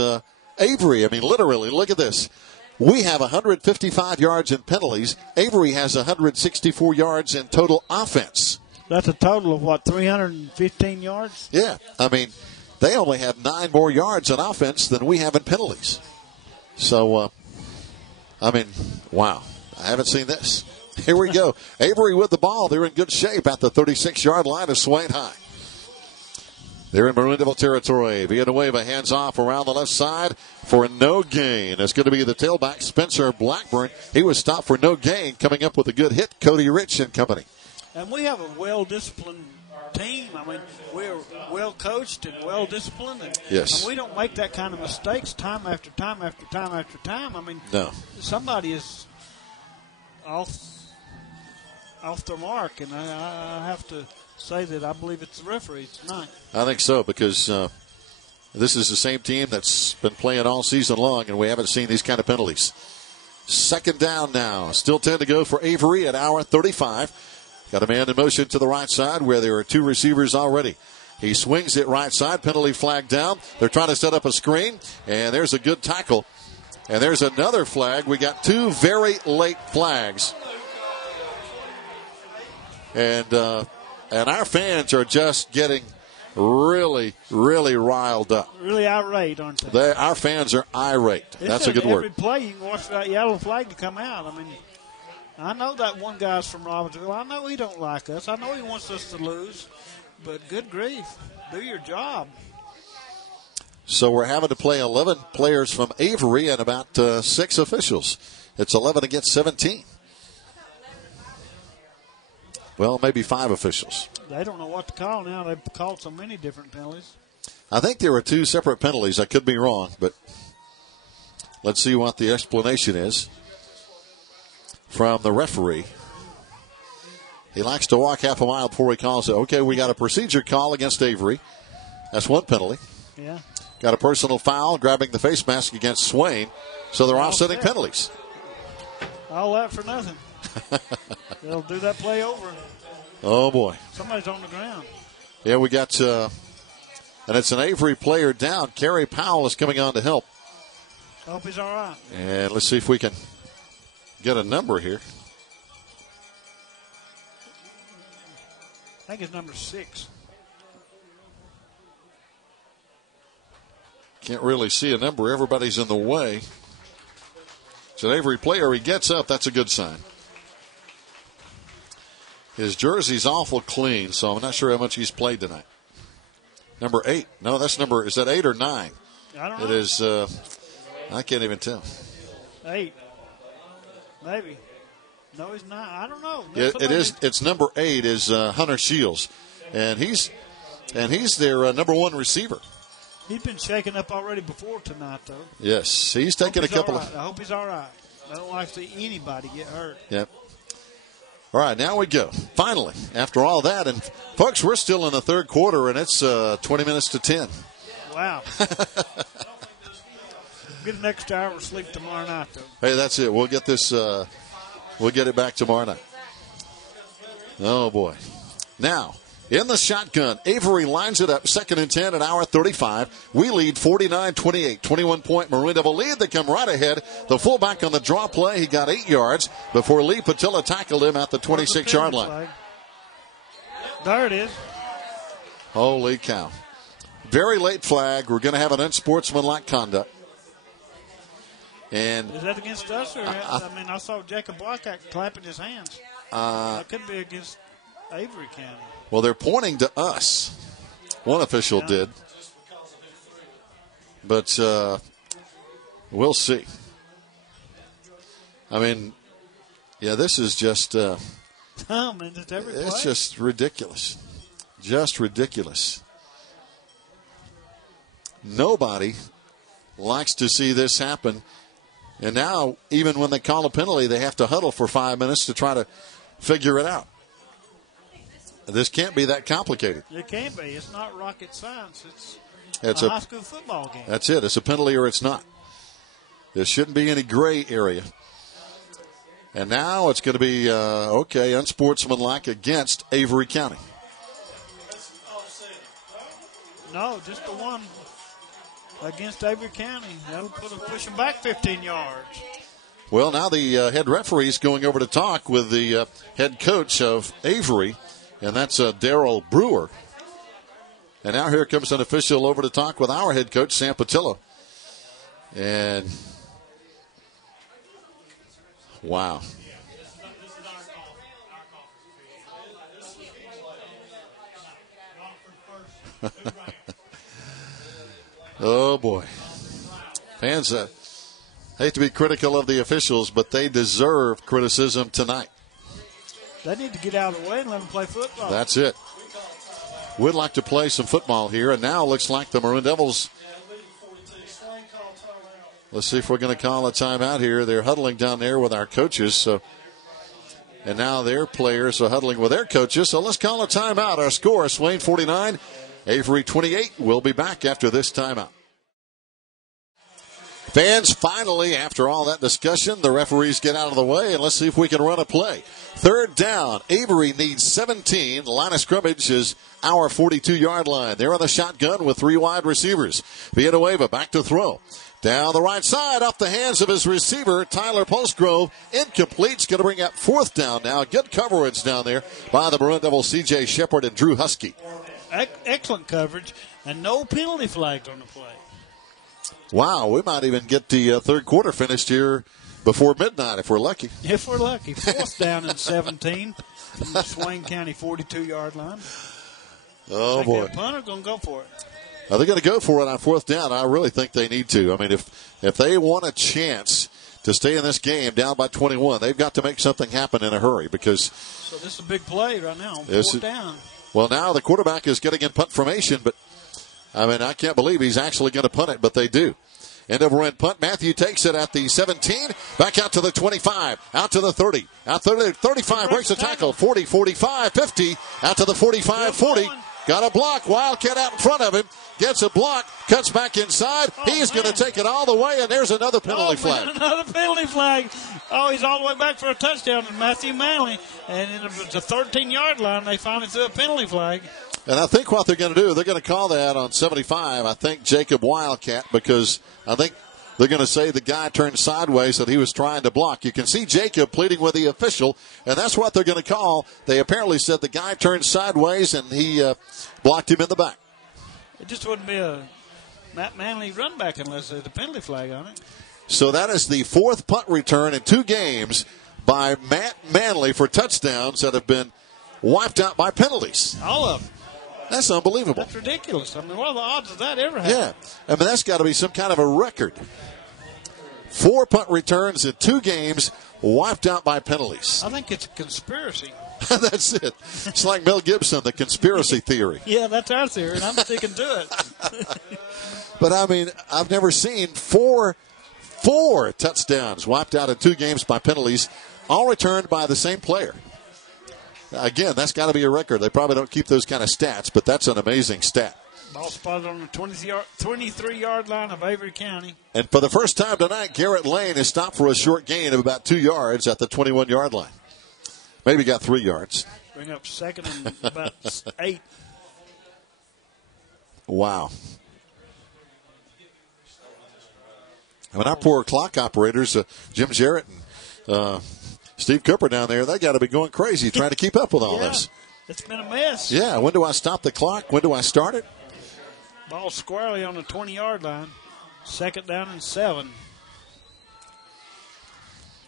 Avery. I mean, literally, look at this. We have 155 yards in penalties. Avery has 164 yards in total offense. That's a total of, 315 yards? Yeah. I mean, they only have 9 more yards in offense than we have in penalties. So, wow. I haven't seen this. Here we go. Avery with the ball. They're in good shape at the 36-yard line of Swain High. They're in Maroon Devil territory. Villanueva hands off around the left side for no gain. It's going to be the tailback, Spencer Blackburn. He was stopped for no gain. Coming up with a good hit, Cody Rich and company. And we have a well-disciplined team. I mean, we're well-coached and well-disciplined. Yes. And we don't make that kind of mistakes time after time after time after time. I mean, no. Somebody is off their mark, and I have to say that I believe it's the referee tonight. I think so, because this is the same team that's been playing all season long, and we haven't seen these kind of penalties. Second down now. Still 10 to go for Avery at hour 35. Got a man in motion to the right side where there are 2 receivers already. He swings it right side. Penalty flag down. They're trying to set up a screen, and there's a good tackle. And there's another flag. We got 2 very late flags. And our fans are just getting really, really riled up. Really irate, aren't they? Our fans are irate. That's a good word. Every play you can watch that yellow flag to come out. I mean, I know that one guy's from Robertsville. I know he don't like us. I know he wants us to lose. But good grief, do your job. So we're having to play 11 players from Avery and about 6 officials. It's 11 against 17. Well, maybe 5 officials. They don't know what to call now. They've called so many different penalties. I think there were 2 separate penalties. I could be wrong, but let's see what the explanation is from the referee. He likes to walk half a mile before he calls it. Okay, we got a procedure call against Avery. That's 1 penalty. Yeah. Got a personal foul, grabbing the face mask against Swain. So they're offsetting penalties. All that for nothing. They'll do that play over. Oh, boy. Somebody's on the ground. Yeah, we got, and it's an Avery player down. Kerry Powell is coming on to help. I hope he's all right. And let's see if we can get a number here. I think it's number 6. Can't really see a number. Everybody's in the way. It's an Avery player. He gets up. That's a good sign. His jersey's awful clean, so I'm not sure how much he's played tonight. Number 8. No, that's number, is that 8 or 9? I don't know. It is, I can't even tell. 8. Maybe. No, he's not. I don't know. It is. It's number 8 is Hunter Shields, and he's their number 1 receiver. He's been shaken up already before tonight, though. Yes, he's taken a couple of. I hope he's all right. I don't like to see anybody get hurt. Yep. All right, now we go. Finally, after all that, and folks, we're still in the third quarter, and it's 20 minutes to 10. Wow. Get an extra hour of sleep tomorrow night, though. Hey, that's it. We'll get this. We'll get it back tomorrow night. Oh boy. Now In the shotgun, Avery lines it up, 2nd and 10 at hour 35. We lead 49-28, 21-point Maroon Devil lead. They come right ahead. The fullback on the draw play, he got 8 yards before Lee Patilla tackled him at the 26-yard line. There it is. Holy cow. Very late flag. We're going to have an unsportsmanlike conduct. And is that against us? Or I saw Jacob Blackhack clapping his hands. That could be against Avery County. Well, they're pointing to us. One official did. But we'll see. I mean, yeah, this is just... it's just ridiculous. Just ridiculous. Nobody likes to see this happen. And now, even when they call a penalty, they have to huddle for 5 minutes to try to figure it out. This can't be that complicated. It can't be. It's not rocket science. It's a high school football game. That's it. It's a penalty or it's not. There shouldn't be any gray area. And now it's going to be, unsportsmanlike against Avery County. No, just the one against Avery County. That'll push them back 15 yards. Well, now the head referee is going over to talk with the head coach of Avery, and that's Darrell Brewer. And now here comes an official over to talk with our head coach, Sam Patillo. And, wow. Oh, boy. Fans hate to be critical of the officials, but they deserve criticism tonight. They need to get out of the way and let them play football. That's it. Would like to play some football here, and now it looks like the Maroon Devils. Let's see if we're going to call a timeout here. They're huddling down there with our coaches, and now their players are huddling with their coaches. So let's call a timeout. Our score, Swain 49, Avery 28. We'll be back after this timeout. Fans, finally, after all that discussion, the referees get out of the way, and let's see if we can run a play. 3rd down. Avery needs 17. The line of scrimmage is our 42-yard line. They're on the shotgun with 3 wide receivers. Villanueva back to throw. Down the right side, off the hands of his receiver, Tyler Postgrove. Incomplete. It's going to bring up 4th down now. Good coverage down there by the Maroon Devils, C.J. Shepard and Drew Husky. Excellent coverage, and no penalty flags on the play. Wow, we might even get the third quarter finished here before midnight if we're lucky. If we're lucky. 4th down and 17 from the Swain County 42-yard line. Oh, boy. The punter going to go for it. Are they going to go for it on 4th down? I really think they need to. I mean, if they want a chance to stay in this game down by 21, they've got to make something happen in a hurry because... So this is a big play right now, 4th down. Well, now the quarterback is getting in punt formation, but, I mean, I can't believe he's actually going to punt it, but they do. End over end punt. Matthew takes it at the 17. Back out to the 25. Out to the 30. Out to the 35. Breaks the tackle. 40, 45, 50. Out to the 45, 40. Got a block. Wildcat out in front of him. Gets a block. Cuts back inside. He's going to take it all the way, and there's another penalty flag. Another penalty flag. Oh, he's all the way back for a touchdown to Matthew Manley. And it's a 13-yard line. They finally threw a penalty flag. And I think what they're going to do, they're going to call that on 75, I think, Jacob Wildcat, because I think they're going to say the guy turned sideways that he was trying to block. You can see Jacob pleading with the official, and that's what they're going to call. They apparently said the guy turned sideways, and he blocked him in the back. It just wouldn't be a Matt Manley run back unless there's a penalty flag on it. So that is the 4th punt return in 2 games by Matt Manley for touchdowns that have been wiped out by penalties. All of them. That's unbelievable. That's ridiculous. I mean, what are the odds of that ever happening? Yeah. I mean, that's got to be some kind of a record. 4 punt returns in 2 games wiped out by penalties. I think it's a conspiracy. That's it. It's like Mel Gibson, the conspiracy theory. Yeah, that's our theory, and I'm sticking to it. But, I mean, I've never seen four touchdowns wiped out in 2 games by penalties, all returned by the same player. Again, that's got to be a record. They probably don't keep those kind of stats, but that's an amazing stat. Ball spotted on the 23-yard line of Avery County. And for the first time tonight, Garrett Lane is stopped for a short gain of about 2 yards at the 21-yard line. Maybe got 3 yards. Bring up second and about 8. Wow. I mean, our poor clock operators, Jim Jarrett and Steve Cooper down there, they got to be going crazy trying to keep up with all this. It's been a mess. Yeah, when do I stop the clock? When do I start it? Ball squarely on the 20-yard line. Second down and 7.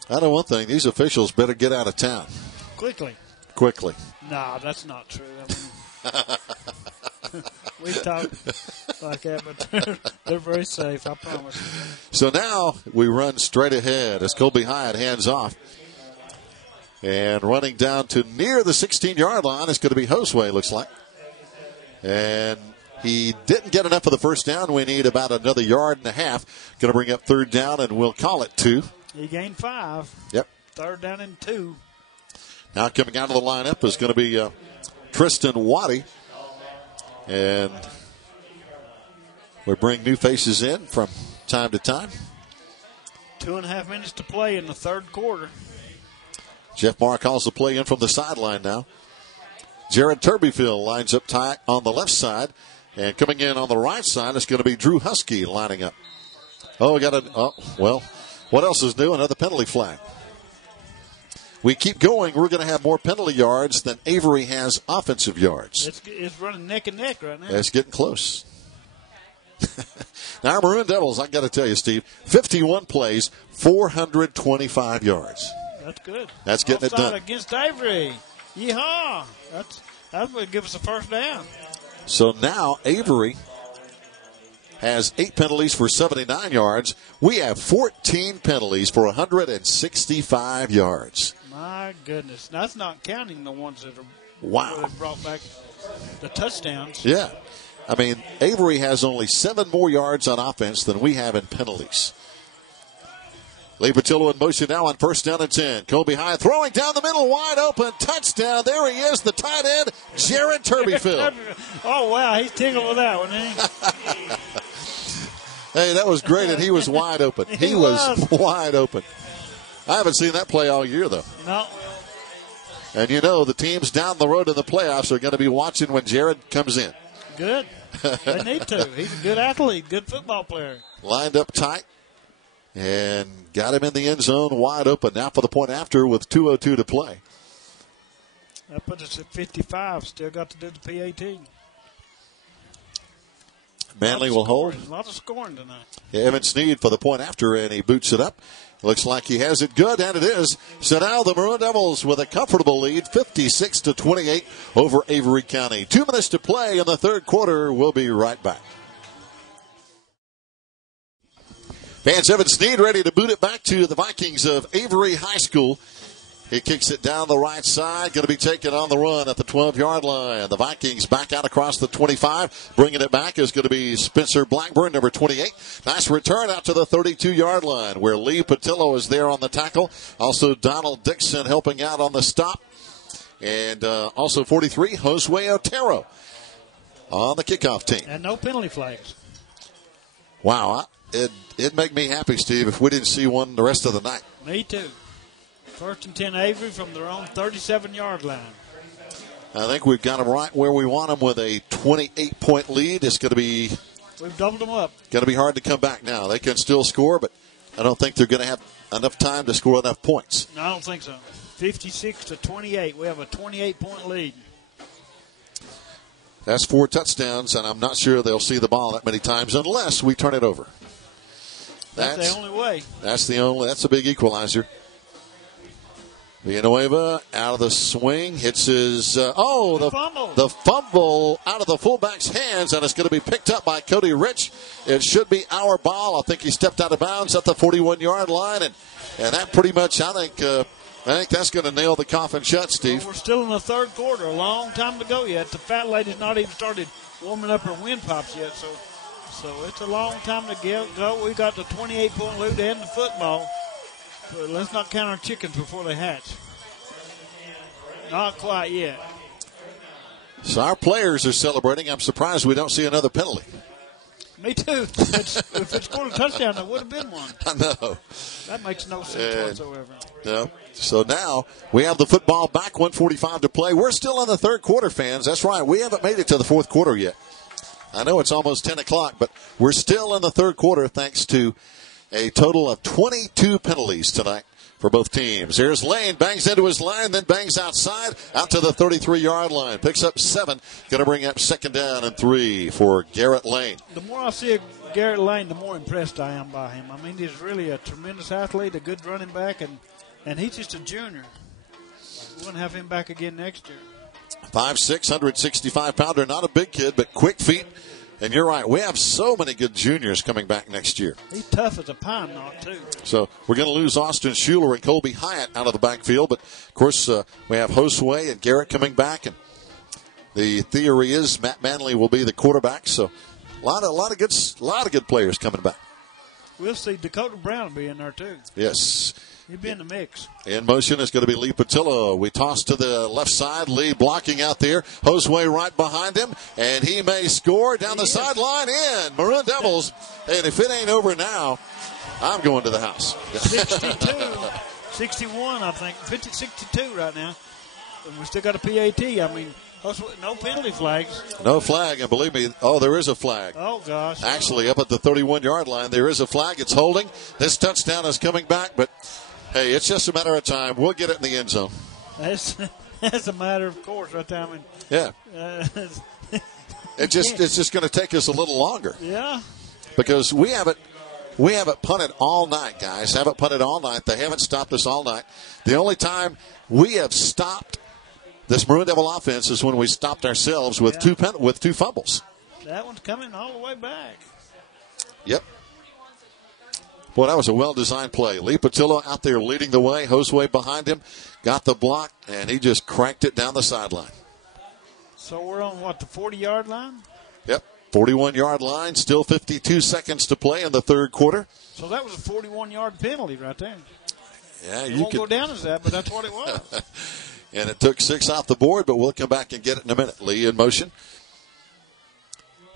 I know one thing. These officials better get out of town. Quickly. No, that's not true. I mean, we talk like that, but they're very safe, I promise. So now we run straight ahead as Colby Hyatt hands off. And running down to near the 16-yard line is going to be Josue, looks like. And he didn't get enough for the first down. We need about another yard and a half. Going to bring up third down, and we'll call it 2. He gained 5. Yep. Third down and 2. Now coming out of the lineup is going to be Tristan Waddy. And we bring new faces in from time to time. 2.5 minutes to play in the third quarter. Jeff Marr calls the play in from the sideline now. Jared Turbyfield lines up tight on the left side. And coming in on the right side is going to be Drew Husky lining up. What else is new? Another penalty flag. We keep going. We're going to have more penalty yards than Avery has offensive yards. It's running neck and neck right now. It's getting close. Now, our Maroon Devils, I got to tell you, Steve, 51 plays, 425 yards. That's good. That's getting Offside it done. Against Avery. Yeehaw. That would give us a first down. So now Avery has 8 penalties for 79 yards. We have 14 penalties for 165 yards. My goodness. That's not counting the ones that are Wow. brought back the touchdowns. Yeah. I mean, Avery has only 7 more yards on offense than we have in penalties. Lee Patillo in motion now on first down and 10. Colby High throwing down the middle, wide open, touchdown. There he is, the tight end, Jared Turbyfield. Oh, wow, he's tickled with that one, ain't he? Hey, that was great, and he was wide open. He was wide open. I haven't seen that play all year, though. No. And you know, the teams down the road in the playoffs are going to be watching when Jared comes in. Good. They need to. He's a good athlete, good football player. Lined up tight and got him in the end zone wide open. Now for the point after with 2:02 to play. That puts us at 55. Still got to do the PAT. Manley will hold. A lot of scoring tonight. Evan Sneed for the point after, and he boots it up. Looks like he has it good, and it is. So now the Maroon Devils with a comfortable lead, 56-28 over Avery County. 2 minutes to play in the third quarter. We'll be right back. Vance Evan Sneed ready to boot it back to the Vikings of Avery High School. He kicks it down the right side. Going to be taken on the run at the 12-yard line. The Vikings back out across the 25. Bringing it back is going to be Spencer Blackburn, number 28. Nice return out to the 32-yard line where Lee Patillo is there on the tackle. Also Donald Dixon helping out on the stop. And also 43, Josue Otero on the kickoff team. And no penalty flags. Wow. It'd make me happy, Steve, if we didn't see one the rest of the night. Me too. First and 10 Avery from their own 37-yard line. I think we've got them right where we want them with a 28-point lead. It's going to be We've doubled them up. Going to be hard to come back now. They can still score, but I don't think they're going to have enough time to score enough points. No, I don't think so. 56-28. We have a 28-point lead. That's 4 touchdowns, and I'm not sure they'll see the ball that many times unless we turn it over. That's the only way. That's a big equalizer. Villanueva out of the swing, hits his, fumble. The fumble out of the fullback's hands, and it's going to be picked up by Cody Rich. It should be our ball. I think he stepped out of bounds at the 41-yard line, and that pretty much, I think that's going to nail the coffin shut, Steve. Well, we're still in the third quarter. A long time to go yet. The fat lady's not even started warming up her windpipes yet, so it's a long time to go. We got the 28-point lead and the football. But let's not count our chickens before they hatch. Not quite yet. So our players are celebrating. I'm surprised we don't see another penalty. Me too. If it scored a touchdown, there would have been one. I know. That makes no sense whatsoever. No. So now we have the football back, 1:45 to play. We're still in the third quarter, fans. That's right. We haven't made it to the fourth quarter yet. I know it's almost 10 o'clock, but we're still in the third quarter thanks to a total of 22 penalties tonight for both teams. Here's Lane, bangs into his line, then bangs outside, out to the 33-yard line. Picks up 7, going to bring up 2nd down and 3 for Garrett Lane. The more I see Garrett Lane, the more impressed I am by him. I mean, he's really a tremendous athlete, a good running back, and he's just a junior. We want to have him back again next year. 5'6", 165-pounder, not a big kid, but quick feet. And you're right, we have so many good juniors coming back next year. He's tough as a pine knot, too. So we're going to lose Austin Schuler and Colby Hyatt out of the backfield. But, of course, we have Josue and Garrett coming back. And the theory is Matt Manley will be the quarterback. So a lot of good players coming back. We'll see. Dakota Brown will be in there, too. Yes. He'll be in the mix. In motion is going to be Lee Patillo. We toss to the left side. Lee blocking out there. Josue right behind him. And he may score down the sideline in. Maroon Devils. And if it ain't over now, I'm going to the house. 61, I think. 62 right now. And we still got a PAT. I mean, no penalty flags. No flag. And believe me, there is a flag. Oh, gosh. Actually, up at the 31-yard line, there is a flag. It's holding. This touchdown is coming back, but hey, it's just a matter of time. We'll get it in the end zone. That's a matter of course right there. I mean, yeah. It's just going to take us a little longer. Yeah. Because we haven't punted all night, guys. Haven't punted all night. They haven't stopped us all night. The only time we have stopped this Maroon Devil offense is when we stopped ourselves with two fumbles. That one's coming all the way back. Yep. Boy, that was a well-designed play. Lee Patillo out there leading the way. Josue behind him. Got the block, and he just cranked it down the sideline. So we're on, the 40-yard line? Yep, 41-yard line. Still 52 seconds to play in the third quarter. So that was a 41-yard penalty right there. Yeah, it won't go down as that, but that's what it was. And it took 6 off the board, but we'll come back and get it in a minute. Lee in motion.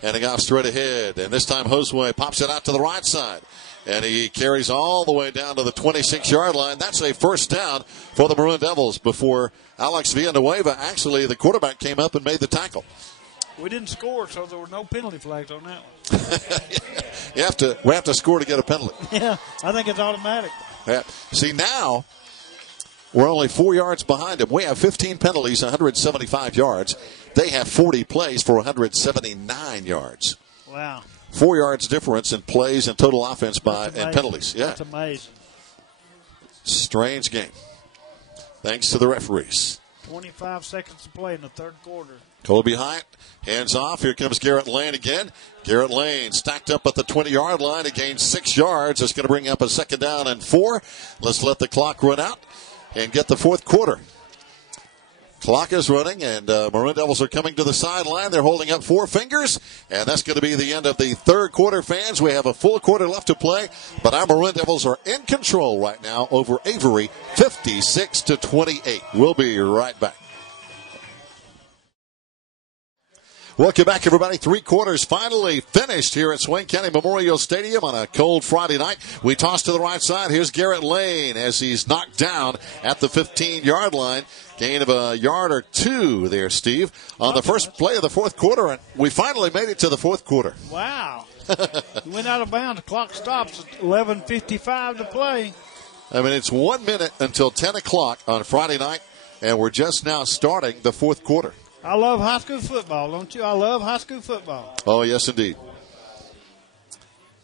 Handing off straight ahead. And this time Josue pops it out to the right side. And he carries all the way down to the 26-yard line. That's a first down for the Maroon Devils before Alex Villanueva, actually the quarterback, came up and made the tackle. We didn't score, so there were no penalty flags on that We one. have to score to get a penalty. Yeah, I think it's automatic. Yeah. See, now we're only 4 yards behind them. We have 15 penalties, 175 yards. They have 40 plays for 179 yards. Wow. 4 yards difference in plays and total offense and penalties. Yeah. That's amazing. Strange game. Thanks to the referees. 25 seconds to play in the third quarter. Colby Hyatt, hands off. Here comes Garrett Lane again. Garrett Lane stacked up at the 20-yard line. He gained 6 yards. It's going to bring up a 2nd down and 4. Let's let the clock run out and get the fourth quarter. Clock is running, and Maroon Devils are coming to the sideline. They're holding up 4 fingers, and that's going to be the end of the third quarter, fans. We have a full quarter left to play, but our Maroon Devils are in control right now over Avery, 56-28. We'll be right back. Welcome back, everybody. 3 quarters finally finished here at Swain County Memorial Stadium on a cold Friday night. We toss to the right side. Here's Garrett Lane as he's knocked down at the 15-yard line. Gain of a yard or 2 there, Steve, on the first play of the fourth quarter. And we finally made it to the fourth quarter. Wow. You went out of bounds. The clock stops at 11:55 to play. I mean, it's 1 minute until 10 o'clock on Friday night, and we're just now starting the fourth quarter. I love high school football, don't you? I love high school football. Oh, yes, indeed.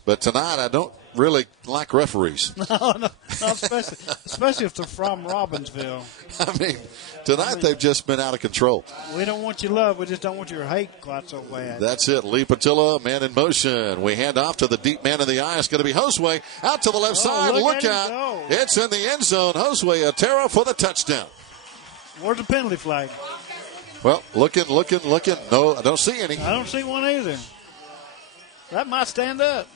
But tonight, I don't really like referees. No, especially if they're from Robbinsville. I mean, tonight they've just been out of control. We don't want your love. We just don't want your hate quite so bad. That's it. Lee Patillo, man in motion. We hand off to the deep man in the eye. It's going to be Josue out to the left side. Look out. It's in the end zone. Josue Otero for the touchdown. Where's the penalty flag? Well, looking. No, I don't see any. I don't see one either. That might stand up.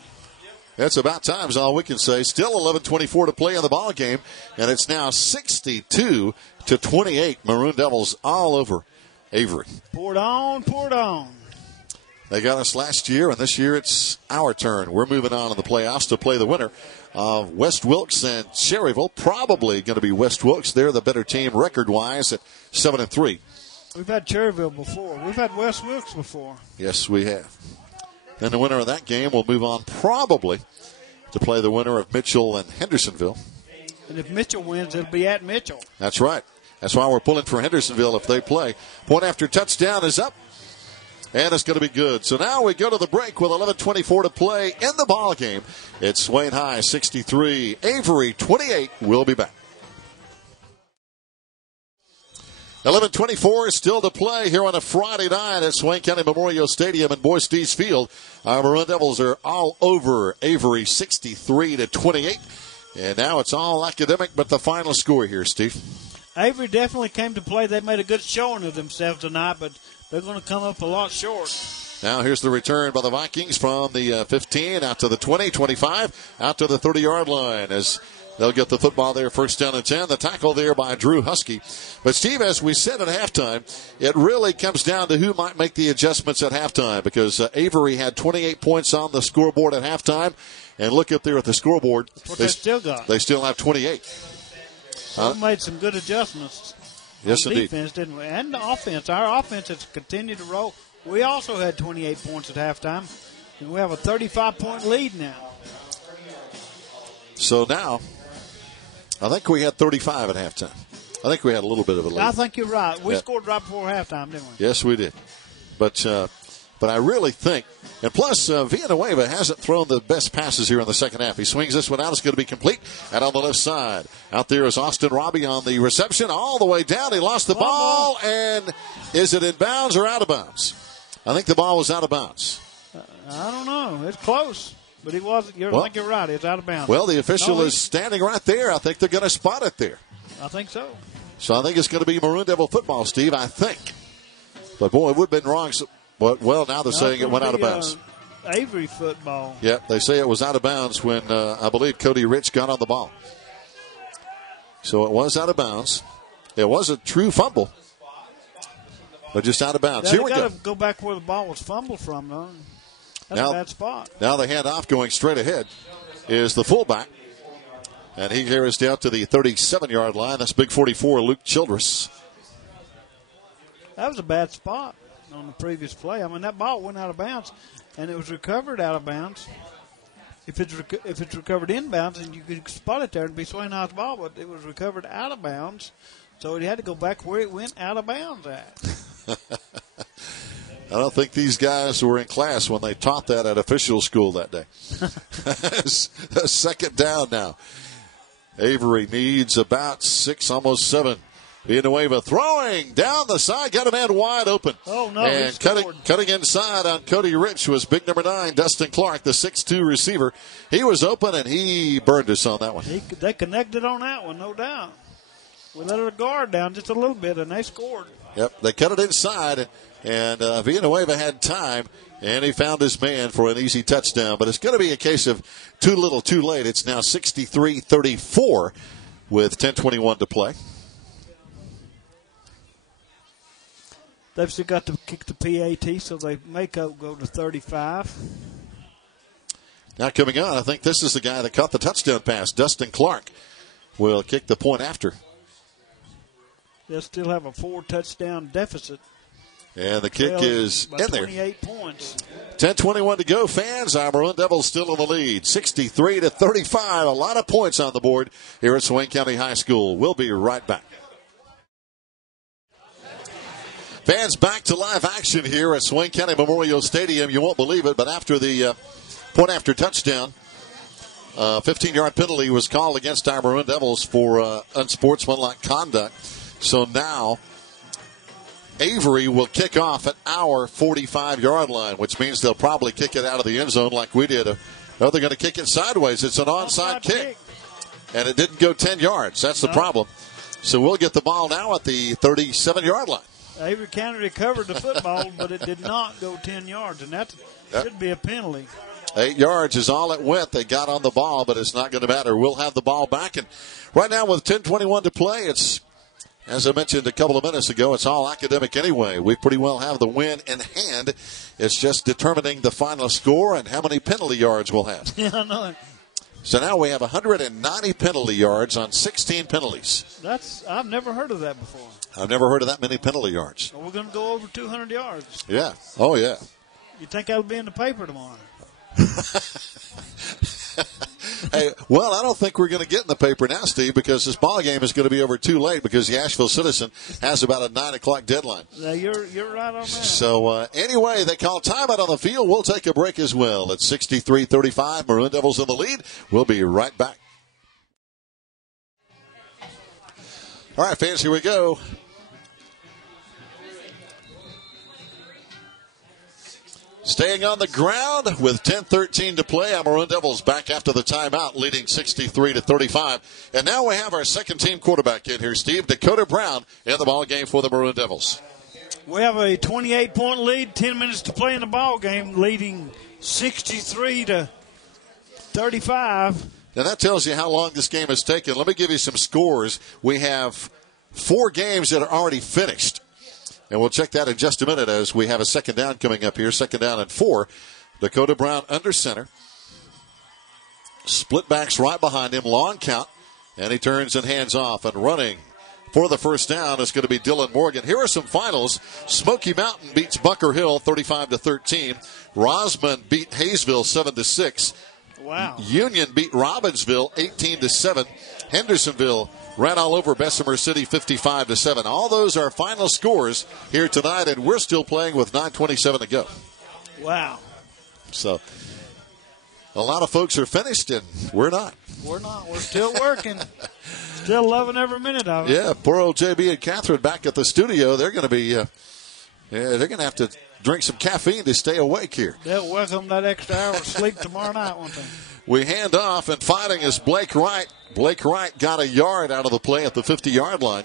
That's about time is all we can say. Still 11:24 to play in the ball game, and it's now 62-28. Maroon Devils all over Avery. Pour it on. They got us last year, and this year it's our turn. We're moving on to the playoffs to play the winner of West Wilkes and Cherryville. Probably going to be West Wilkes. They're the better team record-wise at 7-3. We've had Cherryville before. We've had West Wilkes before. Yes, we have. Then the winner of that game will move on probably to play the winner of Mitchell and Hendersonville. And if Mitchell wins, it'll be at Mitchell. That's right. That's why we're pulling for Hendersonville if they play. Point after touchdown is up, and it's going to be good. So now we go to the break with 11:24 to play in the ball game. It's Swain High 63, Avery 28. We'll be back. 11:24 is still to play here on a Friday night at Swain County Memorial Stadium in Boise Steve's Field. Our Maroon Devils are all over Avery 63-28. And now it's all academic, but the final score here, Steve. Avery definitely came to play. They made a good showing of themselves tonight, but they're going to come up a lot short. Now here's the return by the Vikings from the 15 out to the 20, 25, out to the 30-yard line as they'll get the football there, first down and 10. The tackle there by Drew Husky. But, Steve, as we said at halftime, it really comes down to who might make the adjustments at halftime because Avery had 28 points on the scoreboard at halftime. And look up there at the scoreboard. What they still got. They still have 28. We made some good adjustments. Yes, indeed. Defense, didn't we? And the offense. Our offense has continued to roll. We also had 28 points at halftime. And we have a 35-point lead now. So now, I think we had 35 at halftime. I think we had a little bit of a lead. I think you're right. We scored right before halftime, didn't we? Yes, we did. But I really think, and plus Villanueva hasn't thrown the best passes here in the second half. He swings this one out. It's going to be complete. And on the left side, out there is Austin Robbie on the reception. All the way down. He lost the ball. And is it in bounds or out of bounds? I think the ball was out of bounds. I don't know. It's close. But he wasn't. I think you're right. It's out of bounds. Well, the official is standing right there. I think they're going to spot it there. I think so. So I think it's going to be Maroon Devil football, Steve, I think. But, boy, it would have been wrong. But, well, now they're saying it went out of bounds. Avery football. Yeah, they say it was out of bounds when I believe Cody Rich got on the ball. So it was out of bounds. It was a true fumble, but just out of bounds. Here we go. Got to go back where the ball was fumbled from, though. That's a bad spot. Now the handoff going straight ahead is the fullback. And he carries down to the 37-yard line. That's big 44, Luke Childress. That was a bad spot on the previous play. I mean, that ball went out of bounds, and it was recovered out of bounds. If it's recovered in bounds, and you could spot it there and be Swain High's ball, but it was recovered out of bounds, so he had to go back where it went out of bounds at. I don't think these guys were in class when they taught that at official school that day. Second down now. Avery needs about 6, almost 7. Villanueva throwing down the side, got a man wide open. Oh, no, and cutting inside on Cody Rich was big number 9, Dustin Clark, the 6'2 receiver. He was open, and he burned us on that one. They connected on that one, no doubt. We let our guard down just a little bit, and they scored. Yep, they cut it inside, and Villanueva had time, and he found his man for an easy touchdown. But it's going to be a case of too little, too late. It's now 63-34 with 10:21 to play. They've still got to kick the PAT, so they may go to 35. Now coming on, I think this is the guy that caught the touchdown pass. Dustin Clark will kick the point after. They'll still have a 4-touchdown deficit. And the kick is in there. 28 points. 10:21 to go, fans. Our Maroon Devils still in the lead, 63-35. A lot of points on the board here at Swain County High School. We'll be right back. Fans, back to live action here at Swain County Memorial Stadium. You won't believe it, but after the point after touchdown, 15-yard penalty was called against our Maroon Devils for unsportsmanlike conduct. So now Avery will kick off at our 45-yard line, which means they'll probably kick it out of the end zone like we did. No, they're going to kick it sideways. It's an onside kick. And it didn't go 10 yards. That's the problem. So we'll get the ball now at the 37-yard line. Avery County recovered the football, but it did not go 10 yards, and that should be a penalty. 8 yards is all it went. They got on the ball, but it's not going to matter. We'll have the ball back. And right now with 10:21 to play, it's As I mentioned a couple of minutes ago, it's all academic anyway. We pretty well have the win in hand. It's just determining the final score and how many penalty yards we'll have. Yeah, I know it. So now we have 190 penalty yards on 16 penalties. I've never heard of that before. I've never heard of that many penalty yards. Well, we're going to go over 200 yards. Yeah. Oh, yeah. You think that'll be in the paper tomorrow? Hey, well, I don't think we're going to get in the paper now, Steve, because this ball game is going to be over too late because the Asheville Citizen has about a 9 o'clock deadline. Yeah, you're right on that. So, anyway, they call timeout on the field. We'll take a break as well. It's 63-35. Maroon Devils in the lead. We'll be right back. All right, fans, here we go. Staying on the ground with 10:13 to play. Our Maroon Devils back after the timeout, leading 63-35. And now we have our second team quarterback in here, Steve. Dakota Brown in the ball game for the Maroon Devils. We have a 28-point lead, 10 minutes to play in the ball game, leading 63-35. Now that tells you how long this game has taken. Let me give you some scores. We have 4 games that are already finished. And we'll check that in just a minute as we have a second down coming up here. Second down and 4. Dakota Brown under center. Split backs right behind him. Long count. And he turns and hands off. And running for the first down is going to be Dylan Morgan. Here are some finals. Smoky Mountain beats Bunker Hill 35-13. Rosman beat Hayesville 7-6. Wow. Union beat Robbinsville 18-7. Hendersonville ran all over Bessemer City 55-7. All those are final scores here tonight, and we're still playing with 9:27 to go. Wow. So a lot of folks are finished, and we're not. We're not. We're still working. Still loving every minute of it. Yeah, poor old JB and Catherine back at the studio. They're going to be, they're going to have to drink some caffeine to stay awake here. They'll welcome that extra hour of sleep tomorrow night, won't they? We hand off, and fighting is Blake Wright. Blake Wright got a yard out of the play at the 50-yard line.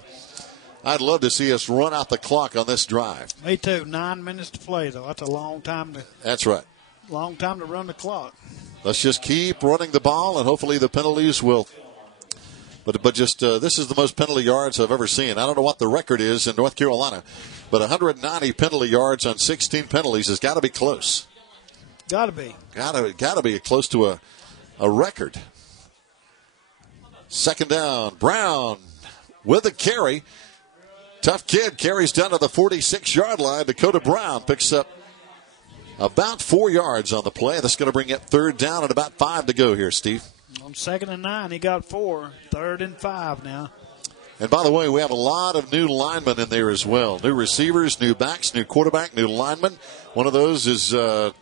I'd love to see us run out the clock on this drive. Me too. 9 minutes to play, though. That's a long time to. That's right. Long time to run the clock. Let's just keep running the ball, and hopefully the penalties will. But just this is the most penalty yards I've ever seen. I don't know what the record is in North Carolina, but 190 penalty yards on 16 penalties has got to be close. Got to be. Got to be close to a record. Second down. Brown with the carry. Tough kid carries down to the 46-yard line. Dakota Brown picks up about 4 yards on the play. That's going to bring it third down and about 5 to go here, Steve. On 2nd and 9, he got 4. 3rd and 5 now. And by the way, we have a lot of new linemen in there as well. New receivers, new backs, new quarterback, new linemen. One of those is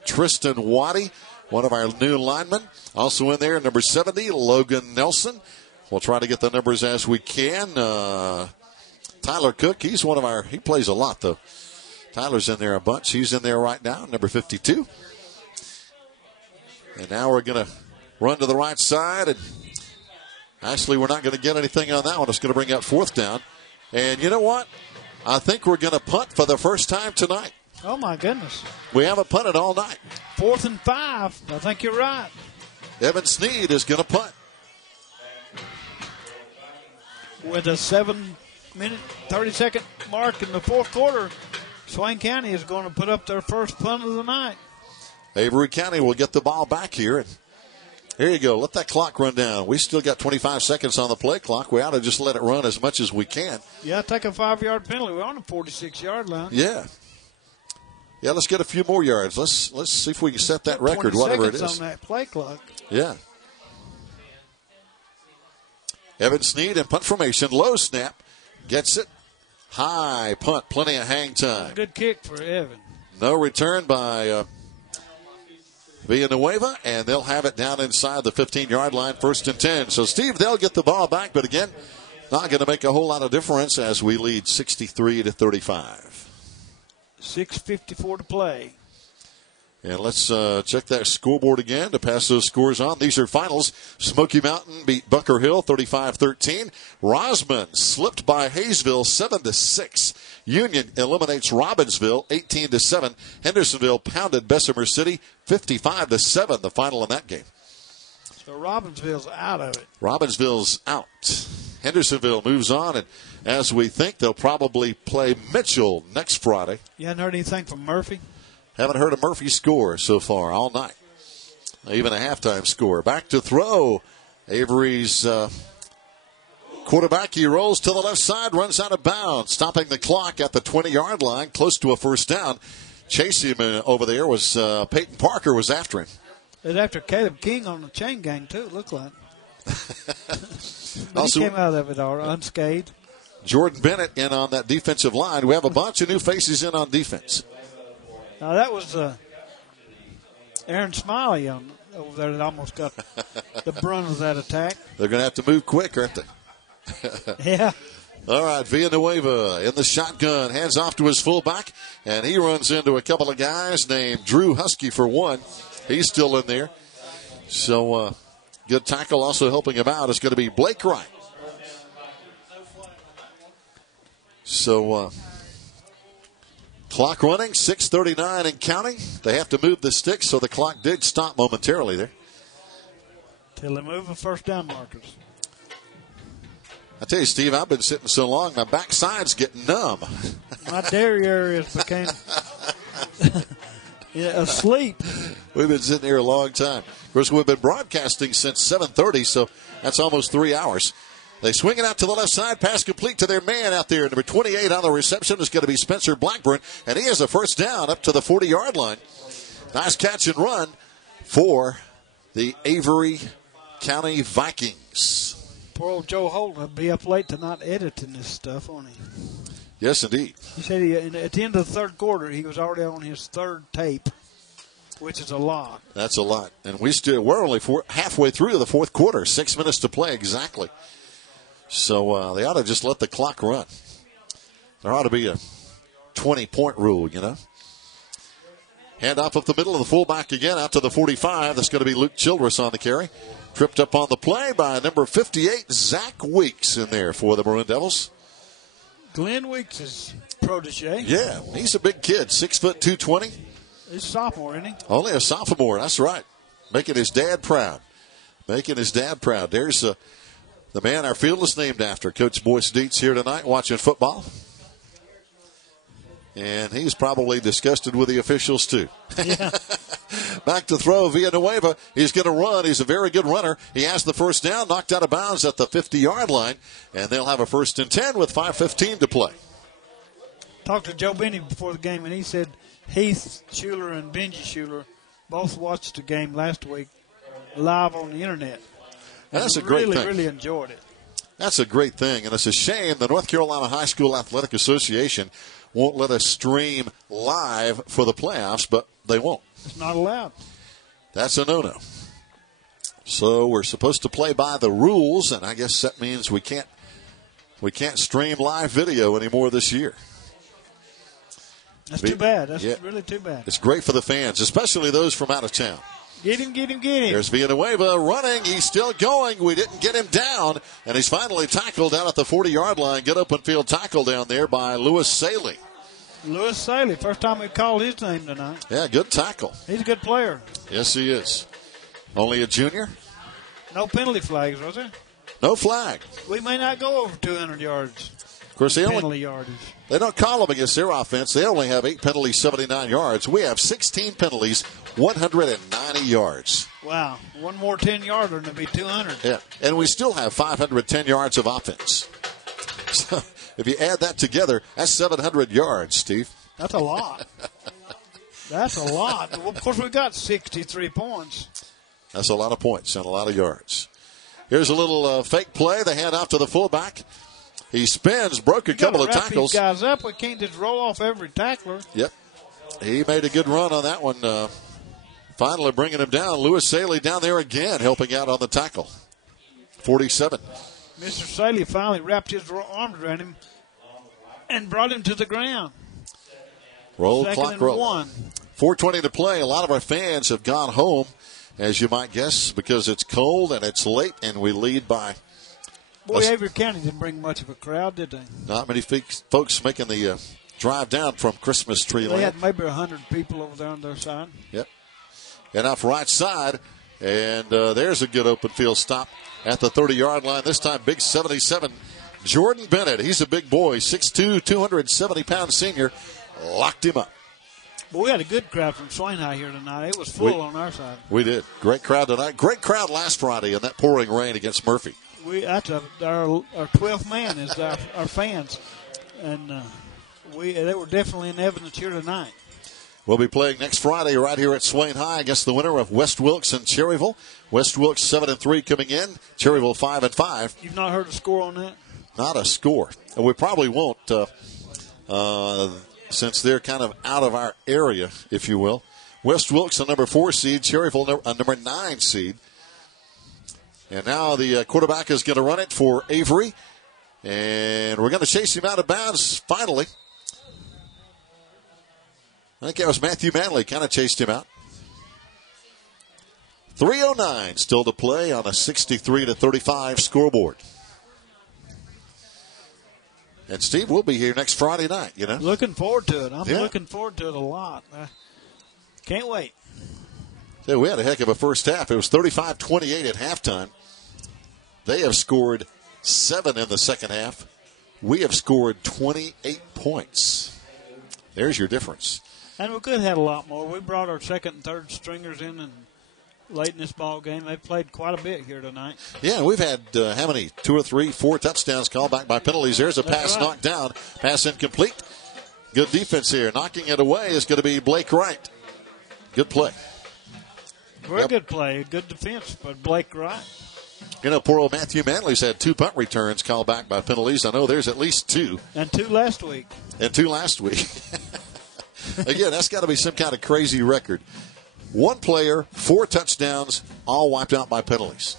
Tristan Waddy, one of our new linemen. Also in there, number 70, Logan Nelson. We'll try to get the numbers as we can. Tyler Cook, he's one of our, he plays a lot though. Tyler's in there a bunch. He's in there right now, number 52. And now we're going to run to the right side. And actually, we're not going to get anything on that one. It's going to bring up 4th down. And you know what? I think we're going to punt for the first time tonight. Oh, my goodness. We haven't punted all night. 4th and 5. I think you're right. Evan Sneed is going to punt. With a 7-minute, 30-second mark in the 4th quarter, Swain County is going to put up their first punt of the night. Avery County will get the ball back here. And here you go. Let that clock run down. We still got 25 seconds on the play clock. We ought to just let it run as much as we can. Yeah, take a 5-yard penalty. We're on the 46-yard line. Yeah. Yeah, let's get a few more yards. Let's see if we can set that record, whatever it is. 20 seconds on that play clock. Yeah. Evan Sneed in punt formation. Low snap. Gets it. High punt. Plenty of hang time. Good kick for Evan. No return by Villanueva, and they'll have it down inside the 15-yard line, 1st and 10. So, Steve, they'll get the ball back, but again, not going to make a whole lot of difference as we lead 63-35. 6:54 to play. And let's check that scoreboard again to pass those scores on. These are finals. Smoky Mountain beat Bunker Hill 35-13. Rosman slipped by Hayesville 7-6. Union eliminates Robbinsville 18-7. Hendersonville pounded Bessemer City 55-7. The final in that game. So Robbinsville's out of it. Robbinsville's out. Hendersonville moves on, and as we think, they'll probably play Mitchell next Friday. You hadn't heard anything from Murphy? Haven't heard a Murphy score so far all night. Even a halftime score. Back to throw. Avery's quarterback. He rolls to the left side, runs out of bounds, stopping the clock at the 20-yard line, close to a first down. Chasing him over there was Peyton Parker was after him. It was after Caleb King on the chain gang, too, it looked like. But Also, he came out of it all unscathed. Jordan Bennett in on that defensive line. We have a bunch of new faces in on defense. Now, that was Aaron Smiley over there that almost got the brunt of that attack. They're going to have to move quick, aren't they? Yeah. All right, Villanueva in the shotgun, hands off to his fullback, and he runs into a couple of guys named Drew Husky for one. He's still in there. So, good tackle. Also helping him out is going to be Blake Wright. So, clock running, 6:39 and counting. They have to move the sticks, so the clock did stop momentarily there. Till they move the first down markers. I tell you, Steve, I've been sitting so long, my backside's getting numb. My dairy areas became asleep. We've been sitting here a long time. Of course, we've been broadcasting since 7:30, so that's almost 3 hours. They swing it out to the left side, pass complete to their man out there. Number 28 on the reception is going to be Spencer Blackburn, and he has a first down up to the 40-yard line. Nice catch and run for the Avery County Vikings. Poor old Joe Holt will be up late tonight editing this stuff, won't he? Yes, indeed. He said at the end of the third quarter, he was already on his third tape, which is a lot. That's a lot. And we're only halfway through the fourth quarter, 6 minutes to play exactly. So they ought to just let the clock run. There ought to be a 20-point rule, you know. Hand off up the middle of the fullback again, out to the 45. That's going to be Luke Childress on the carry. Tripped up on the play by number 58, Zach Weeks in there for the Maroon Devils. Glenn Weeks is protege. Yeah, he's a big kid, 6 foot 220. He's a sophomore, isn't he? Only a sophomore, that's right. Making his dad proud. There's the man our field is named after. Coach Boyce Dietz here tonight watching football. And he's probably disgusted with the officials, too. Yeah. Back to throw, Villanueva. He's going to run. He's a very good runner. He has the first down, knocked out of bounds at the 50-yard line. And they'll have a 1st and 10 with 5:15 to play. Talked to Joe Benny before the game, and he said Heath Schuler and Benji Schuler both watched the game last week live on the internet. That's a great thing. Really enjoyed it. That's a great thing. And it's a shame the North Carolina High School Athletic Association won't let us stream live for the playoffs, but they won't. It's not allowed. That's a no-no. So we're supposed to play by the rules, and I guess that means we can't stream live video anymore this year. That's too bad. That's really too bad. It's great for the fans, especially those from out of town. Get him. There's Villanueva running. He's still going. We didn't get him down, and he's finally tackled down at the 40-yard line. Good open field tackle down there by Lewis Saley. Lewis Saley, first time we called his name tonight. Yeah, good tackle. He's a good player. Yes, he is. Only a junior? No penalty flags, was there? No flag. We may not go over 200 yards. Of course, penalty yardage. They don't call them against their offense. They only have 8 penalties, 79 yards. We have 16 penalties, 190 yards. Wow. One more 10-yarder and it'll be 200. Yeah, and we still have 510 yards of offense. So if you add that together, that's 700 yards, Steve. That's a lot. That's a lot. Well, of course, we got 63 points. That's a lot of points and a lot of yards. Here's a little fake play. They hand off to the fullback. He spins, broke a couple of tackles. These guys up. We can't just roll off every tackler. Yep. He made a good run on that one. Finally bringing him down. Lewis Saley down there again, helping out on the tackle. 47. Mr. Saley finally wrapped his arms around him and brought him to the ground. Roll, Second clock, and roll. 1. 4:20 to play. A lot of our fans have gone home, as you might guess, because it's cold and it's late, and we lead by. Boy, Avery County didn't bring much of a crowd, did they? Not many folks making the drive down from Christmas Tree Land. They had maybe 100 people over there on their side. Yep. And off right side, And there's a good open field stop at the 30-yard line. This time, big 77, Jordan Bennett. He's a big boy, 6'2", 270-pound senior. Locked him up. Well, we had a good crowd from Swain High here tonight. It was full on our side. We did. Great crowd tonight. Great crowd last Friday in that pouring rain against Murphy. That's our 12th man is our fans. And they were definitely in evidence here tonight. We'll be playing next Friday right here at Swain High against the winner of West Wilkes and Cherryville. West Wilkes 7-3 coming in. Cherryville 5-5. You've not heard a score on that? Not a score. And we probably won't since they're kind of out of our area, if you will. West Wilkes, a number 4 seed. Cherryville, a number 9 seed. And now the quarterback is going to run it for Avery. And we're going to chase him out of bounds finally. I think that was Matthew Manley kind of chased him out. 3:09 still to play on a 63-35 scoreboard. And Steve will be here next Friday night, you know. Looking forward to it. I'm looking forward to it a lot. Can't wait. Yeah, we had a heck of a first half. It was 35-28 at halftime. They have scored 7 in the second half. We have scored 28 points. There's your difference. And we could have had a lot more. We brought our second and third stringers in and late in this ball game. They played quite a bit here tonight. Yeah, we've had how many? 2 or 3, 4 touchdowns called back by penalties. There's a pass knocked down. Pass incomplete. Good defense here. Knocking it away is going to be Blake Wright. Good play. Very good play. Good defense by Blake Wright. You know, poor old Matthew Manley's had 2 punt returns called back by penalties. I know there's at least 2. And 2 last week. Again, that's got to be some kind of crazy record. 1 player, 4 touchdowns, all wiped out by penalties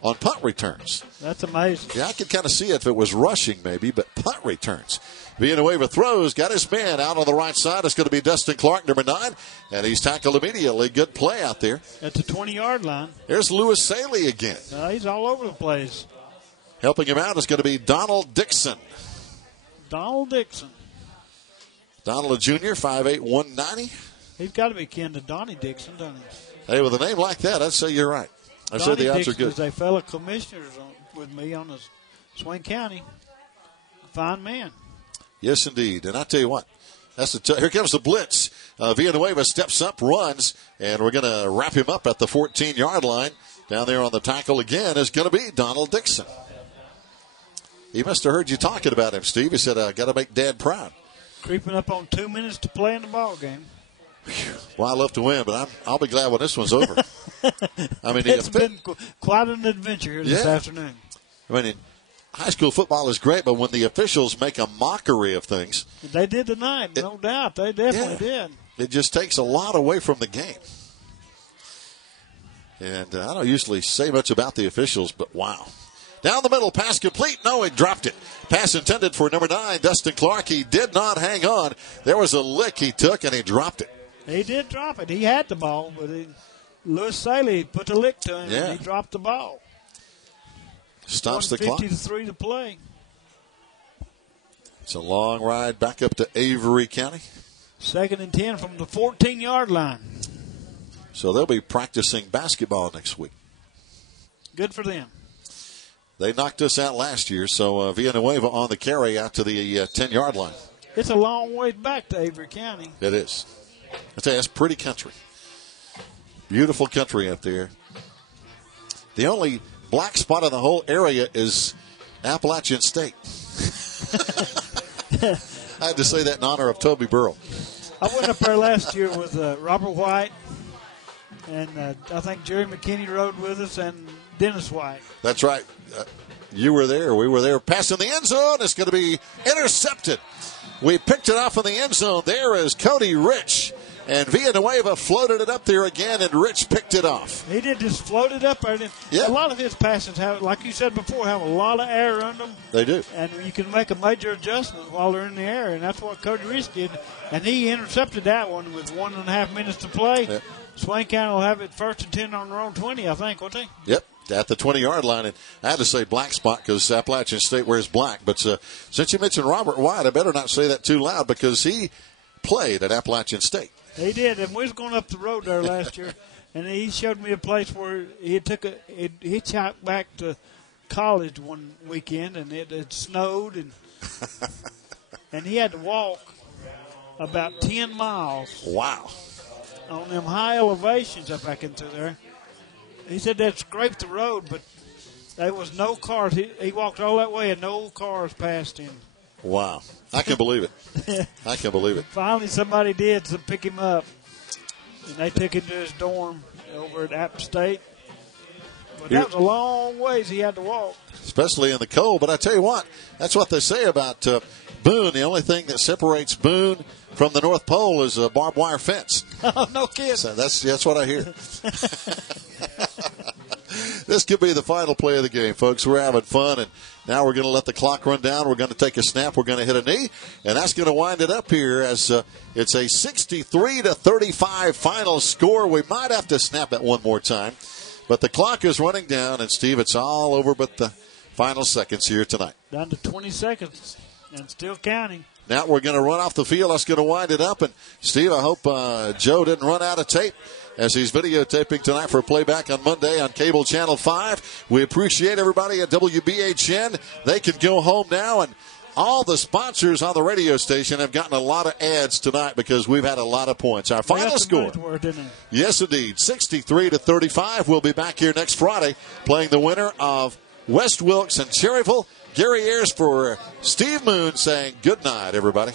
on punt returns. That's amazing. Yeah, I could kind of see it if it was rushing maybe, but punt returns. Villanueva throws, got his man out on the right side. It's going to be Dustin Clark, number 9, and he's tackled immediately. Good play out there. At the 20-yard line. There's Lewis Saley again. He's all over the place. Helping him out is going to be Donald Dixon. Donald, a junior, 5'8", 190. He's got to be kin to Donnie Dixon, doesn't he? Hey, with a name like that, I'd say you're right. I'd say the odds Dixon are good. is a fellow commissioner with me on the Swain County. Fine man. Yes, indeed. And I tell you what, here comes the blitz. Villanueva steps up, runs, and we're going to wrap him up at the 14-yard line. Down there on the tackle again is going to be Donald Dixon. He must have heard you talking about him, Steve. He said, I got to make Dad proud. Creeping up on 2 minutes to play in the ball game. Well, I love to win, but I'll be glad when this one's over. I mean, it's been quite an adventure here this afternoon. I mean, high school football is great, but when the officials make a mockery of things. They did tonight, no doubt. They definitely did. It just takes a lot away from the game. And I don't usually say much about the officials, but wow. Down the middle, pass complete. No, he dropped it. Pass intended for number 9, Dustin Clark. He did not hang on. There was a lick he took, and he dropped it. He did drop it. He had the ball, but Lewis Saley put the lick to him, and he dropped the ball. Stops the clock. 53 to play. It's a long ride back up to Avery County. 2nd and 10 from the 14-yard line. So they'll be practicing basketball next week. Good for them. They knocked us out last year, so Villanueva on the carry out to the 10-yard line. It's a long way back to Avery County. It is. I tell you, that's pretty country. Beautiful country up there. The only black spot in the whole area is Appalachian State. I had to say that in honor of Toby Burrell. I went up there last year with Robert White, and I think Jerry McKinney rode with us, and Dennis White. That's right. You were there. We were there. Pass in the end zone. It's going to be intercepted. We picked it off in the end zone. There is Cody Rich. And Villanueva floated it up there again, and Rich picked it off. He did just float it up there. A lot of his passes have, like you said before, have a lot of air in them. They do. And you can make a major adjustment while they're in the air, and that's what Cody Rich did. And he intercepted that one with 1.5 minutes to play. Yep. Swain County will have it 1st and 10 on their own 20, I think, won't they? Yep, at the 20-yard line. And I had to say black spot because Appalachian State wears black. But since you mentioned Robert White, I better not say that too loud because he played at Appalachian State. He did, and we was going up the road there last year, And he showed me a place where he hitchhiked back to college one weekend, and it had snowed, and he had to walk about 10 miles. Wow. On them high elevations up back into there. He said they'd scraped the road, but there was no cars. He walked all that way, and no cars passed him. Wow. I can believe it. I can believe it. Finally, somebody did to pick him up. And they took him to his dorm over at App State. But that was a long ways he had to walk. Especially in the cold. But I tell you what, that's what they say about Boone. The only thing that separates Boone from the North Pole is a barbed wire fence. Oh, no kidding. So that's what I hear. This could be the final play of the game, folks. We're having fun, and now we're going to let the clock run down. We're going to take a snap. We're going to hit a knee, and that's going to wind it up here as it's a 63-35 final score. We might have to snap it one more time, but the clock is running down, and, Steve, it's all over but the final seconds here tonight. Down to 20 seconds and still counting. Now we're going to run off the field. That's going to wind it up, and, Steve, I hope Joe didn't run out of tape as he's videotaping tonight for playback on Monday on Cable Channel 5. We appreciate everybody at WBHN. They can go home now, and all the sponsors on the radio station have gotten a lot of ads tonight because we've had a lot of points. Our final score, yes, indeed, 63-35. We'll be back here next Friday playing the winner of West Wilkes and Cherryville. Gary Ayers for Steve Moon saying good night, everybody.